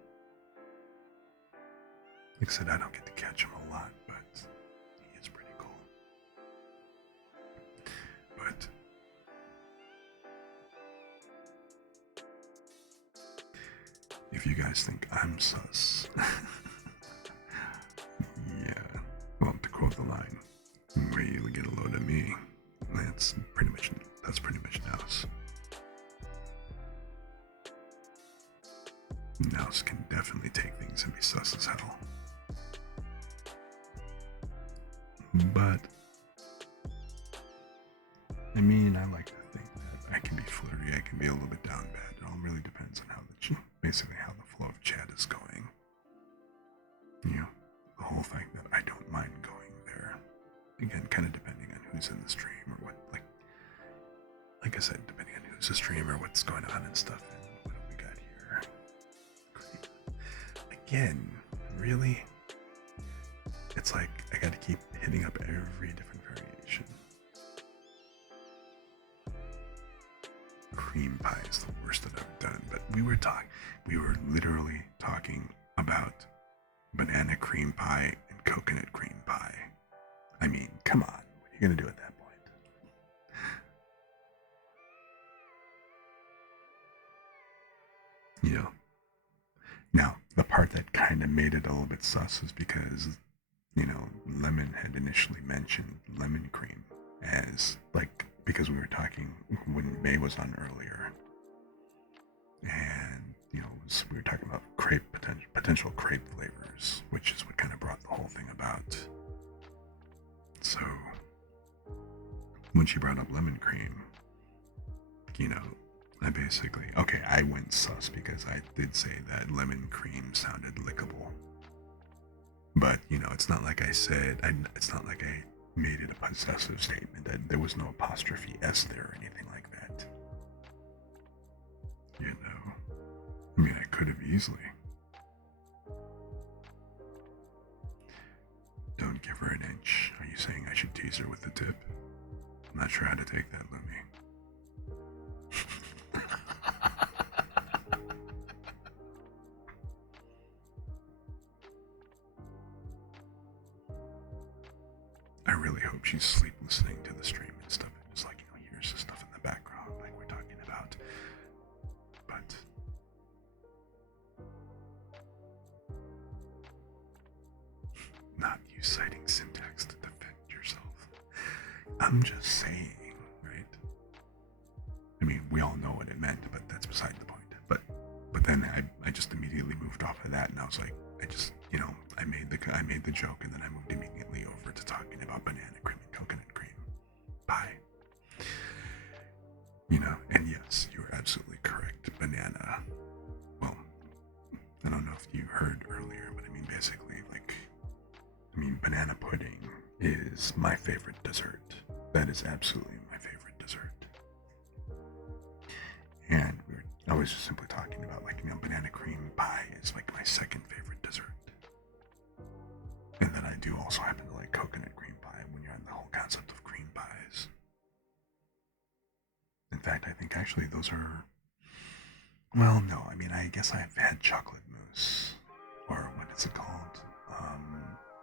Like I said, I don't get to catch him a lot, but he is pretty cool. But if you guys think I'm sus, yeah, well, to quote the line, "Wait till you get a load of me," that's pretty much Nouse. Nouse can definitely take things and be sus as hell. But I mean, I like to think that I can be flirty, I can be a little bit down bad. It all really depends on how basically how the flow of chat is going. The whole fact that I don't mind going there. Again, kind of depending on who's in the stream or what, like I said, depending on who's the streamer, what's going on and stuff. And what have we got here? Again, really? It's like I gotta keep hitting up every different variation. Cream pie is the worst that I've done, but we were literally talking about banana cream pie and coconut cream pie. I mean, come on, what are you gonna do at that point? Now, the part that kind of made it a little bit sus is because, Lemon had initially mentioned lemon cream as, because we were talking when May was on earlier. And, we were talking about potential crepe flavors, which is what kind of brought the whole thing about. So, when she brought up lemon cream, I went sus because I did say that lemon cream sounded lickable. But, it's not like I said, it's not like I made it a possessive statement, that there was no apostrophe S there or anything like that. I mean, I could have easily. Don't give her an inch. Are you saying I should tease her with the tip? I'm not sure how to take that, Lumi. I really hope she's asleep listening to the stream and stuff, and just like, here's the stuff in the background, like we're talking about. But not you citing syntax to defend yourself. I'm just saying, right? I mean, we all know what it meant, but that's beside the point. But then I just immediately moved off of that, and I was like, I made the joke, and then I moved immediately over to talking about banana cream and coconut cream pie. And yes, you were absolutely correct. Banana. Well, I don't know if you heard earlier, but I mean, basically, banana pudding is my favorite dessert. That is absolutely my favorite dessert. And I was just simply talking about, banana cream pie is like my second favorite dessert. And then I do also happen to like coconut cream pie when you're on the whole concept of cream pies. In fact, I think actually those are, well, no, I mean, I guess I've had chocolate mousse, or what is it called?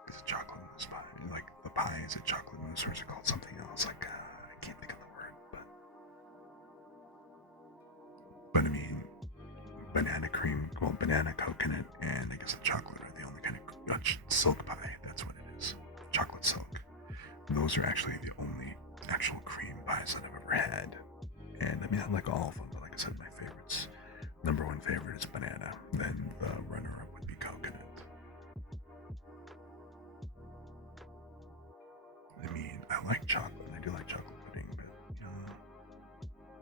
Is it chocolate mousse pie? Like the pie, is it chocolate mousse or is it called something else? Like, I can't think of the word, but I mean, banana cream, well, banana, coconut, and I guess the chocolate are the only kind of silk pie. That's what it is. Chocolate silk. And those are actually the only actual cream pies that I've ever had. And I mean, I like all of them, but like I said, my favorites. Number one favorite is banana. Then the runner-up would be coconut. I mean, I like chocolate. I do like chocolate pudding, but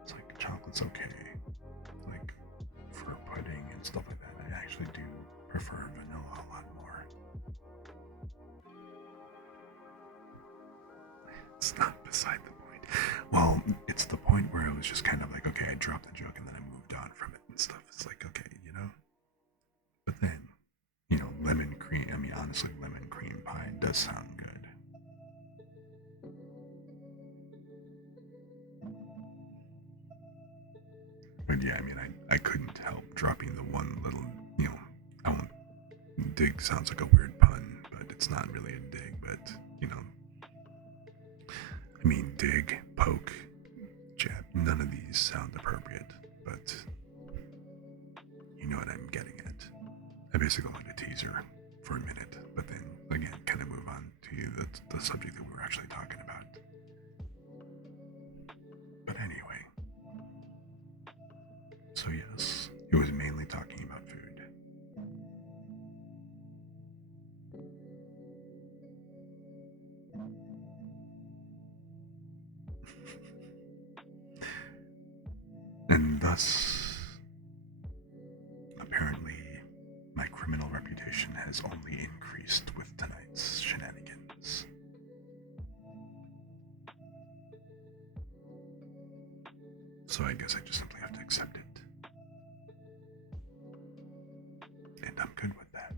it's like chocolate's okay. Like for pudding and stuff like that, I actually do prefer vanilla a lot more. It's not beside the point. Well, it's the point where it was just kind of like, okay, I dropped the joke and then I moved on from it and stuff. It's like, okay, But then, lemon cream, I mean, honestly, lemon cream pie does sound good. But yeah, I mean, I couldn't help dropping the one little, I won't, dig sounds like a weird pun, but it's not really a dig, but, I mean, dig, poke, jab, none of these sound appropriate, but you know what I'm getting at. I basically wanted to tease her for a minute, but then, again, kind of move on to the subject that we were actually talking about. But anyway. So yes, it was mainly talking about food. And thus, apparently, my criminal reputation has only increased with tonight's shenanigans. So I guess I just simply have to accept it. And I'm good with that.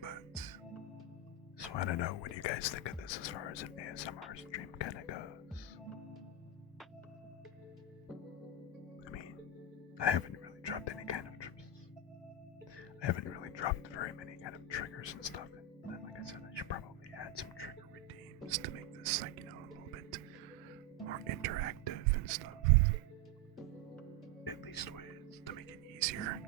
But, so I don't know, what do you guys think of this as far as an ASMR stream kind of goes? I mean, I haven't really dropped any kind of trips. I haven't really dropped very many kind of triggers and stuff. And then, like I said, I should probably add some trigger redeems to make this, like, a little bit more interactive and stuff. At least ways to make it easier.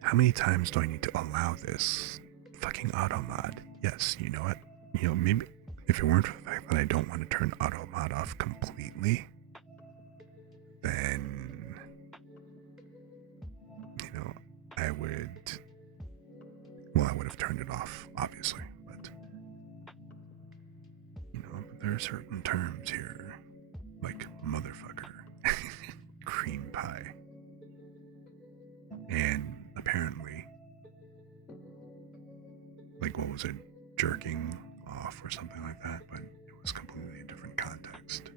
How many times do I need to allow this fucking auto mod? Yes, you know what? Maybe if it weren't for the fact that I don't want to turn auto mod off completely, then I would have turned it off, obviously, but there are certain terms here, like motherfucker, cream pie, and apparently, like, what was it, jerking off or something like that, but it was completely a different context.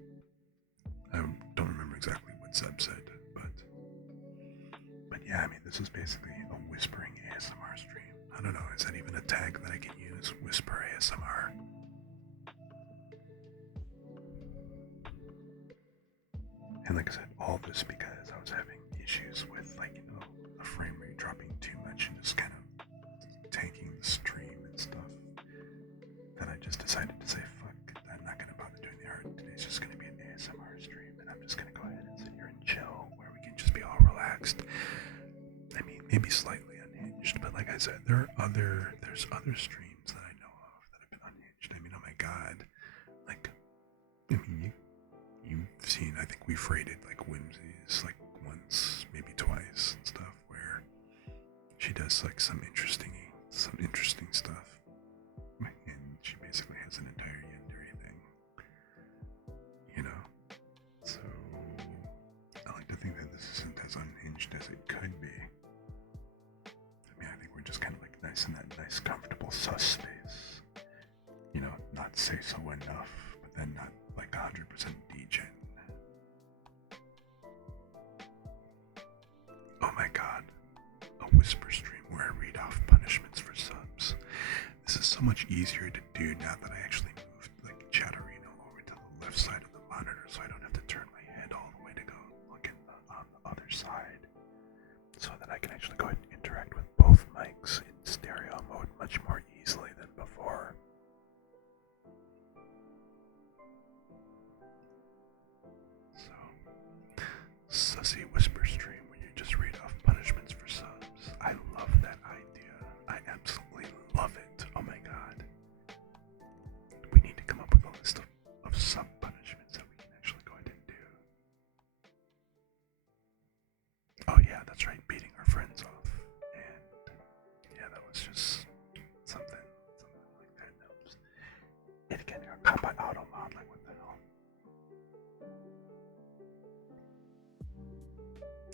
I don't remember exactly what Zeb said, but yeah, I mean, this is basically a whispering ASMR stream. I don't know, is that even a tag that I can use? Whisper ASMR. And like I said, all this because I was having issues with, like, you know, the frame rate dropping too much and just kind of tanking the stream and stuff. Then I just decided to say, fuck, I'm not going to bother doing the art. Today's just going to be an ASMR stream, and I'm just going to go ahead and sit here and chill, where we can just be all relaxed. I mean, maybe slightly unhinged, but like I said, there's other streams that I know of that have been unhinged. I mean, oh my god. Like, I mean, you've seen, I think we've rated like Whimsy's like once, maybe twice and stuff, where she does like some interesting stuff. And she basically has an entire yandere thing. You know? So I like to think that this isn't as unhinged as it could be. I mean, I think we're just kind of like nice in that nice comfortable sus space. You know, not say so enough, but then not like 100% degen. Oh my god, a whisper stream where I read off punishments for subs. This is so much easier to do now that I actually moved like Chatterino over to the left side of the monitor, so I don't have to turn my head all the way to go look at on the other side, so that I can actually go ahead and interact with both mics in stereo mode much more easily than before. So, sussy whisper stream where you just read off punishments for subs. I love that idea. I absolutely love it. Oh my god. We need to come up with a list of sub punishments that we can actually go ahead and do. Oh yeah, that's right, beating our friends off. And yeah, that was just something like that. It can combat auto mod, like what the hell?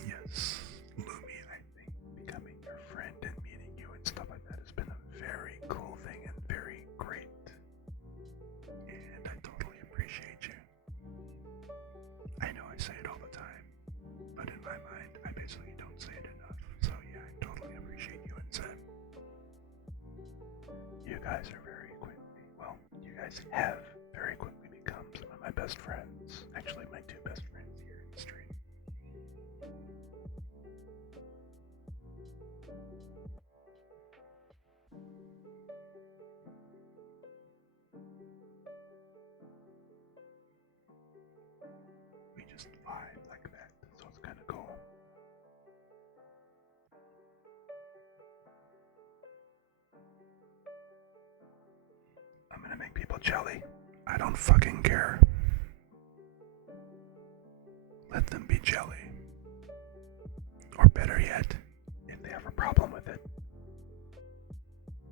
Yes, Lumi, I think becoming your friend and meeting you and stuff like that has been a very cool thing and very great. And I totally appreciate you. I know I say it all the time, but in my mind, I basically don't say it enough. So yeah, I totally appreciate you and Zeb. You guys are very quickly, well, you guys have very quickly become some of my best friends. Actually, my two best friends here in the stream. We just vibe like that, so it's kind of cool. I'm gonna make people jelly. I don't fucking care. Let them be jelly. Or better yet, if they have a problem with it,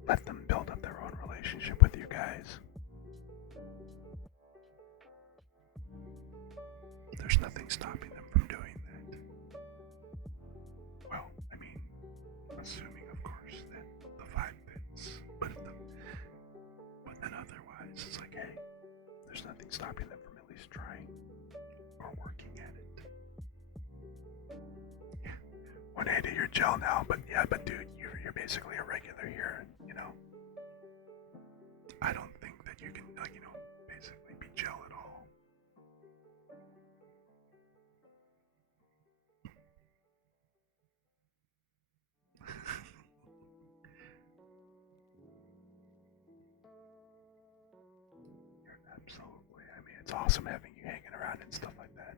let them build up their own relationship with you guys. There's nothing stopping them from doing that. Well, I mean, assuming, of course, that the vibe fits. But then otherwise, it's like, hey, there's nothing stopping them from at least trying or working at it. Yeah. 180, you're gel now, but yeah, but dude, you're basically a regular here, you know? I don't think that you can, like, you know, basically be gel at all. You're absolutely, I mean, it's awesome having you hanging around and stuff like that.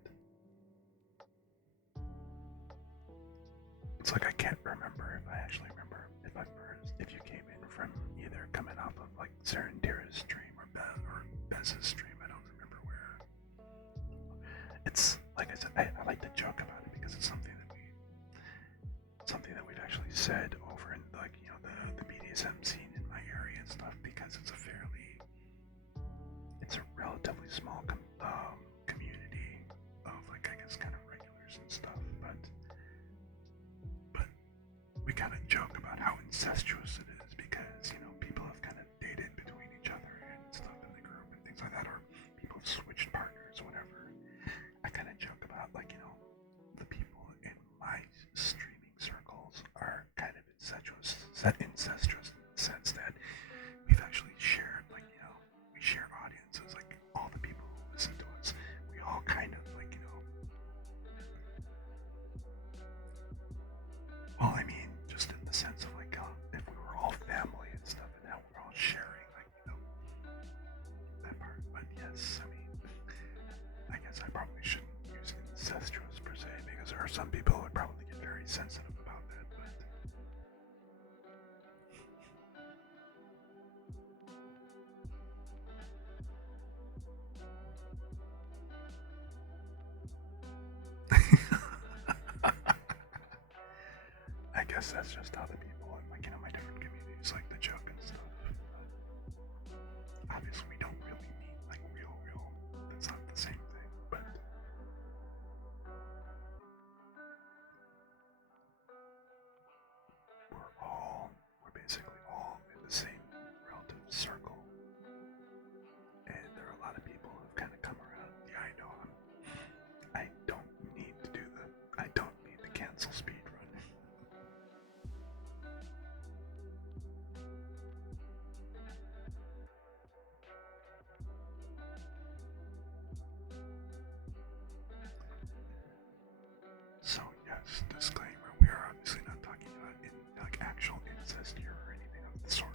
It's like I can't remember if I actually remember if you came in from either coming off of like Serendira's stream or Bez's stream. I don't remember where. It's like I said, I like to joke about it because it's something that we've actually said over in, like, you know, the BDSM scene in my area and stuff, because it's a relatively small community of, like, I guess kind of regulars and stuff, but we kind of joke about how incestuous it is because, you know, people have kind of dated between each other and stuff in the group and things like that, or people have switched partners, whatever. I kind of joke about, like, you know, the people in my streaming circles are kind of incestuous in the sense that we've actually shared, like, you know, we share audiences, like all the people who listen to us. We all kind of, like, you know, Well, I mean, just in the sense of like, if we were all family and stuff, and now we're all sharing, like, that part. But yes, I mean, I guess I probably shouldn't use incestuous per se, because there are some people who would probably get very sensitive about that, but. I guess that's just how the people in, like, my different communities like the joke and stuff. Obviously, we don't really mean like real. That's not the same thing, but. We're basically all in the same relative circle. And there are a lot of people who've kind of come around. Yeah, I know. I don't need the cancel speed run. So yes, disclaimer, we are obviously not talking about like actual incest here or anything of the sort.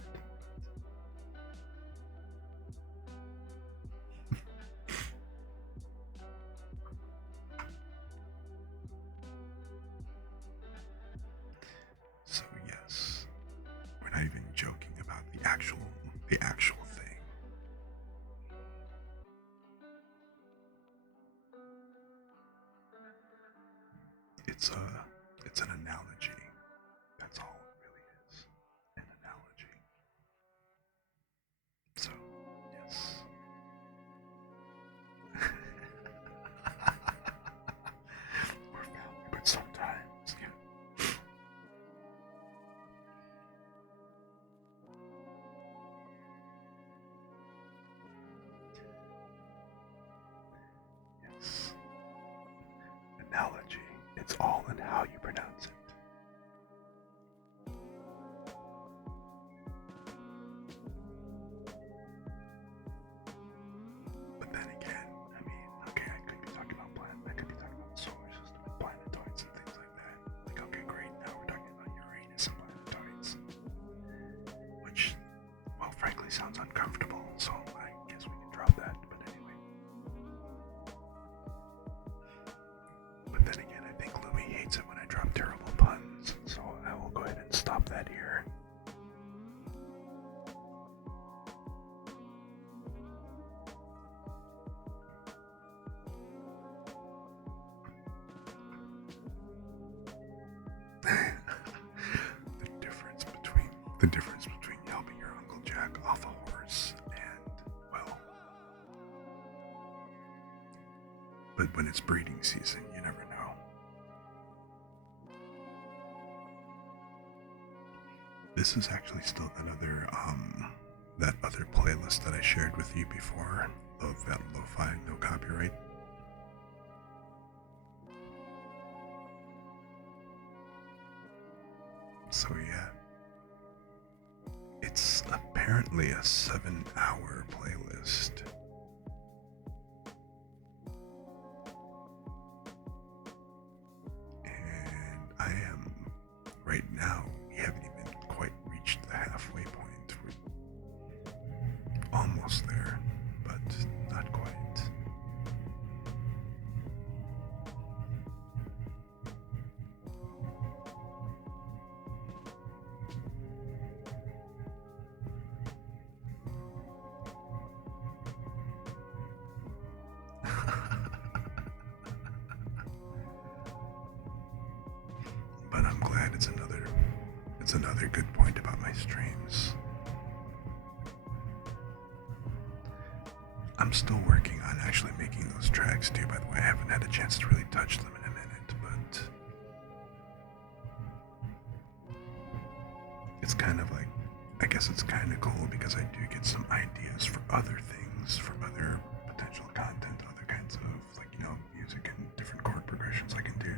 So yes, we're not even joking about the actual thing. It's an analogy. That's all it really is. An analogy. So, yes. We're family, but sometimes, Yes. Analogy. It's all in how you pronounce it. But then again, I mean, okay, I could be talking about I could be talking about the solar system and planetoids and things like that. Like, okay, great, now we're talking about Uranus and planetoids. Which, well, frankly sounds uncomfortable, so I guess we can drop that, but anyway. But then again, I think Louis hates it when I drop terrible puns, so I will go ahead and stop that here. the difference between helping your Uncle Jack off a horse and, well, but when it's breeding season, you never know. This is actually still that other playlist that I shared with you before, of that lo-fi, no copyright. So yeah, it's apparently a 7-hour playlist. And I am, right now, we haven't even quite reached the halfway point. We're almost there, but not quite. But I'm glad it's another good point about my streams. I'm still working on actually making those tracks too, by the way. I haven't had a chance to really touch them in a minute, but it's kind of like, I guess it's kind of cool because I do get some ideas for other things, for other potential content, other kinds of, like, music and different chord progressions I can do.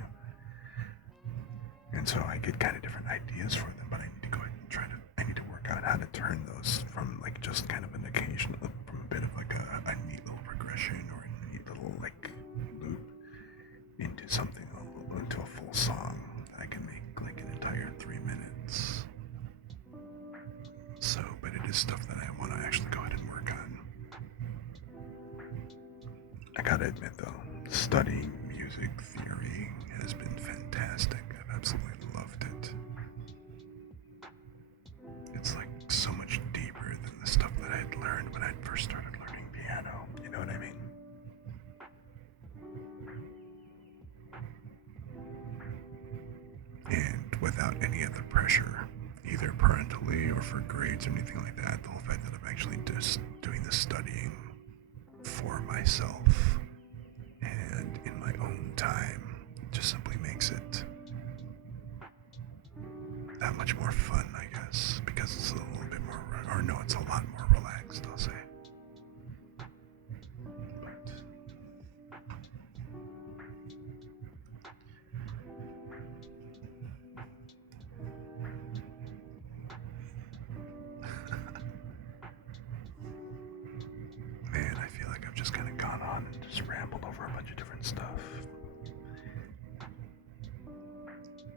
And so I get kind of different ideas for them, but I need to go ahead and I need to work out how to turn those from like just kind of an occasional, from a bit of like a neat little progression or a neat little like loop into something, into a full song that I can make like an entire is stuff that I want to actually go ahead and work on. I gotta admit though, studying music theory has been fantastic. I've absolutely loved it. It's like so much deeper than the stuff that I had learned when I first started learning piano. You know what I mean? And without any of the pressure, either parentally or for grades or anything like that, the whole fact that I'm actually just doing the studying for myself and in my own time just simply makes it that much more fun, I guess, because it's a little bit more, or no, it's a lot more relaxed, I'll say. But man, I feel like I've just kind of gone on and just rambled over a bunch of different stuff.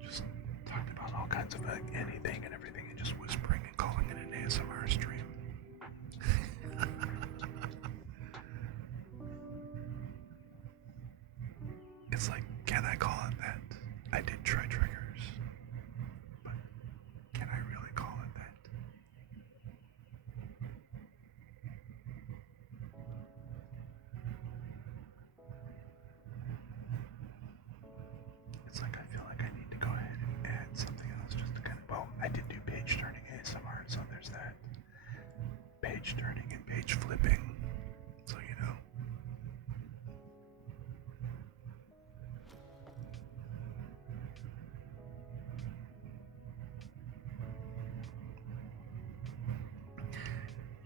Just talked about all kinds of like anything and everything and just whispering and calling it an ASMR stream. It's like, can I call it that? I did try triggers, but can I really call it that? It's like I feel like I need to go ahead and add something else just to kind of, well, I did do page turning ASMR, so there's that. Page turning and page flipping, so you know.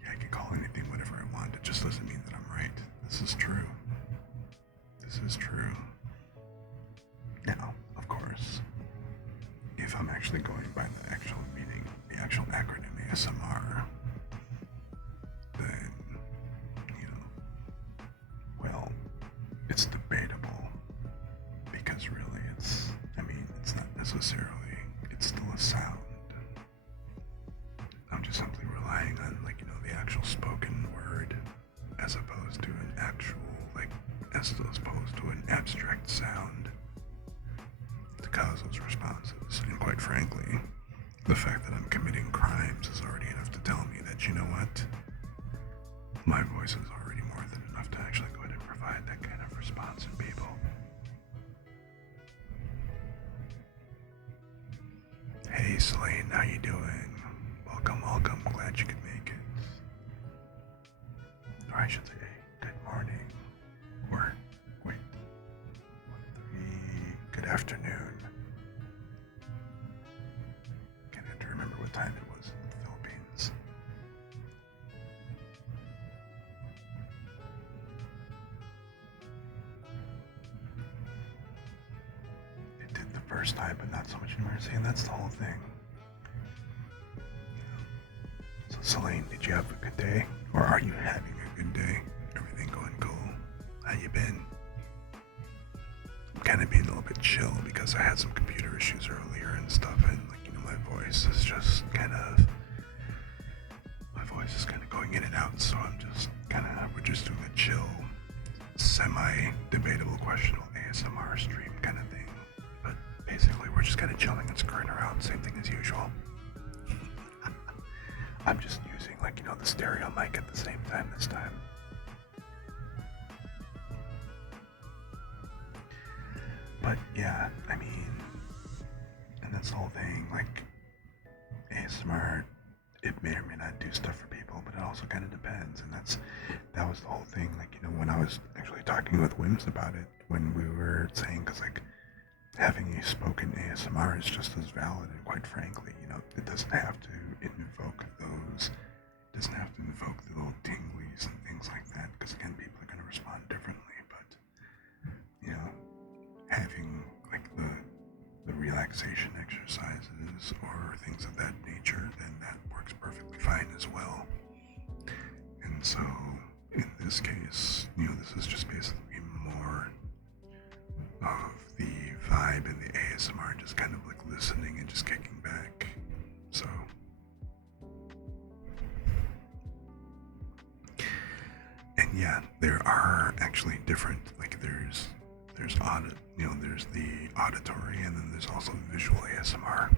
Yeah, I can call anything whatever I want. It just doesn't mean that I'm right. This is true. This is true. Now, of course, if I'm actually going by the actual meaning, the actual acronym ASMR, then, you know, well, it's debatable, because really it's not necessarily, it's still a sound. I'm just simply relying on, like, you know, the actual spoken word, as opposed to an actual, like, as opposed to an abstract sound to cause those responses. And quite frankly, the fact that I'm committing crimes is already enough to tell me that, you know what, my voice is already more than enough to actually go ahead and provide that kind of response in people. Hey Selene, how you doing? Welcome, welcome, glad you could make it. Or I should say, good morning. Or, wait, 1, 3, good afternoon. Can't have to remember what time it was in the Philippines. It did the first time, but not so much anymore. See, and that's the whole thing. So, Selene, did you have a good day? Or are you having a good day? Everything going cool? How you been? I'm kind of being a little bit chill because I had some computer issues earlier and stuff, and, like, you know, my voice is just kind of going in and out, so we're just doing a chill, semi-debatable, questionable ASMR stream kind of thing. But basically, we're just kind of chilling and screwing around, same thing as usual. I'm just using, like, you know, the stereo mic at the same time this time. But yeah, I mean, and that's the whole thing, like, ASMR, it may or may not do stuff for people, but it also kind of depends, and that was the whole thing, like, you know, when I was actually talking with Wims about it, when we were saying, because, like, having a spoken ASMR is just as valid, and quite frankly, you know, it doesn't have to invoke the little tinglies and things like that, because again, people are going to respond differently, but, you know, having, like, the relaxation exercises or things of that nature, then that works perfectly fine as well. And so, in this case, you know, this is just basically more of the vibe and the ASMR, just kind of like listening and just kicking back. So, yeah, there are actually different, like there's audit, there's the auditory, and then there's also visual ASMR.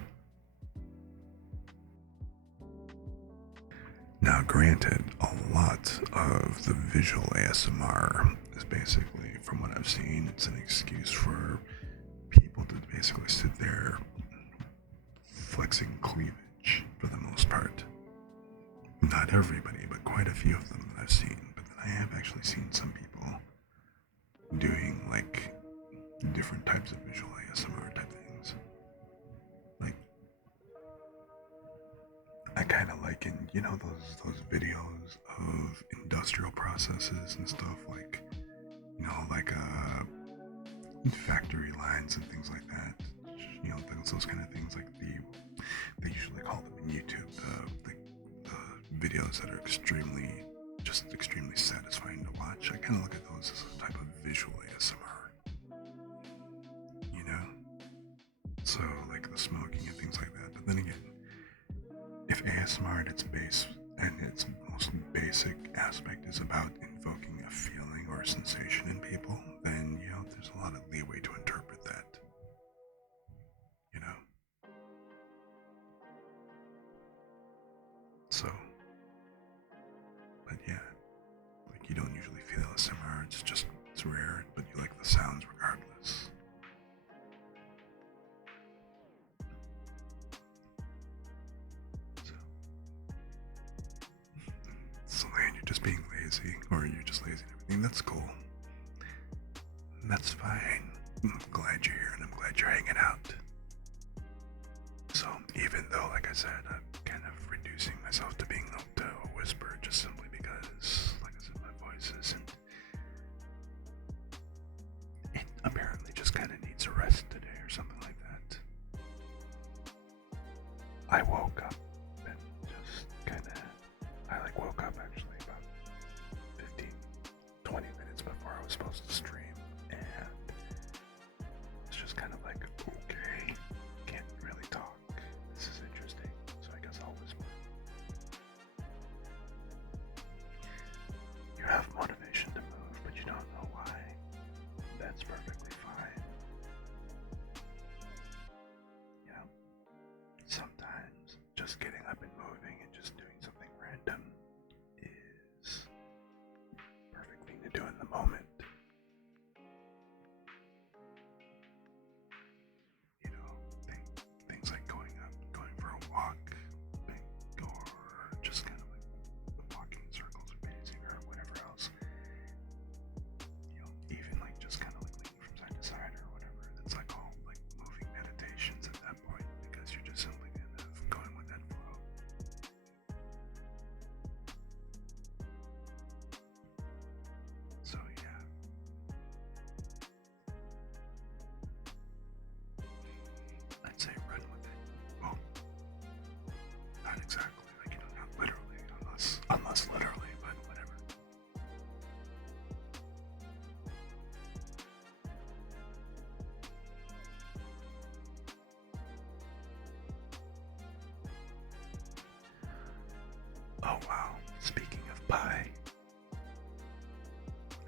Now, granted, a lot of the visual ASMR is basically, from what I've seen, it's an excuse for people to basically sit there flexing cleavage for the most part. Not everybody, but quite a few of them that I've seen. But then I have actually seen some people doing like different types of visual ASMR type things. Like, I kind of liken, those videos of industrial processes and stuff, like, like factory lines and things like that. Those kind of things, like they usually call them in YouTube the videos that are extremely satisfying to watch. I kind of look at those as a type of visual ASMR. So like the smoking and things like that. But then again, if ASMR at its base and its most basic aspect is about invoking a feeling or a sensation in people, then there's a lot of leeway to interpret that. So, but yeah, like you don't usually feel ASMR. It's rare, but you like the sounds regardless. So then you're just being lazy, or you're just lazy and everything. That's cool. That's fine. I'm glad you're here, and I'm glad you're hanging out. So even though, like I said, I'm kind of reducing myself to being able to whisper, just simply because, like I said, my voice isn't. It apparently just kind of needs a rest today, or something like that. I woke up and just I woke up actually about 15, 20 minutes before I was supposed to stream, and it's just kind of like, okay, can't really talk. This is interesting, so I guess I'll whisper. You have motivation to move, but you don't know why. That's perfectly fine. Sometimes just getting up and moving and just doing something random is the perfect thing to do in the moment. Things like going for a walk, or just kind of like walking in circles or pacing or whatever else. Even like just kind of like leaning from side to side or whatever. That's like all like moving meditations at that point, because you're just simply kind of going with that flow. So yeah. I'd say run with it. Well, not exactly, like, not literally, unless literally, but whatever. Oh wow, speaking of pie,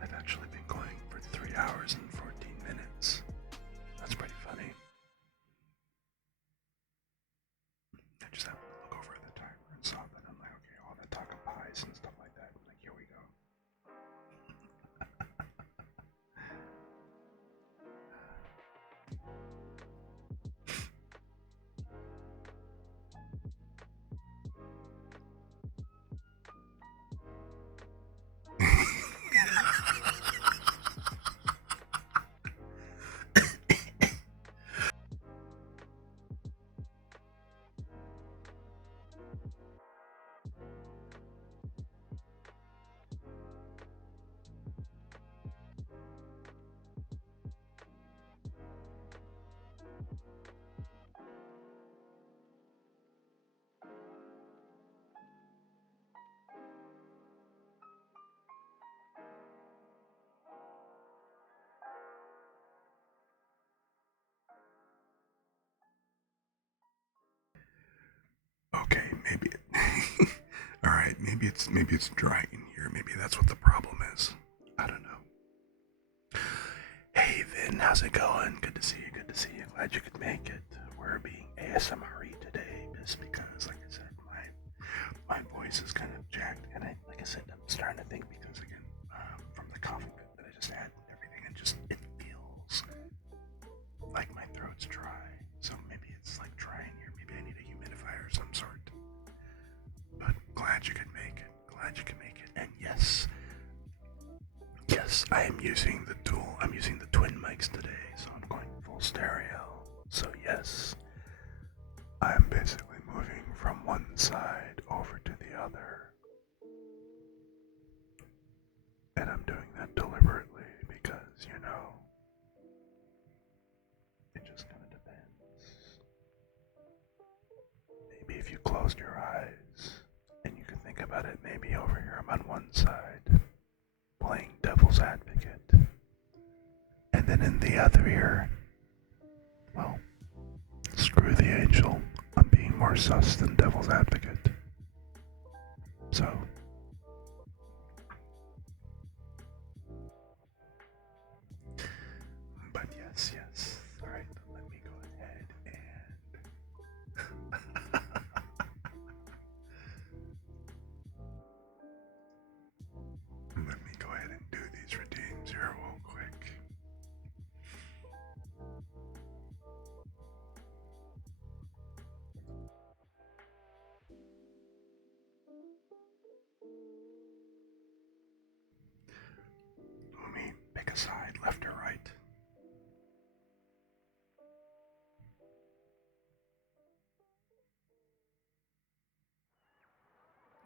I've actually been going for 3 hours and 14 minutes. That's pretty funny. I just happened to look over at the timer and saw that. I'm like, okay, all that talk of pies and stuff like that. I'm like, here we go. Okay, maybe it. All right, maybe it's dry in here. easier. Maybe that's what the problem is. I don't know. Hey Vin, how's it going? Good to see you, good to see you. Glad you could make it. We're being ASMR today just because, like I said, my voice is kind of jacked, and like I said, I'm starting to think because again, from the coughing fit that I just had and everything, it feels like my throat's dry. So maybe it's like dry in here. Maybe I need a humidifier of some sort. But glad you could make it. Glad you could make it. And yes, I am using the dual. I'm using the twin mics today, so I'm going full stereo. So yes, I'm basically moving from one side over to the other. And I'm doing that deliberately because, it just kind of depends. Maybe if you closed your eyes and you could think about it, maybe over here I'm on one side playing devil's advocate. And then in the other ear, well, screw the angel. I'm being more sus than devil's advocate. So, but yes. Alright, let me go ahead and let me go ahead and do these redeems here real quick. Let me pick a side, left or right.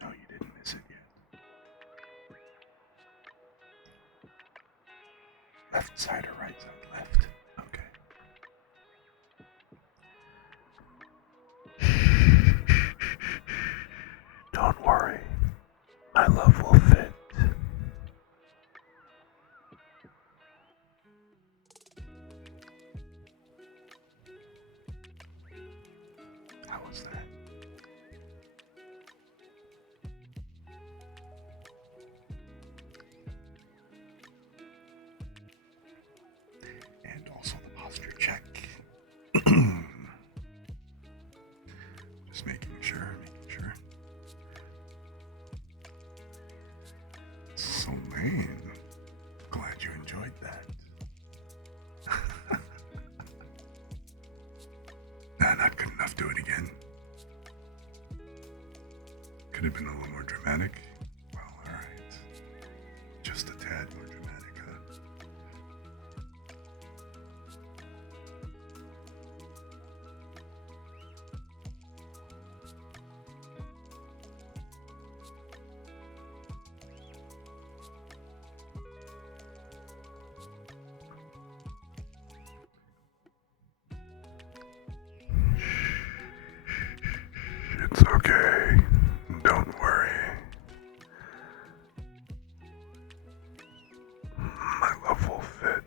No, you didn't miss it yet. Left side or right side? Left. Okay. Don't worry. My love will fit. How was that? And also the posture check. Just making sure. So man, glad you enjoyed that. Nah, not good enough. Do it again. Could have been a little more dramatic. Well, alright. Just a tad more dramatic, huh? It's okay. Don't worry. My love will fit.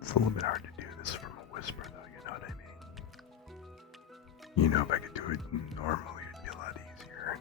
It's a little bit hard to do this from a whisper, though, you know what I mean? If I could do it normally, it'd be a lot easier.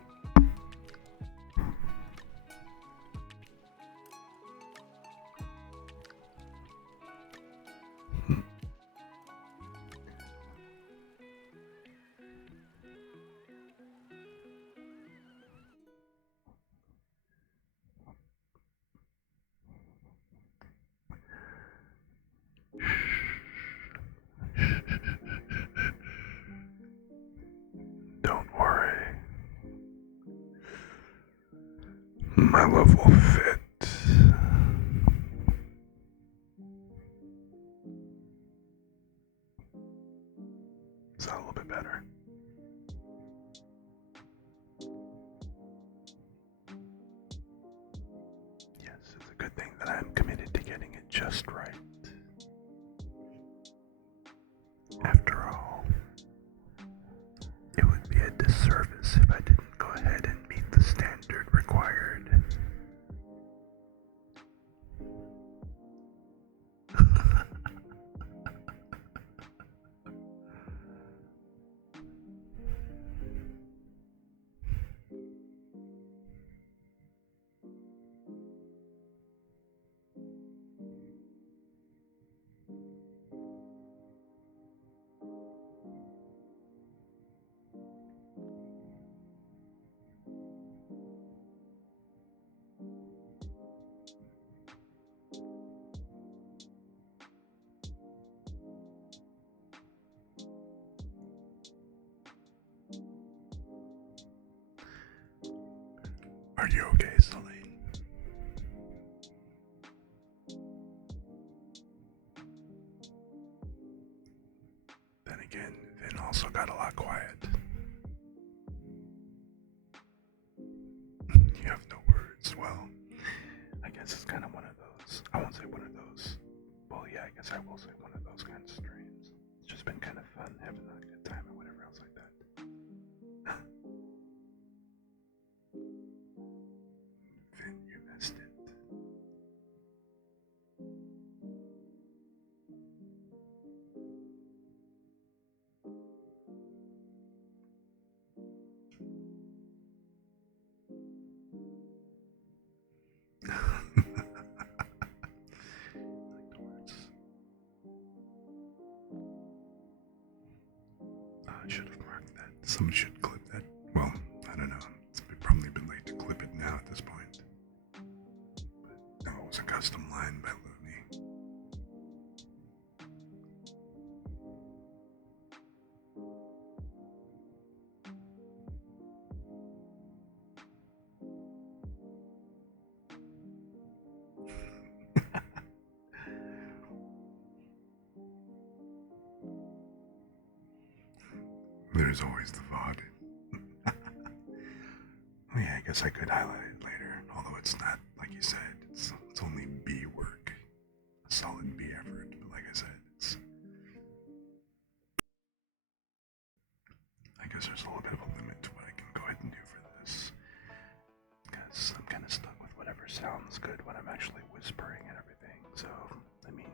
Don't worry. My love will fit. Is that a little bit better? Yes, it's a good thing that I'm committed to getting it just right. After all, it would be a disservice if I didn't go ahead and meet the standard required. Are you okay, Celine? Then again, Vin also got a lot quiet. You have no words. Well, I guess it's kind of one of those. I won't say one of those. Well, yeah, I guess I will say one of those kind of streams. It's just been kind of fun having a good time or whatever else like that. Vin, you missed it. I should have marked that. Someone should clip that. Well, I don't know. It's probably been late to clip it now at this point. But no, it was a custom line by Looney. There's always the VOD. Oh yeah, I guess I could highlight it later, although it's not, like you said, it's only B work. A solid B effort, but like I said, I guess there's a little bit of a limit to what I can go ahead and do for this. Because I'm kind of stuck with whatever sounds good when I'm actually whispering and everything, so, I mean,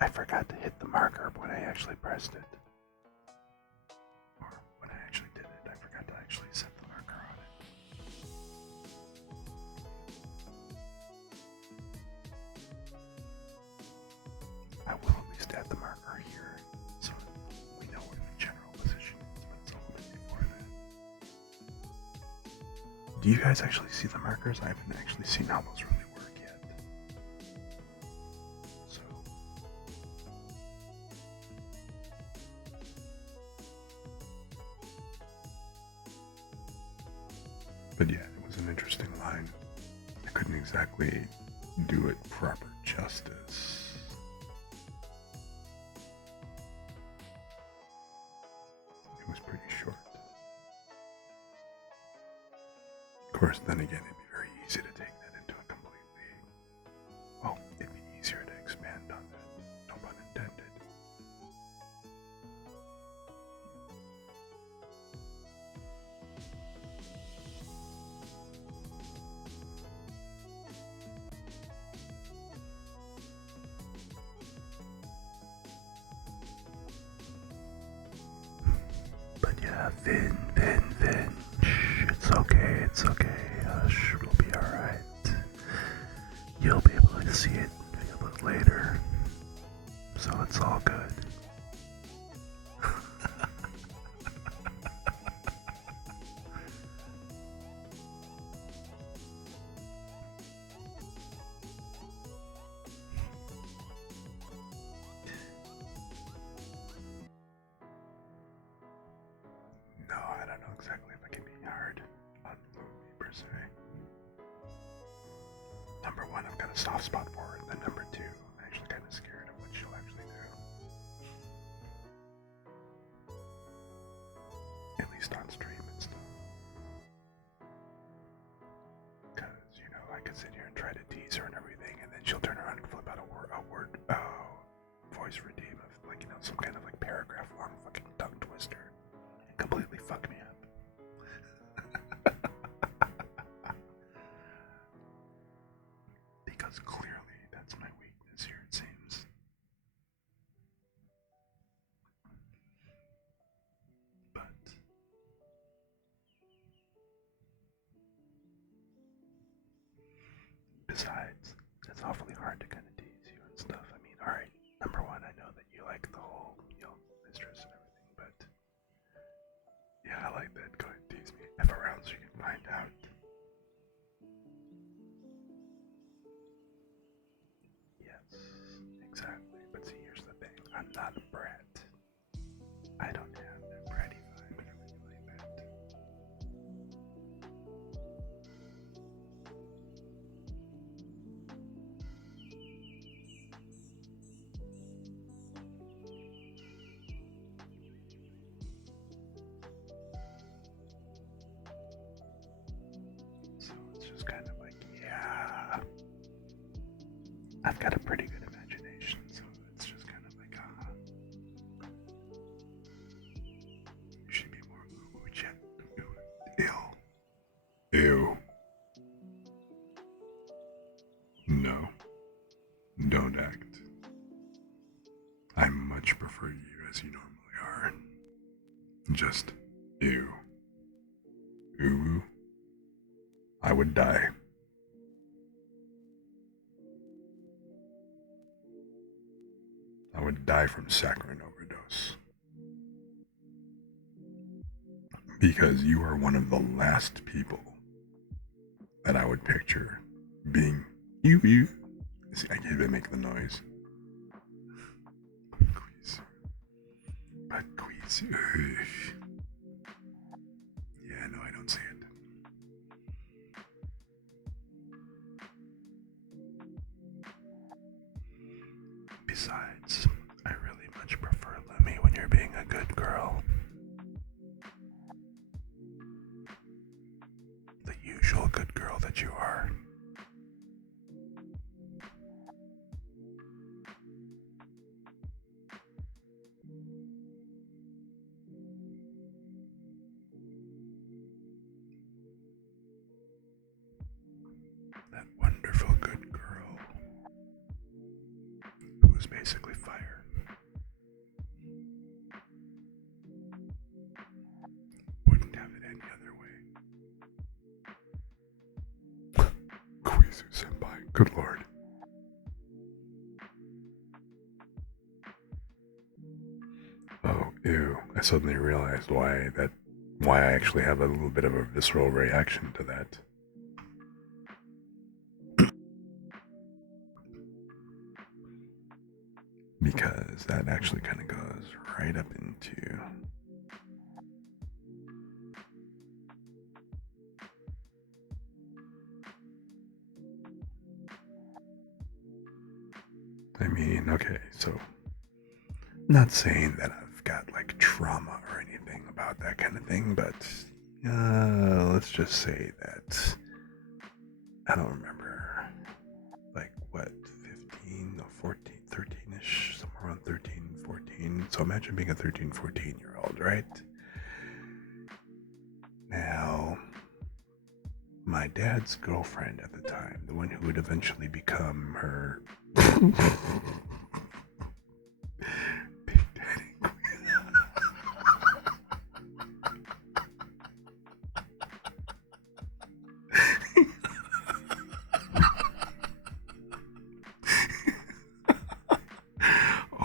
I forgot to hit the marker when I actually pressed it. Or when I actually did it, I forgot to actually set the marker on it. I will at least add the marker here, so we know where the general position is, but it's a little bit before that. Do you guys actually see the markers? I haven't actually seen how those really work yet. So... But yeah, it was an interesting line. I couldn't exactly do it proper justice. It was pretty short. Of course, then again, it'd be very easy to take that into a completely... Well, it'd be easier to expand on that. No pun intended. But yeah, Vin. Shh, it's okay. Hush, we'll be alright. You'll be able to see it and feel it later. So it's all good. No, I don't know exactly if I can be hard on Lucy per se. Number one, I've got a soft spot for her, and then number two, I'm actually kind of scared of what she'll actually do. At least on stream and stuff. Because, you know, I could sit here and try to tease her and everything, and then she'll turn around and flip out a voice redeem of, like, you know, some kind of, like, paragraph long fucking tongue twister. And completely fuck me up. Because clearly that's my weakness here, it seems. But besides, it's awfully hard to kind of tease you and stuff. I mean, alright, number one, I know that you like the whole, you know, mistress and everything, but just kind of like, yeah. I've got a pretty good imagination, so it's just kind of like, you should be more ooh, chat. Ew. Ew. No. Don't act. I much prefer you as you normally are. Just ew. Ooh. I would die. I would die from saccharin overdose. Because you are one of the last people that I would picture being you. See, I can't even make the noise. But quiz. Yeah, no, I don't see it. Besides, I really much prefer Lumi when you're being a good girl. The usual good girl that you are. That wonderful good girl who is basically fire. Wouldn't have it any other way. Quizu senpai, good lord. Oh, ew. I suddenly realized why I actually have a little bit of a visceral reaction to that. Because that actually kind of goes right up into okay, so not saying that I've got like trauma or anything about that kind of thing, but let's just say that I don't remember, like what, 15 or 14, 13-ish, somewhere around 13, 14. So imagine being a 13, 14-year-old, right? Now, my dad's girlfriend at the time, the one who would eventually become her Big Daddy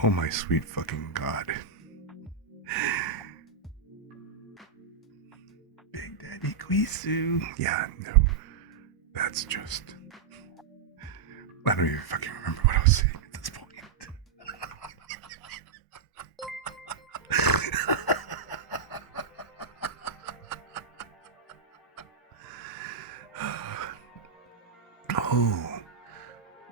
Oh my sweet fucking god. Big Daddy Quizu. Yeah, no. That's just... I don't even fucking remember what I was saying at this point. Oh,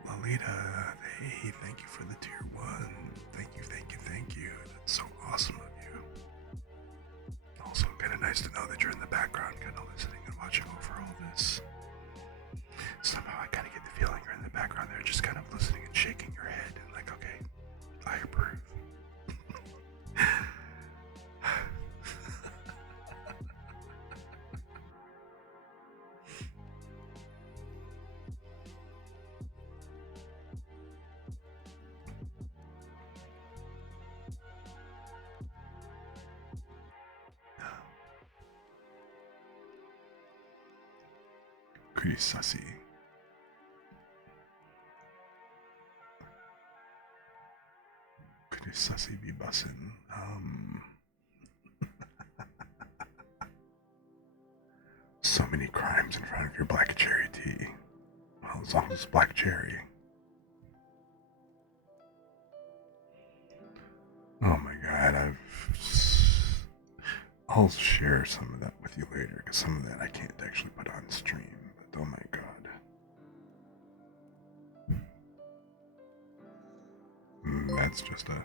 Lolita, hey, thank you for the tier 1. Thank you, thank you, thank you. That's so awesome of you. Also, kind of nice to know that you're in the background, kind of listening and watching over all this. Somehow I kind of get the feeling you're in the background there, just kind of listening and shaking your head and like, okay, I approve. Pretty sussy. Pretty sussy be bussin'. So many crimes in front of your black cherry tea. Well, as long as it's black cherry. Oh my god, I'll share some of that with you later, because some of that I can't actually put on stream, but oh my god. That's just a...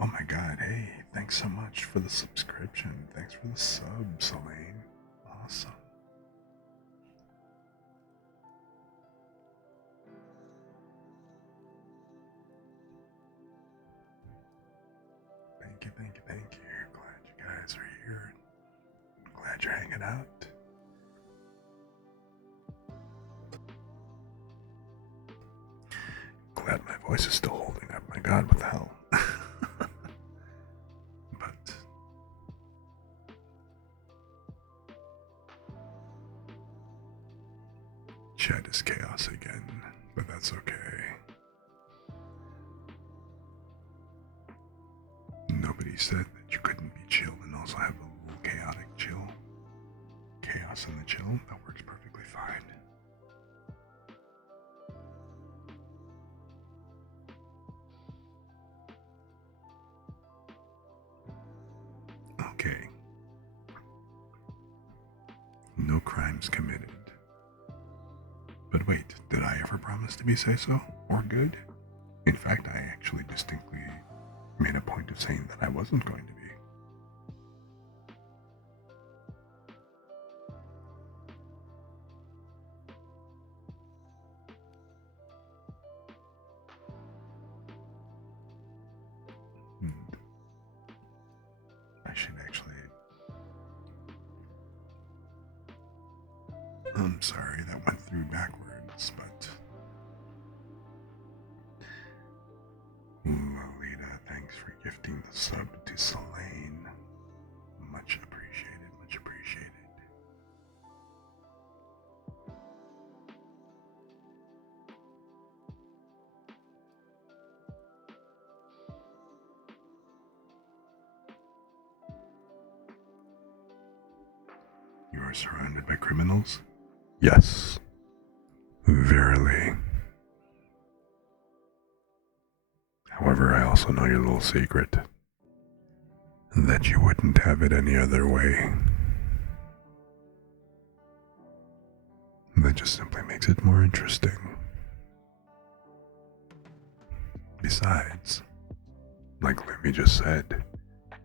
Oh my god, hey, thanks so much for the subscription. Thanks for the sub, Selene. Awesome. hanging out. Glad my voice is still holding up. My god, what the hell? But chat is chaos again, but that's okay. Nobody said that you couldn't be chill and also have a little chaotic chill. Chaos in the chill, that works perfectly fine. Okay. No crimes committed. But wait, did I ever promise to be say-so or good? In fact, I actually distinctly made a point of saying that I wasn't going to be. I should actually... I'm sorry, that went through backwards, but... Lolita, thanks for gifting the sub to Selene. Much appreciated, much appreciated. You are surrounded by criminals? Yes. Verily. However, I also know your little secret. That you wouldn't have it any other way. That just simply makes it more interesting. Besides, like Libby just said,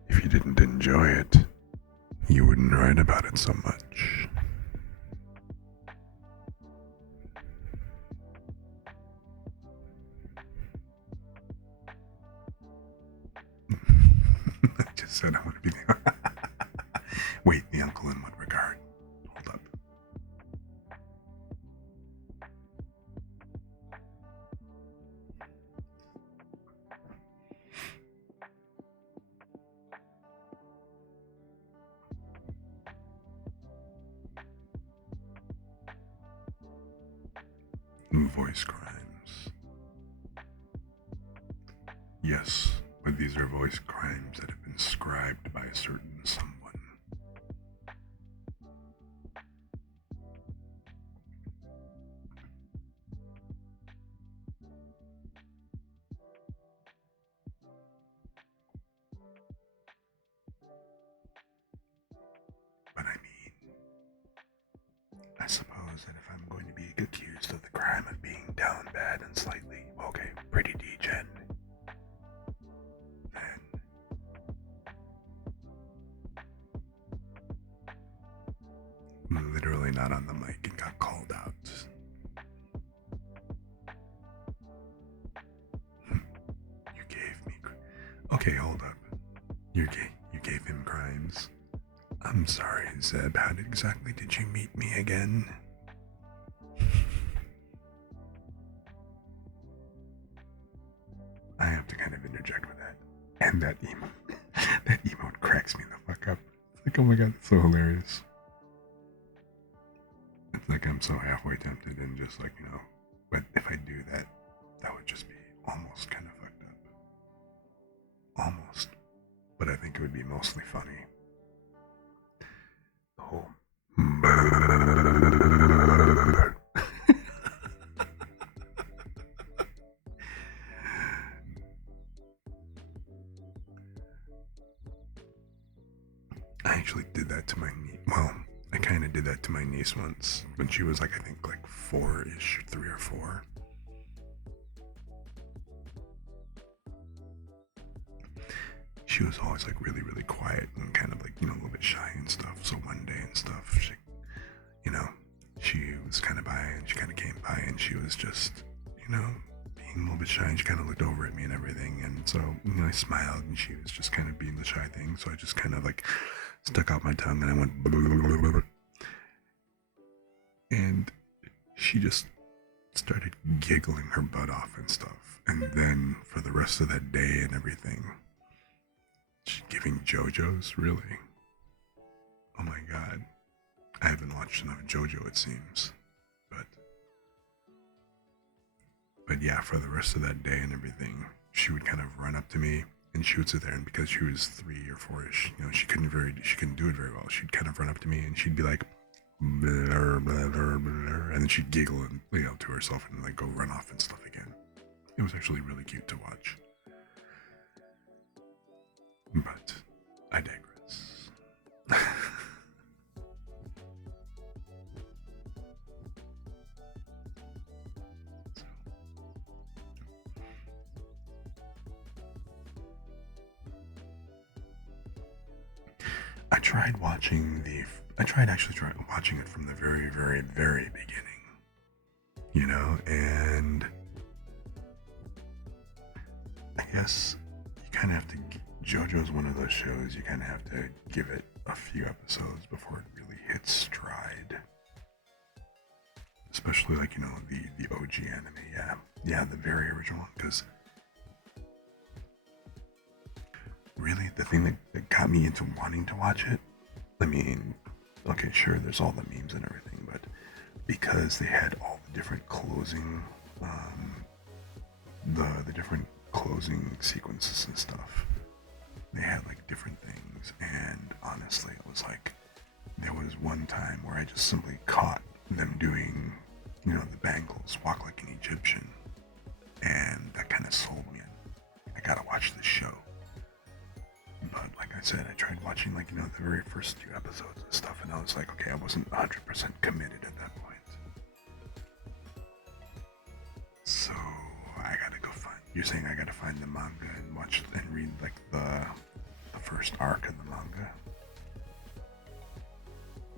if you didn't enjoy it, you wouldn't write about it so much. I just said I want to be the... Wait, the uncle in what regard? Hold up. Voice crimes. Yes, but these are voice crimes that have been scribed by a certain someone. But I mean, I suppose that if I'm going to be accused of the crime of being down bad and slightly, okay, pretty degen, then literally not on the mic and got called out. You gave me... Okay, hold up. You gave him crimes. I'm sorry, Zeb. How exactly did you meet me again? I have to kind of interject with that. And that emote cracks me the fuck up. It's like, oh my god, it's so hilarious. It's like I'm so halfway tempted and just like, but if I do that, that would just be almost kind of fucked up. Almost. But I think it would be mostly funny. The whole... I actually did that to my niece. Well, I kind of did that to my niece once when she was like, I think like 4-ish, 3 or 4. She was always like really, really quiet and kind of like, a little bit shy and stuff. So one day and stuff, she was kind of by and she kind of came by and she was just, being a little bit shy and she kind of looked over at me and everything. And so, I smiled and she was just kind of being the shy thing. So I just kind of like stuck out my tongue and I went blah, blah, blah, blah, blah. And she just started giggling her butt off and stuff. And then for the rest of that day and everything, she's giving JoJo's, really? Oh my god. I haven't watched enough JoJo, it seems. But yeah, for the rest of that day and everything, she would kind of run up to me and she would sit there, and because she was 3 or 4ish, she couldn't do it very well. She'd kind of run up to me and she'd be like, blah, blah, blah, blah, and then she'd giggle and to herself and like go run off and stuff again. It was actually really cute to watch. But I digress. I tried watching watching it from the very, very, very beginning, and I guess you kind of have to, JoJo's one of those shows you kind of have to give it a few episodes before it really hits stride. Especially like, the OG anime, yeah, the very original one, because really, the thing that got me into wanting to watch it, I mean, okay, sure, there's all the memes and everything, but because they had all the different closing, the different closing sequences and stuff, they had like different things, and honestly, it was like, there was one time where I just simply caught them doing, the bangles, walk like an Egyptian, and that kind of sold me in. I gotta watch this show. But like I said, I tried watching the very first few episodes and stuff, and I was like, okay, I wasn't 100% committed at that point. So I gotta go find. You're saying I gotta find the manga and watch and read like the first arc of the manga,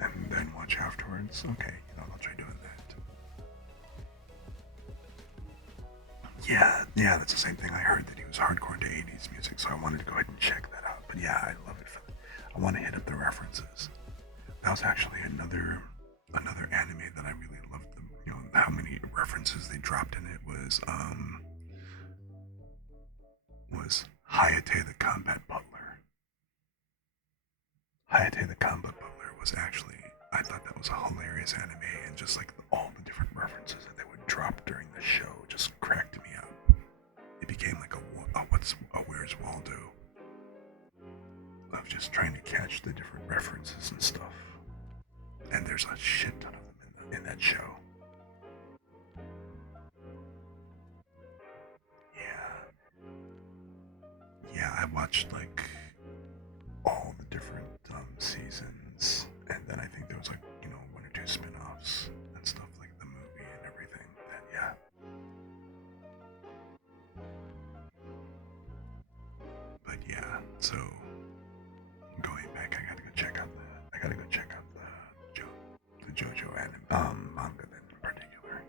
and then watch afterwards. Okay, I'll try doing that. Yeah, that's the same thing. I heard that he was hardcore into 80s music, so I wanted to go ahead and check that out. But yeah, I love it. I want to hit up the references. That was actually another anime that I really loved. How many references they dropped in it was Hayate the Combat Butler. Hayate the Combat Butler was actually, I thought that was a hilarious anime, and just like all the different references that they would drop during the show just cracked me up. It became like a Where's Waldo? Of just trying to catch the different references and stuff. And there's a shit ton of them in that show. Yeah, I watched like all the different seasons, and then I think there was like 1 or 2 spin-offs and stuff, like the movie and everything. And yeah. But yeah, so going back, I gotta go check out the JoJo anime, manga then in particular,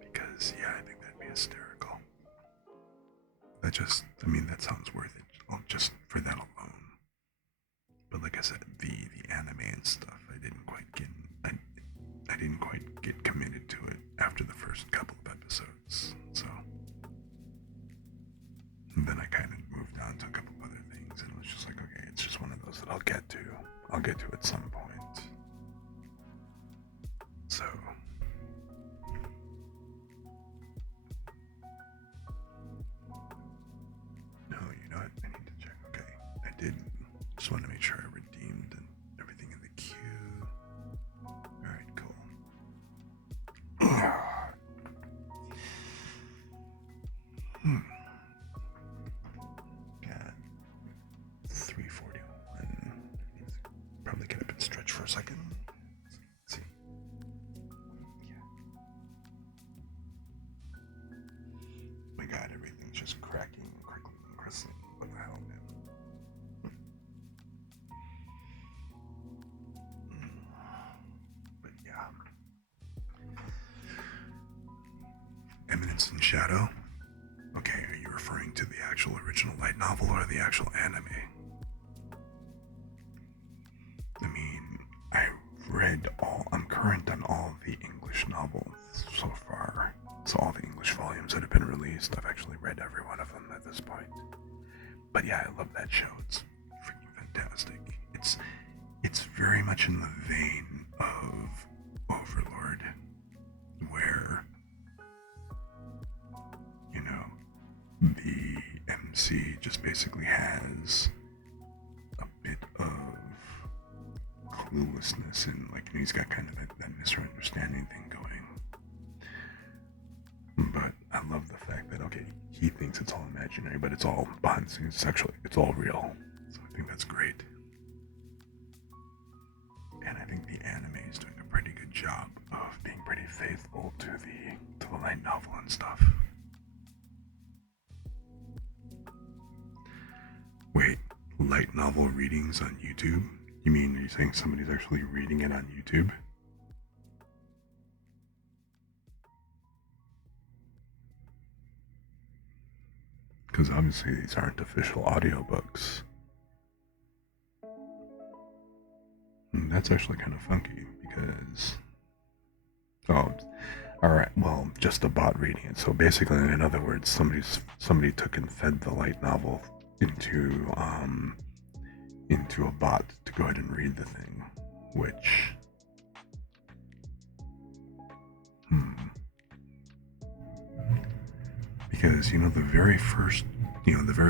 because I think that'd be hysterical. That sounds worth it, just for that alone. But like I said, the anime and stuff, I didn't quite get committed to it after the first couple of episodes. So and then I kind of moved on to a couple of other things, and it was just like, okay, it's just one of those that I'll get to at some point. So no, what? I need to check. Okay, I did. Just want to make sure I redeemed and everything in the queue. Alright, cool. Got 3:41. Probably get up and stretch for a second. Let's see. Yeah. My god, everything's just cracking, crickling, and crystalling. What the hell, man? But yeah. Eminence in Shadow? Okay, are you referring to the actual original light novel or the actual anime? I'm current on all of the English novels so far. So all the English volumes that have been released, I've actually read every one of them at this point. But yeah, I love that show. It's freaking fantastic. It's very much in the vein of Overlord, where, you know, the MC just basically has a bit of cluelessness and, like, he's got kind of that misunderstanding thing going. But I love the fact that, okay, he thinks it's all imaginary, but it's all behind the scenes. It's all real. So I think that's great. And I think the anime is doing a pretty good job of being pretty faithful to the light novel and stuff. Wait, light novel readings on YouTube? You mean, are you saying somebody's actually reading it on YouTube? Because obviously these aren't official audiobooks. And that's actually kind of funky because... Oh, alright, well, just a bot reading it. So basically, in other words, somebody took and fed the light novel into a bot to go ahead and read the thing, which... Because, the very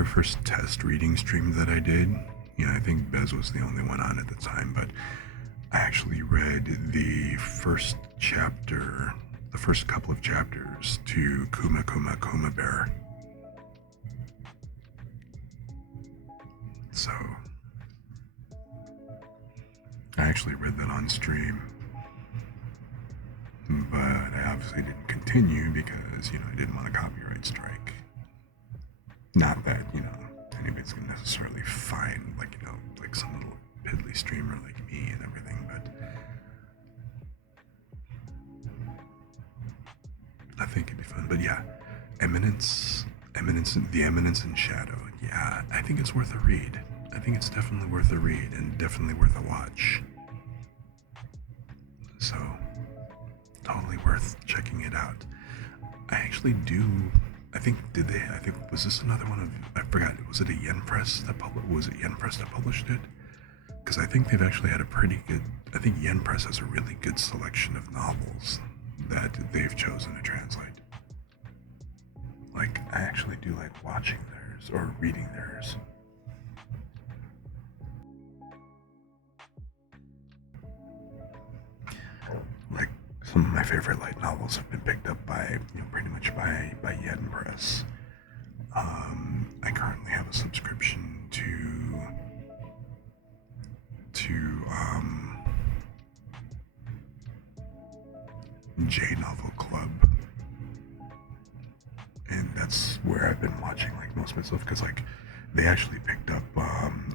first test reading stream that I did, I think Bez was the only one on at the time, but I actually read the first chapter, the first couple of chapters to Kuma Kuma Kuma Bear. So, I actually read that on stream, but I obviously didn't continue because, I didn't want a copyright strike. Not that, anybody's gonna necessarily find, like some little piddly streamer like me and everything, but I think it'd be fun. But yeah, the Eminence in Shadow. Yeah, I think it's worth a read. I think it's definitely worth a read and definitely worth a watch. So, totally worth checking it out. I actually do. Was this another one of, I forgot, was it a Yen Press that published it? Because I think they've actually had I think Yen Press has a really good selection of novels that they've chosen to translate. Like, I actually do like watching theirs, or reading theirs. Like, some of my favorite light novels have been picked up by, pretty much by Yen Press. I currently have a subscription to J Novel Club, and that's where I've been watching like most of my stuff, because like they actually picked up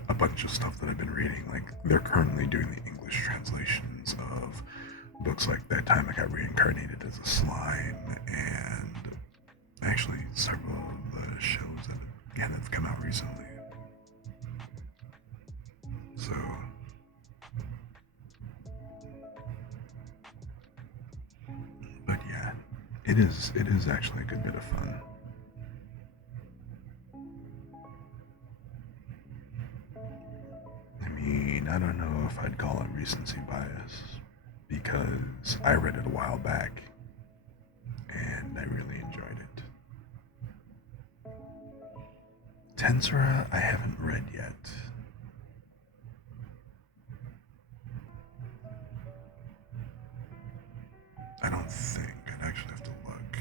a bunch of stuff that I've been reading. Like, they're currently doing the English translations of books like That Time I Got Reincarnated as a Slime, and actually several of the shows that have come out recently. So, but yeah, it is actually a good bit of fun. I mean, I don't know if I'd call it recency bias, because I read it a while back and I really enjoyed it. Tensura, I haven't read yet. I don't think. I'd actually have to look.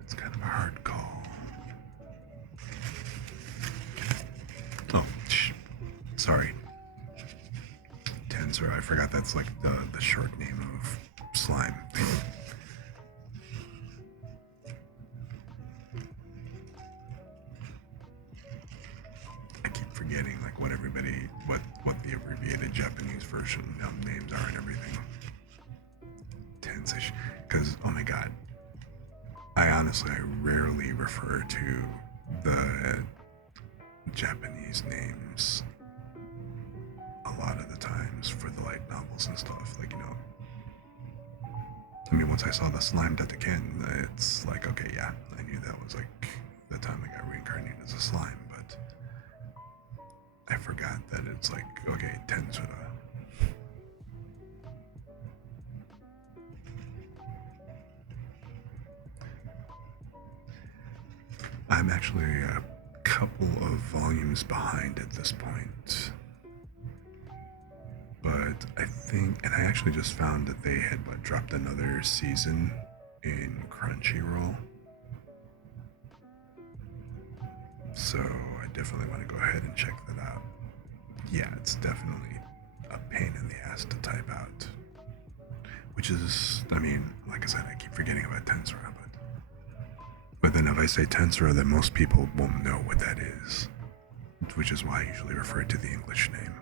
It's kind of a hard call. Oh, sorry. Tensor, I forgot that's like the short name of slime. I keep forgetting like what the abbreviated Japanese version names are and everything. Tensei, because oh my god, I rarely refer to the Japanese names a lot of the times for the light novels and stuff. Like, you know, I mean, once I saw the slime Dataken, it's like, okay, yeah, I knew that was like the time I got reincarnated as a slime, but I forgot that it's like, okay, Tensura. I'm actually a couple of volumes behind at this point. But I think, and I actually just found that they had dropped another season in Crunchyroll. So I definitely want to go ahead and check that out. Yeah, it's definitely a pain in the ass to type out. Which is, I mean, like I said, I keep forgetting about Tensura, but then if I say Tensura, then most people won't know what that is, which is why I usually refer to the English name.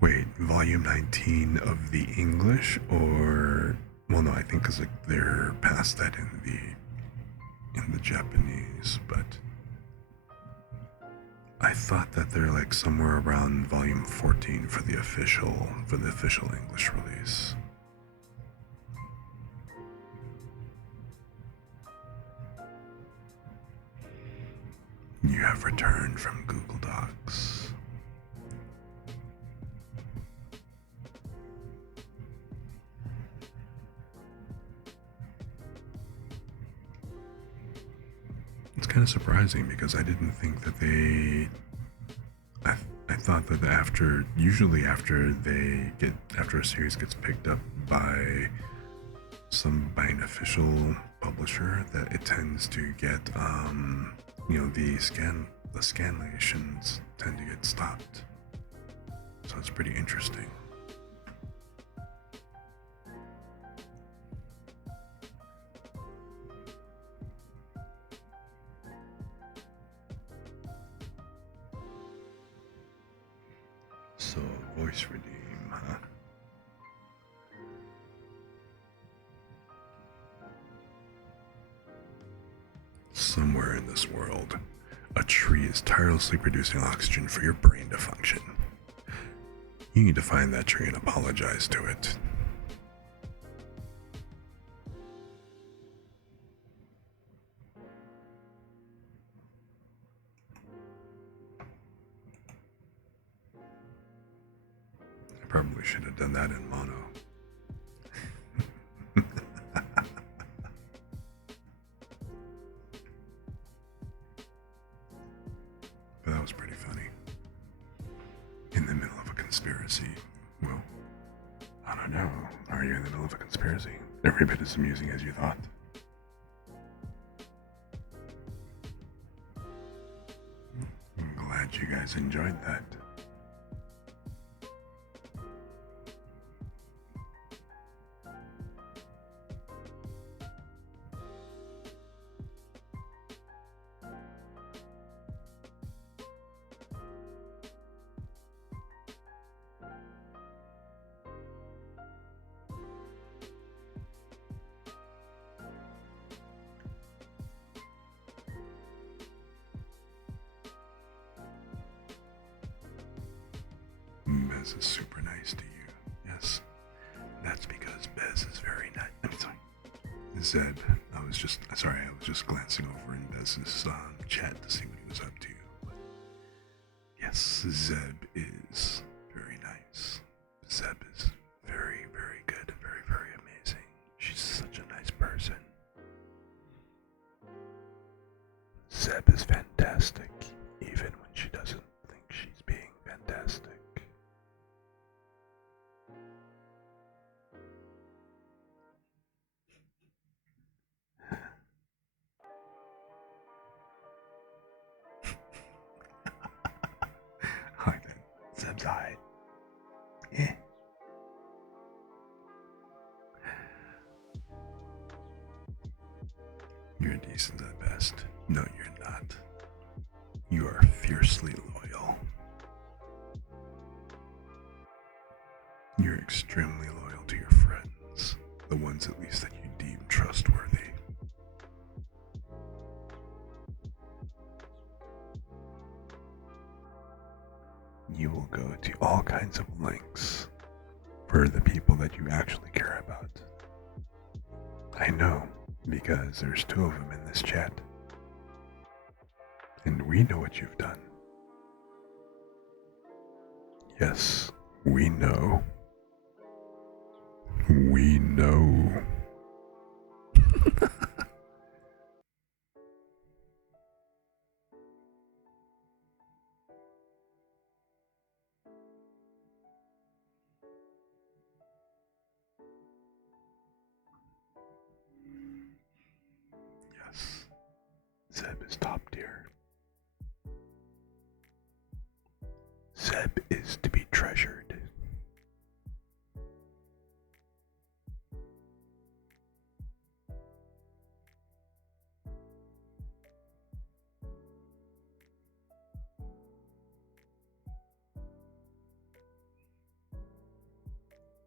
Wait, volume 19 of the English, or well, no, I think because like they're past that in the Japanese, but I thought that they're like somewhere around volume 14 for the official English release. You have returned from Google Docs. It's kind of surprising because I didn't think that I thought that usually after a series gets picked up by an official publisher, that it tends to get the scanlations tend to get stopped. So it's pretty interesting. So, voice redeem, huh? Somewhere in this world, a tree is tirelessly producing oxygen for your brain to function. You need to find that tree and apologize to it. I probably should have done that in mono. But that was pretty funny. In the middle of a conspiracy. Well, I don't know. Are you in the middle of a conspiracy? Every bit as amusing as you thought. I'm glad you guys enjoyed that. Bez is super nice to you. Yes, that's because Bez is very nice. I'm sorry. Zeb, I was just glancing over in Bez's chat to see what he was up to. But yes, Zeb is very nice. Zeb is very, very good and very, very amazing. She's such a nice person. Zeb is fantastic, even when she doesn't think she's being fantastic. Alright then, Zeb's alright. Yeah. You're decent at best. No, you're not. You are fiercely loyal. you're extremely loyal to your friends, the ones at least that you deem trustworthy. You will go to all kinds of lengths for the people that you actually care about. I know, because there's two of them in this chat. And we know what you've done. Yes, we know. We know. Yes, Zeb is top tier. Zeb is to be treasured.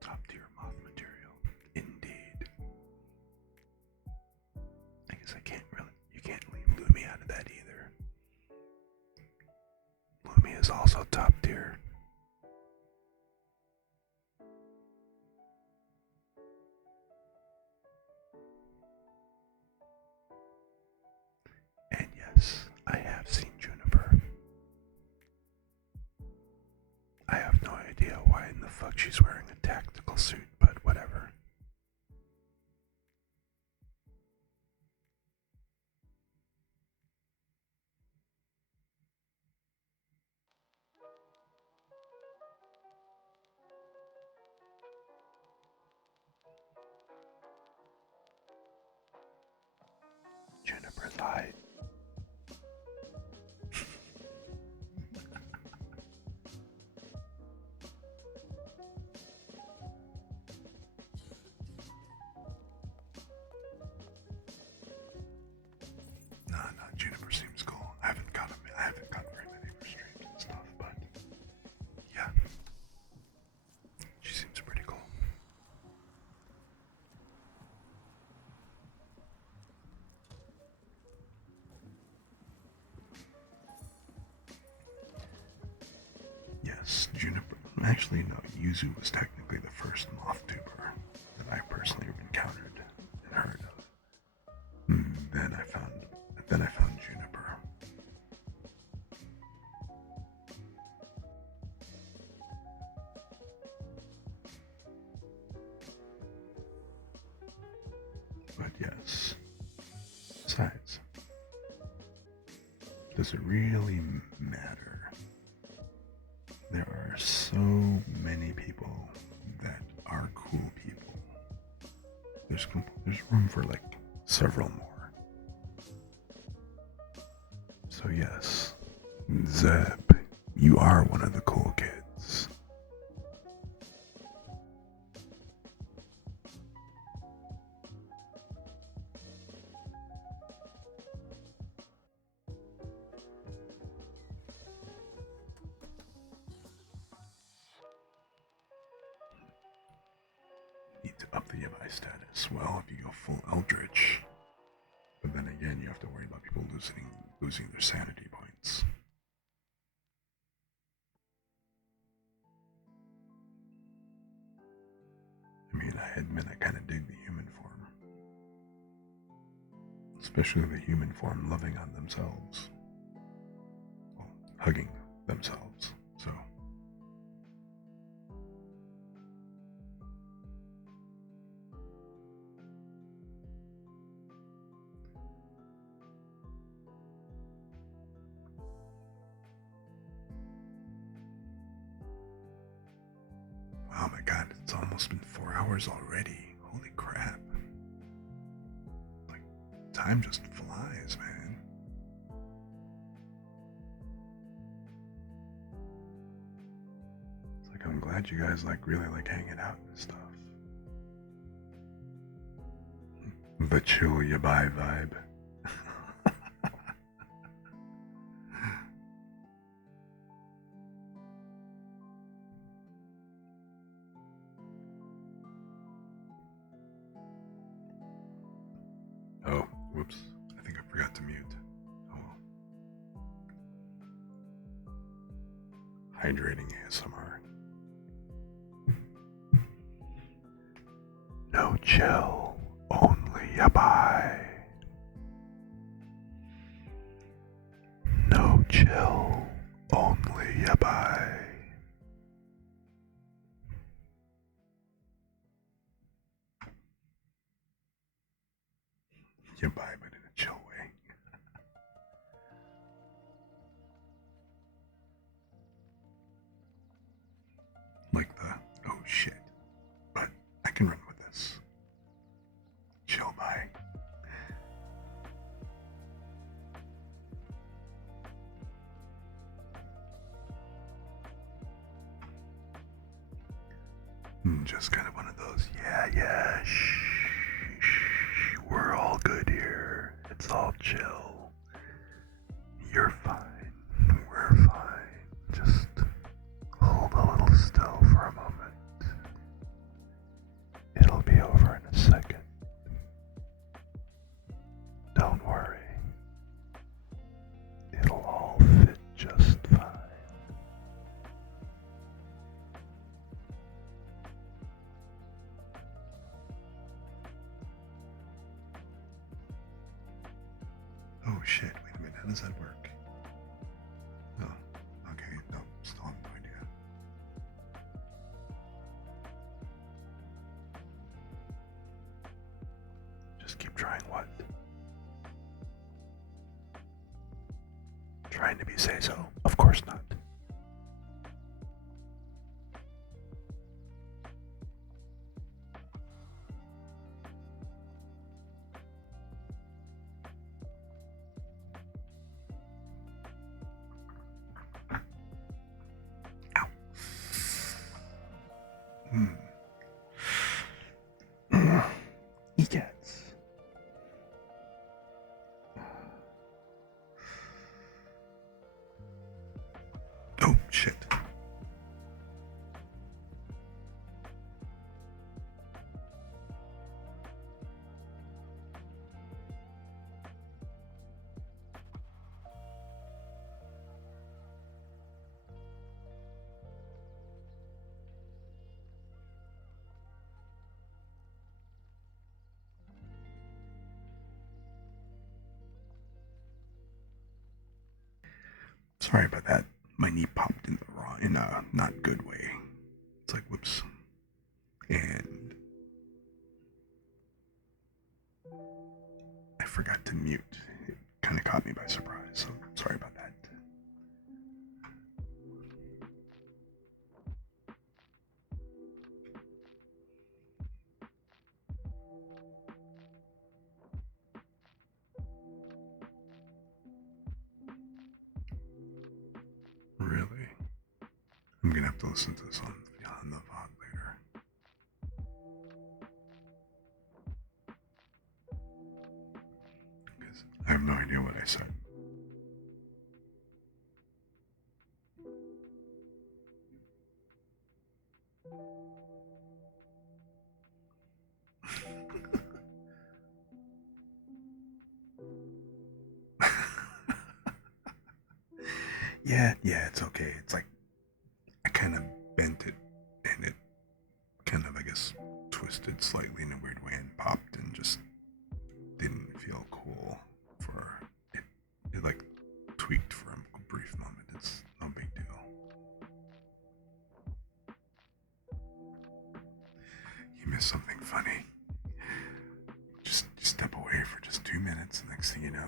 Top tier moth material, indeed. I guess you can't leave Lumi out of that either. Lumi is also top tier. And yes, I have seen Juniper. I have no idea why in the fuck she's wearing a tactical suit, but whatever. Juniper's hide. Nah, Juniper seems cool. I haven't got very many of her streams and stuff, but yeah, she seems pretty cool. Yes, Juniper. Actually, no, Yuzu was technically the first moth tuber that I personally encountered and heard of. Then I found Juniper. But yes. Besides, does it really matter? There are so many people that are cool people. There's room for like several more. So yes, Zeb, you are one of the cool kids. Need to up the Yavai status. Well, if you go full Eldritch, but then again, you have to worry about people losing their sanity points. I mean, I admit I kind of dig the human form, especially the human form loving on themselves, well, hugging themselves. So. Oh my god, it's almost been 4 hours already. Holy crap. Like, time just flies, man. It's like, I'm glad you guys really like hanging out and stuff. The chill you buy vibe. hydrating ASMR. No chill, only yabai. No chill, only yabai. You buy, but in a chill way. Like the, oh shit, but I can run with this. Chill by. Just kind of one of those, yeah, shh, we're all good here. It's all chill. You're fine. We're fine. Just hold a little still for a moment. It'll be over in a second. Don't worry. It'll all fit just fine. Oh shit, wait a minute, how does that work? Oh, okay, no, still have no idea. Just keep trying what? Trying to be say-so? Of course not. Yes. Oh shit. Sorry about that. My knee popped in a not good way. It's like whoops. And I forgot to mute. It kind of caught me by surprise, so sorry about that. Really? I'm gonna have to listen to this on the VOD later. Because I have no idea what I said. Yeah, it's okay. It's like I kind of bent it and it kind of, I guess, twisted slightly in a weird way and popped and just didn't feel cool for it. It like tweaked for a brief moment. It's no big deal. You missed something funny. Just step away for just 2 minutes. Next thing you know.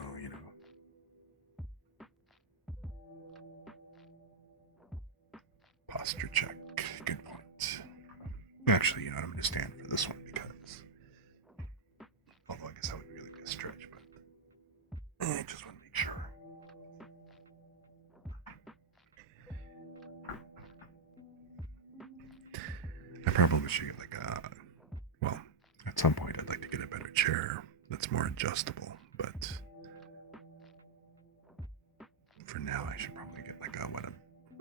Posture check. Good point. Actually, I'm going to stand for this one because, although I guess that would really be a stretch, but I just want to make sure. I probably should get well, at some point I'd like to get a better chair that's more adjustable, but for now I should probably get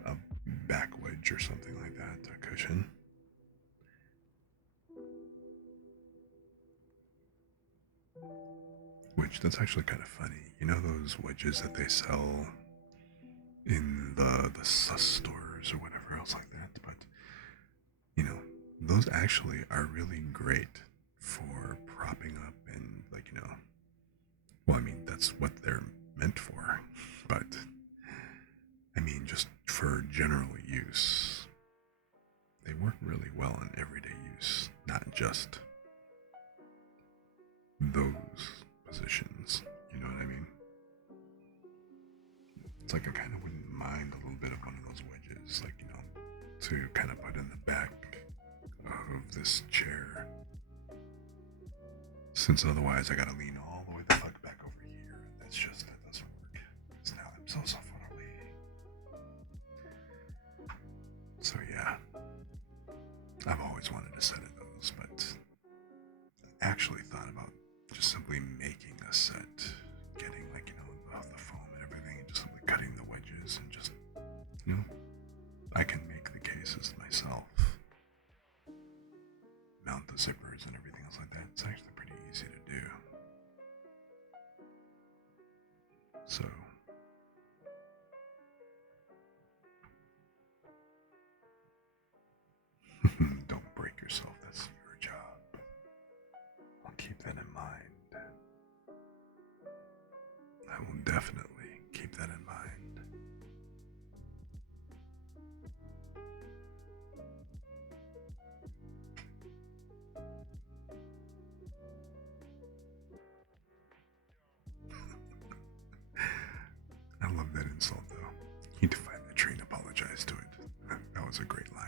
a back wedge or something like that, a cushion. Which, that's actually kind of funny. You know those wedges that they sell in the sus stores drawers or whatever else like that. But, you know, those actually are really great for propping up and, like, you know, well, I mean, that's what they're meant for. But, I mean, just for general use, they work really well in everyday use, not just those positions. You know what I mean? It's like I kind of wouldn't mind a little bit of one of those wedges, like, you know, to kind of put in the back of this chair. Since otherwise I gotta lean all the way the fuck back over here. That doesn't work. Because now I'm so far away. So yeah. I've always wanted a set of those, but I actually thought about just simply making a set. Getting, like, you know, the foam and everything, and just simply cutting the wedges and just, you know, I can make the cases myself. Mount the zippers and everything else like that. It's actually pretty easy to do. So, don't break yourself. That's your job. I'll keep that in mind. I will definitely keep that in mind. I love that insult, though. You need to find the tree and apologize to it. That was a great line.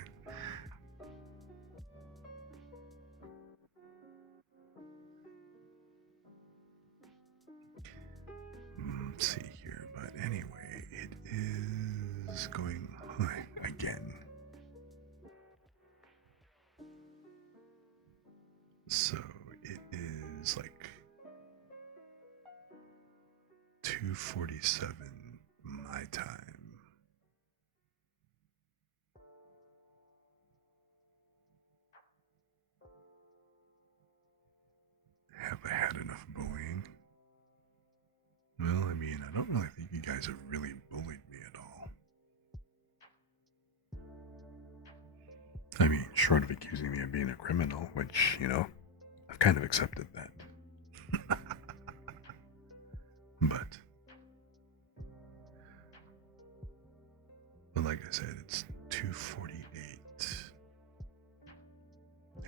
Let's see here, but anyway, it is going again. So it is like 2:47 my time. Have I had enough bullying? Well, I mean, I don't really think you guys have really bullied me at all. I mean, short of accusing me of being a criminal, which, you know, I've kind of accepted that. But like I said, it's 2:48.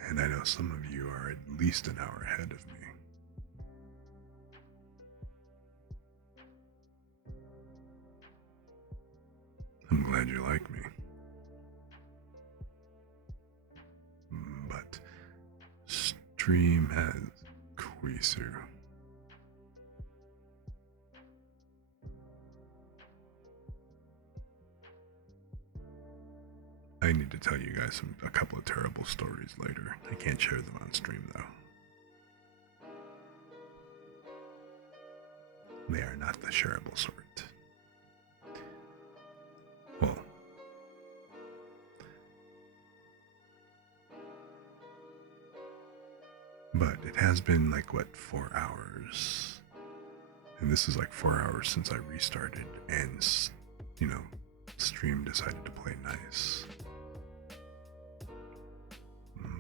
And I know some of you are at least an hour ahead of me. I'm glad you like me. But stream has Quisu. I need to tell you guys a couple of terrible stories later. I can't share them on stream though. They are not the shareable sort. Well, but it has been like, what, 4 hours? And this is like 4 hours since I restarted, and, you know, stream decided to play nice.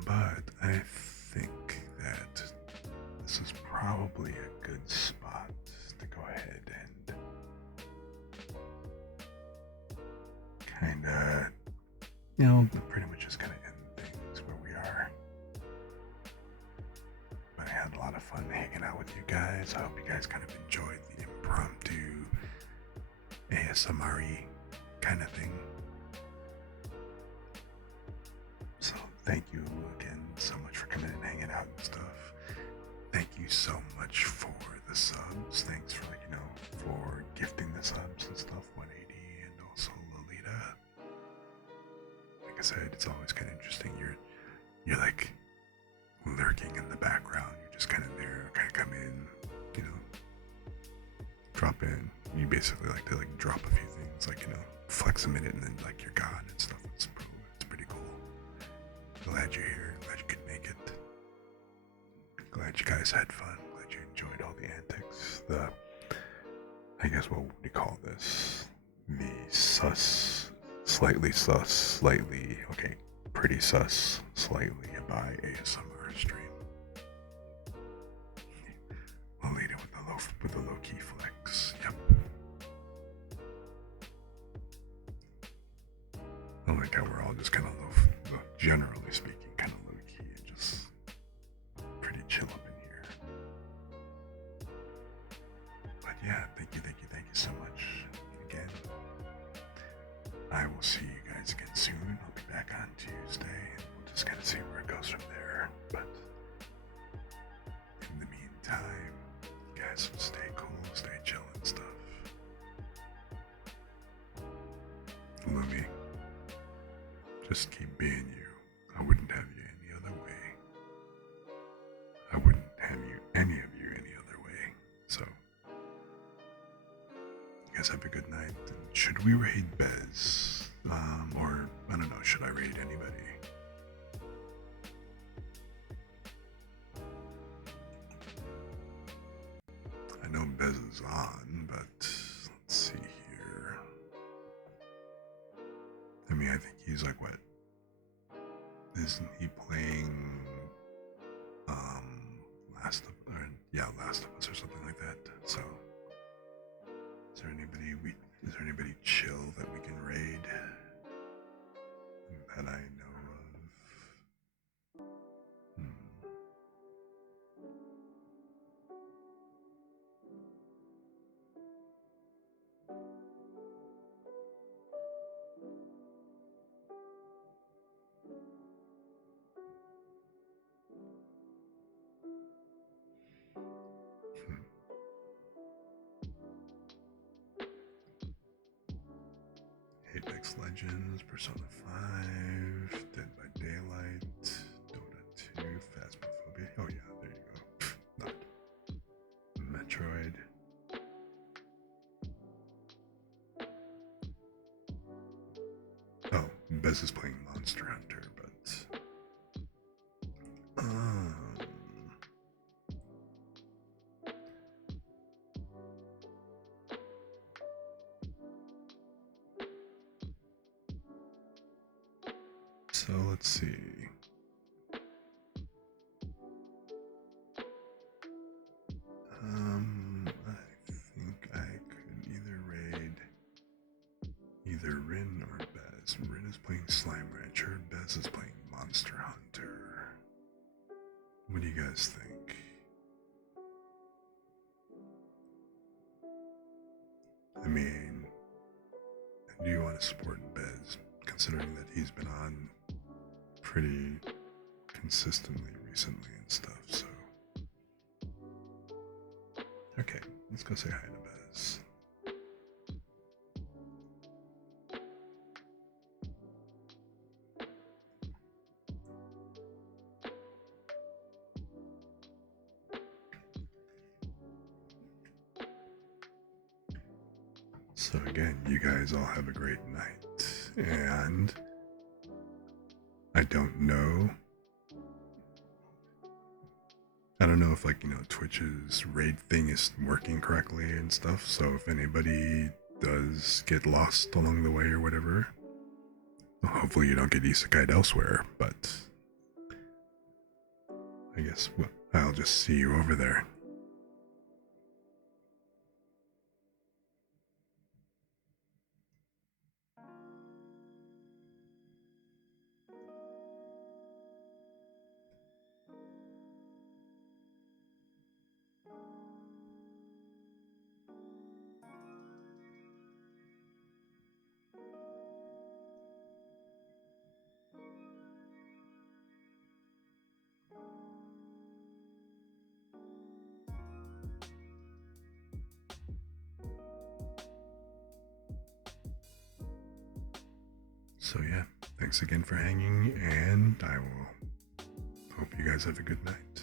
But I think that this is probably a good spot to go ahead and kinda, you know, pretty much just kinda end things where we are. But I had a lot of fun hanging out with you guys. I hope you guys kind of enjoyed the impromptu ASMR-y kind of thing. So thank you again so much for coming and hanging out and stuff. Thank you so much for the subs. Thanks for, you know, for gifting the subs and stuff, 180 and also Lolita. Like I said, it's always kind of interesting. You're like lurking in the background. You're just kind of there, kind of come in, you know, drop in. You basically like to like drop a few things, like, you know, flex a minute and then like you're gone and stuff. It's pretty cool. Glad you're here. Glad you could make it. Glad you guys had fun. Glad you enjoyed all the antics. I guess what would you call this? The slightly sus, slightly, okay, pretty sus, slightly by ASMR stream. I'll lead it with the low key flex. Yep. I like how we're all just kind of low, generally speaking, kind of low key, just pretty chill up in here. But yeah, thank you so much again. I will see you guys again soon. I'll be back on Tuesday, and we'll just kind of see where it goes from there. But in the meantime, you guys stay cool, stay chill and stuff. Lumi, just keep being you. I wouldn't have you any other way. I wouldn't have you, any of you, any other way. So, you guys have a good night. And should we raid Bez? Or, I don't know, should I raid anybody? I know Bez is on, but let's see here. I mean, I think he's like, what? Isn't he playing, Last of Us or something like that? So, is there anybody chill that we can raid that I know of? Apex Legends, Persona 5, Dead by Daylight, Dota 2, Phasmophobia. Oh yeah, there you go. Not Metroid. Oh, Bez is playing Monster Hunter, but so let's see. I think I could either raid either Rin or Bez. Rin is playing Slime Rancher, Bez is playing Monster Hunter. What do you guys think? I mean, do you want to support Bez, considering that he's been on pretty consistently recently and stuff, so. Okay, let's go say hi to Bez. So again, you guys all have a great night, and I don't know if, like, Twitch's raid thing is working correctly and stuff, so if anybody does get lost along the way or whatever, hopefully you don't get isekai'd elsewhere, but I guess I'll just see you over there. So yeah, thanks again for hanging, and I will hope you guys have a good night.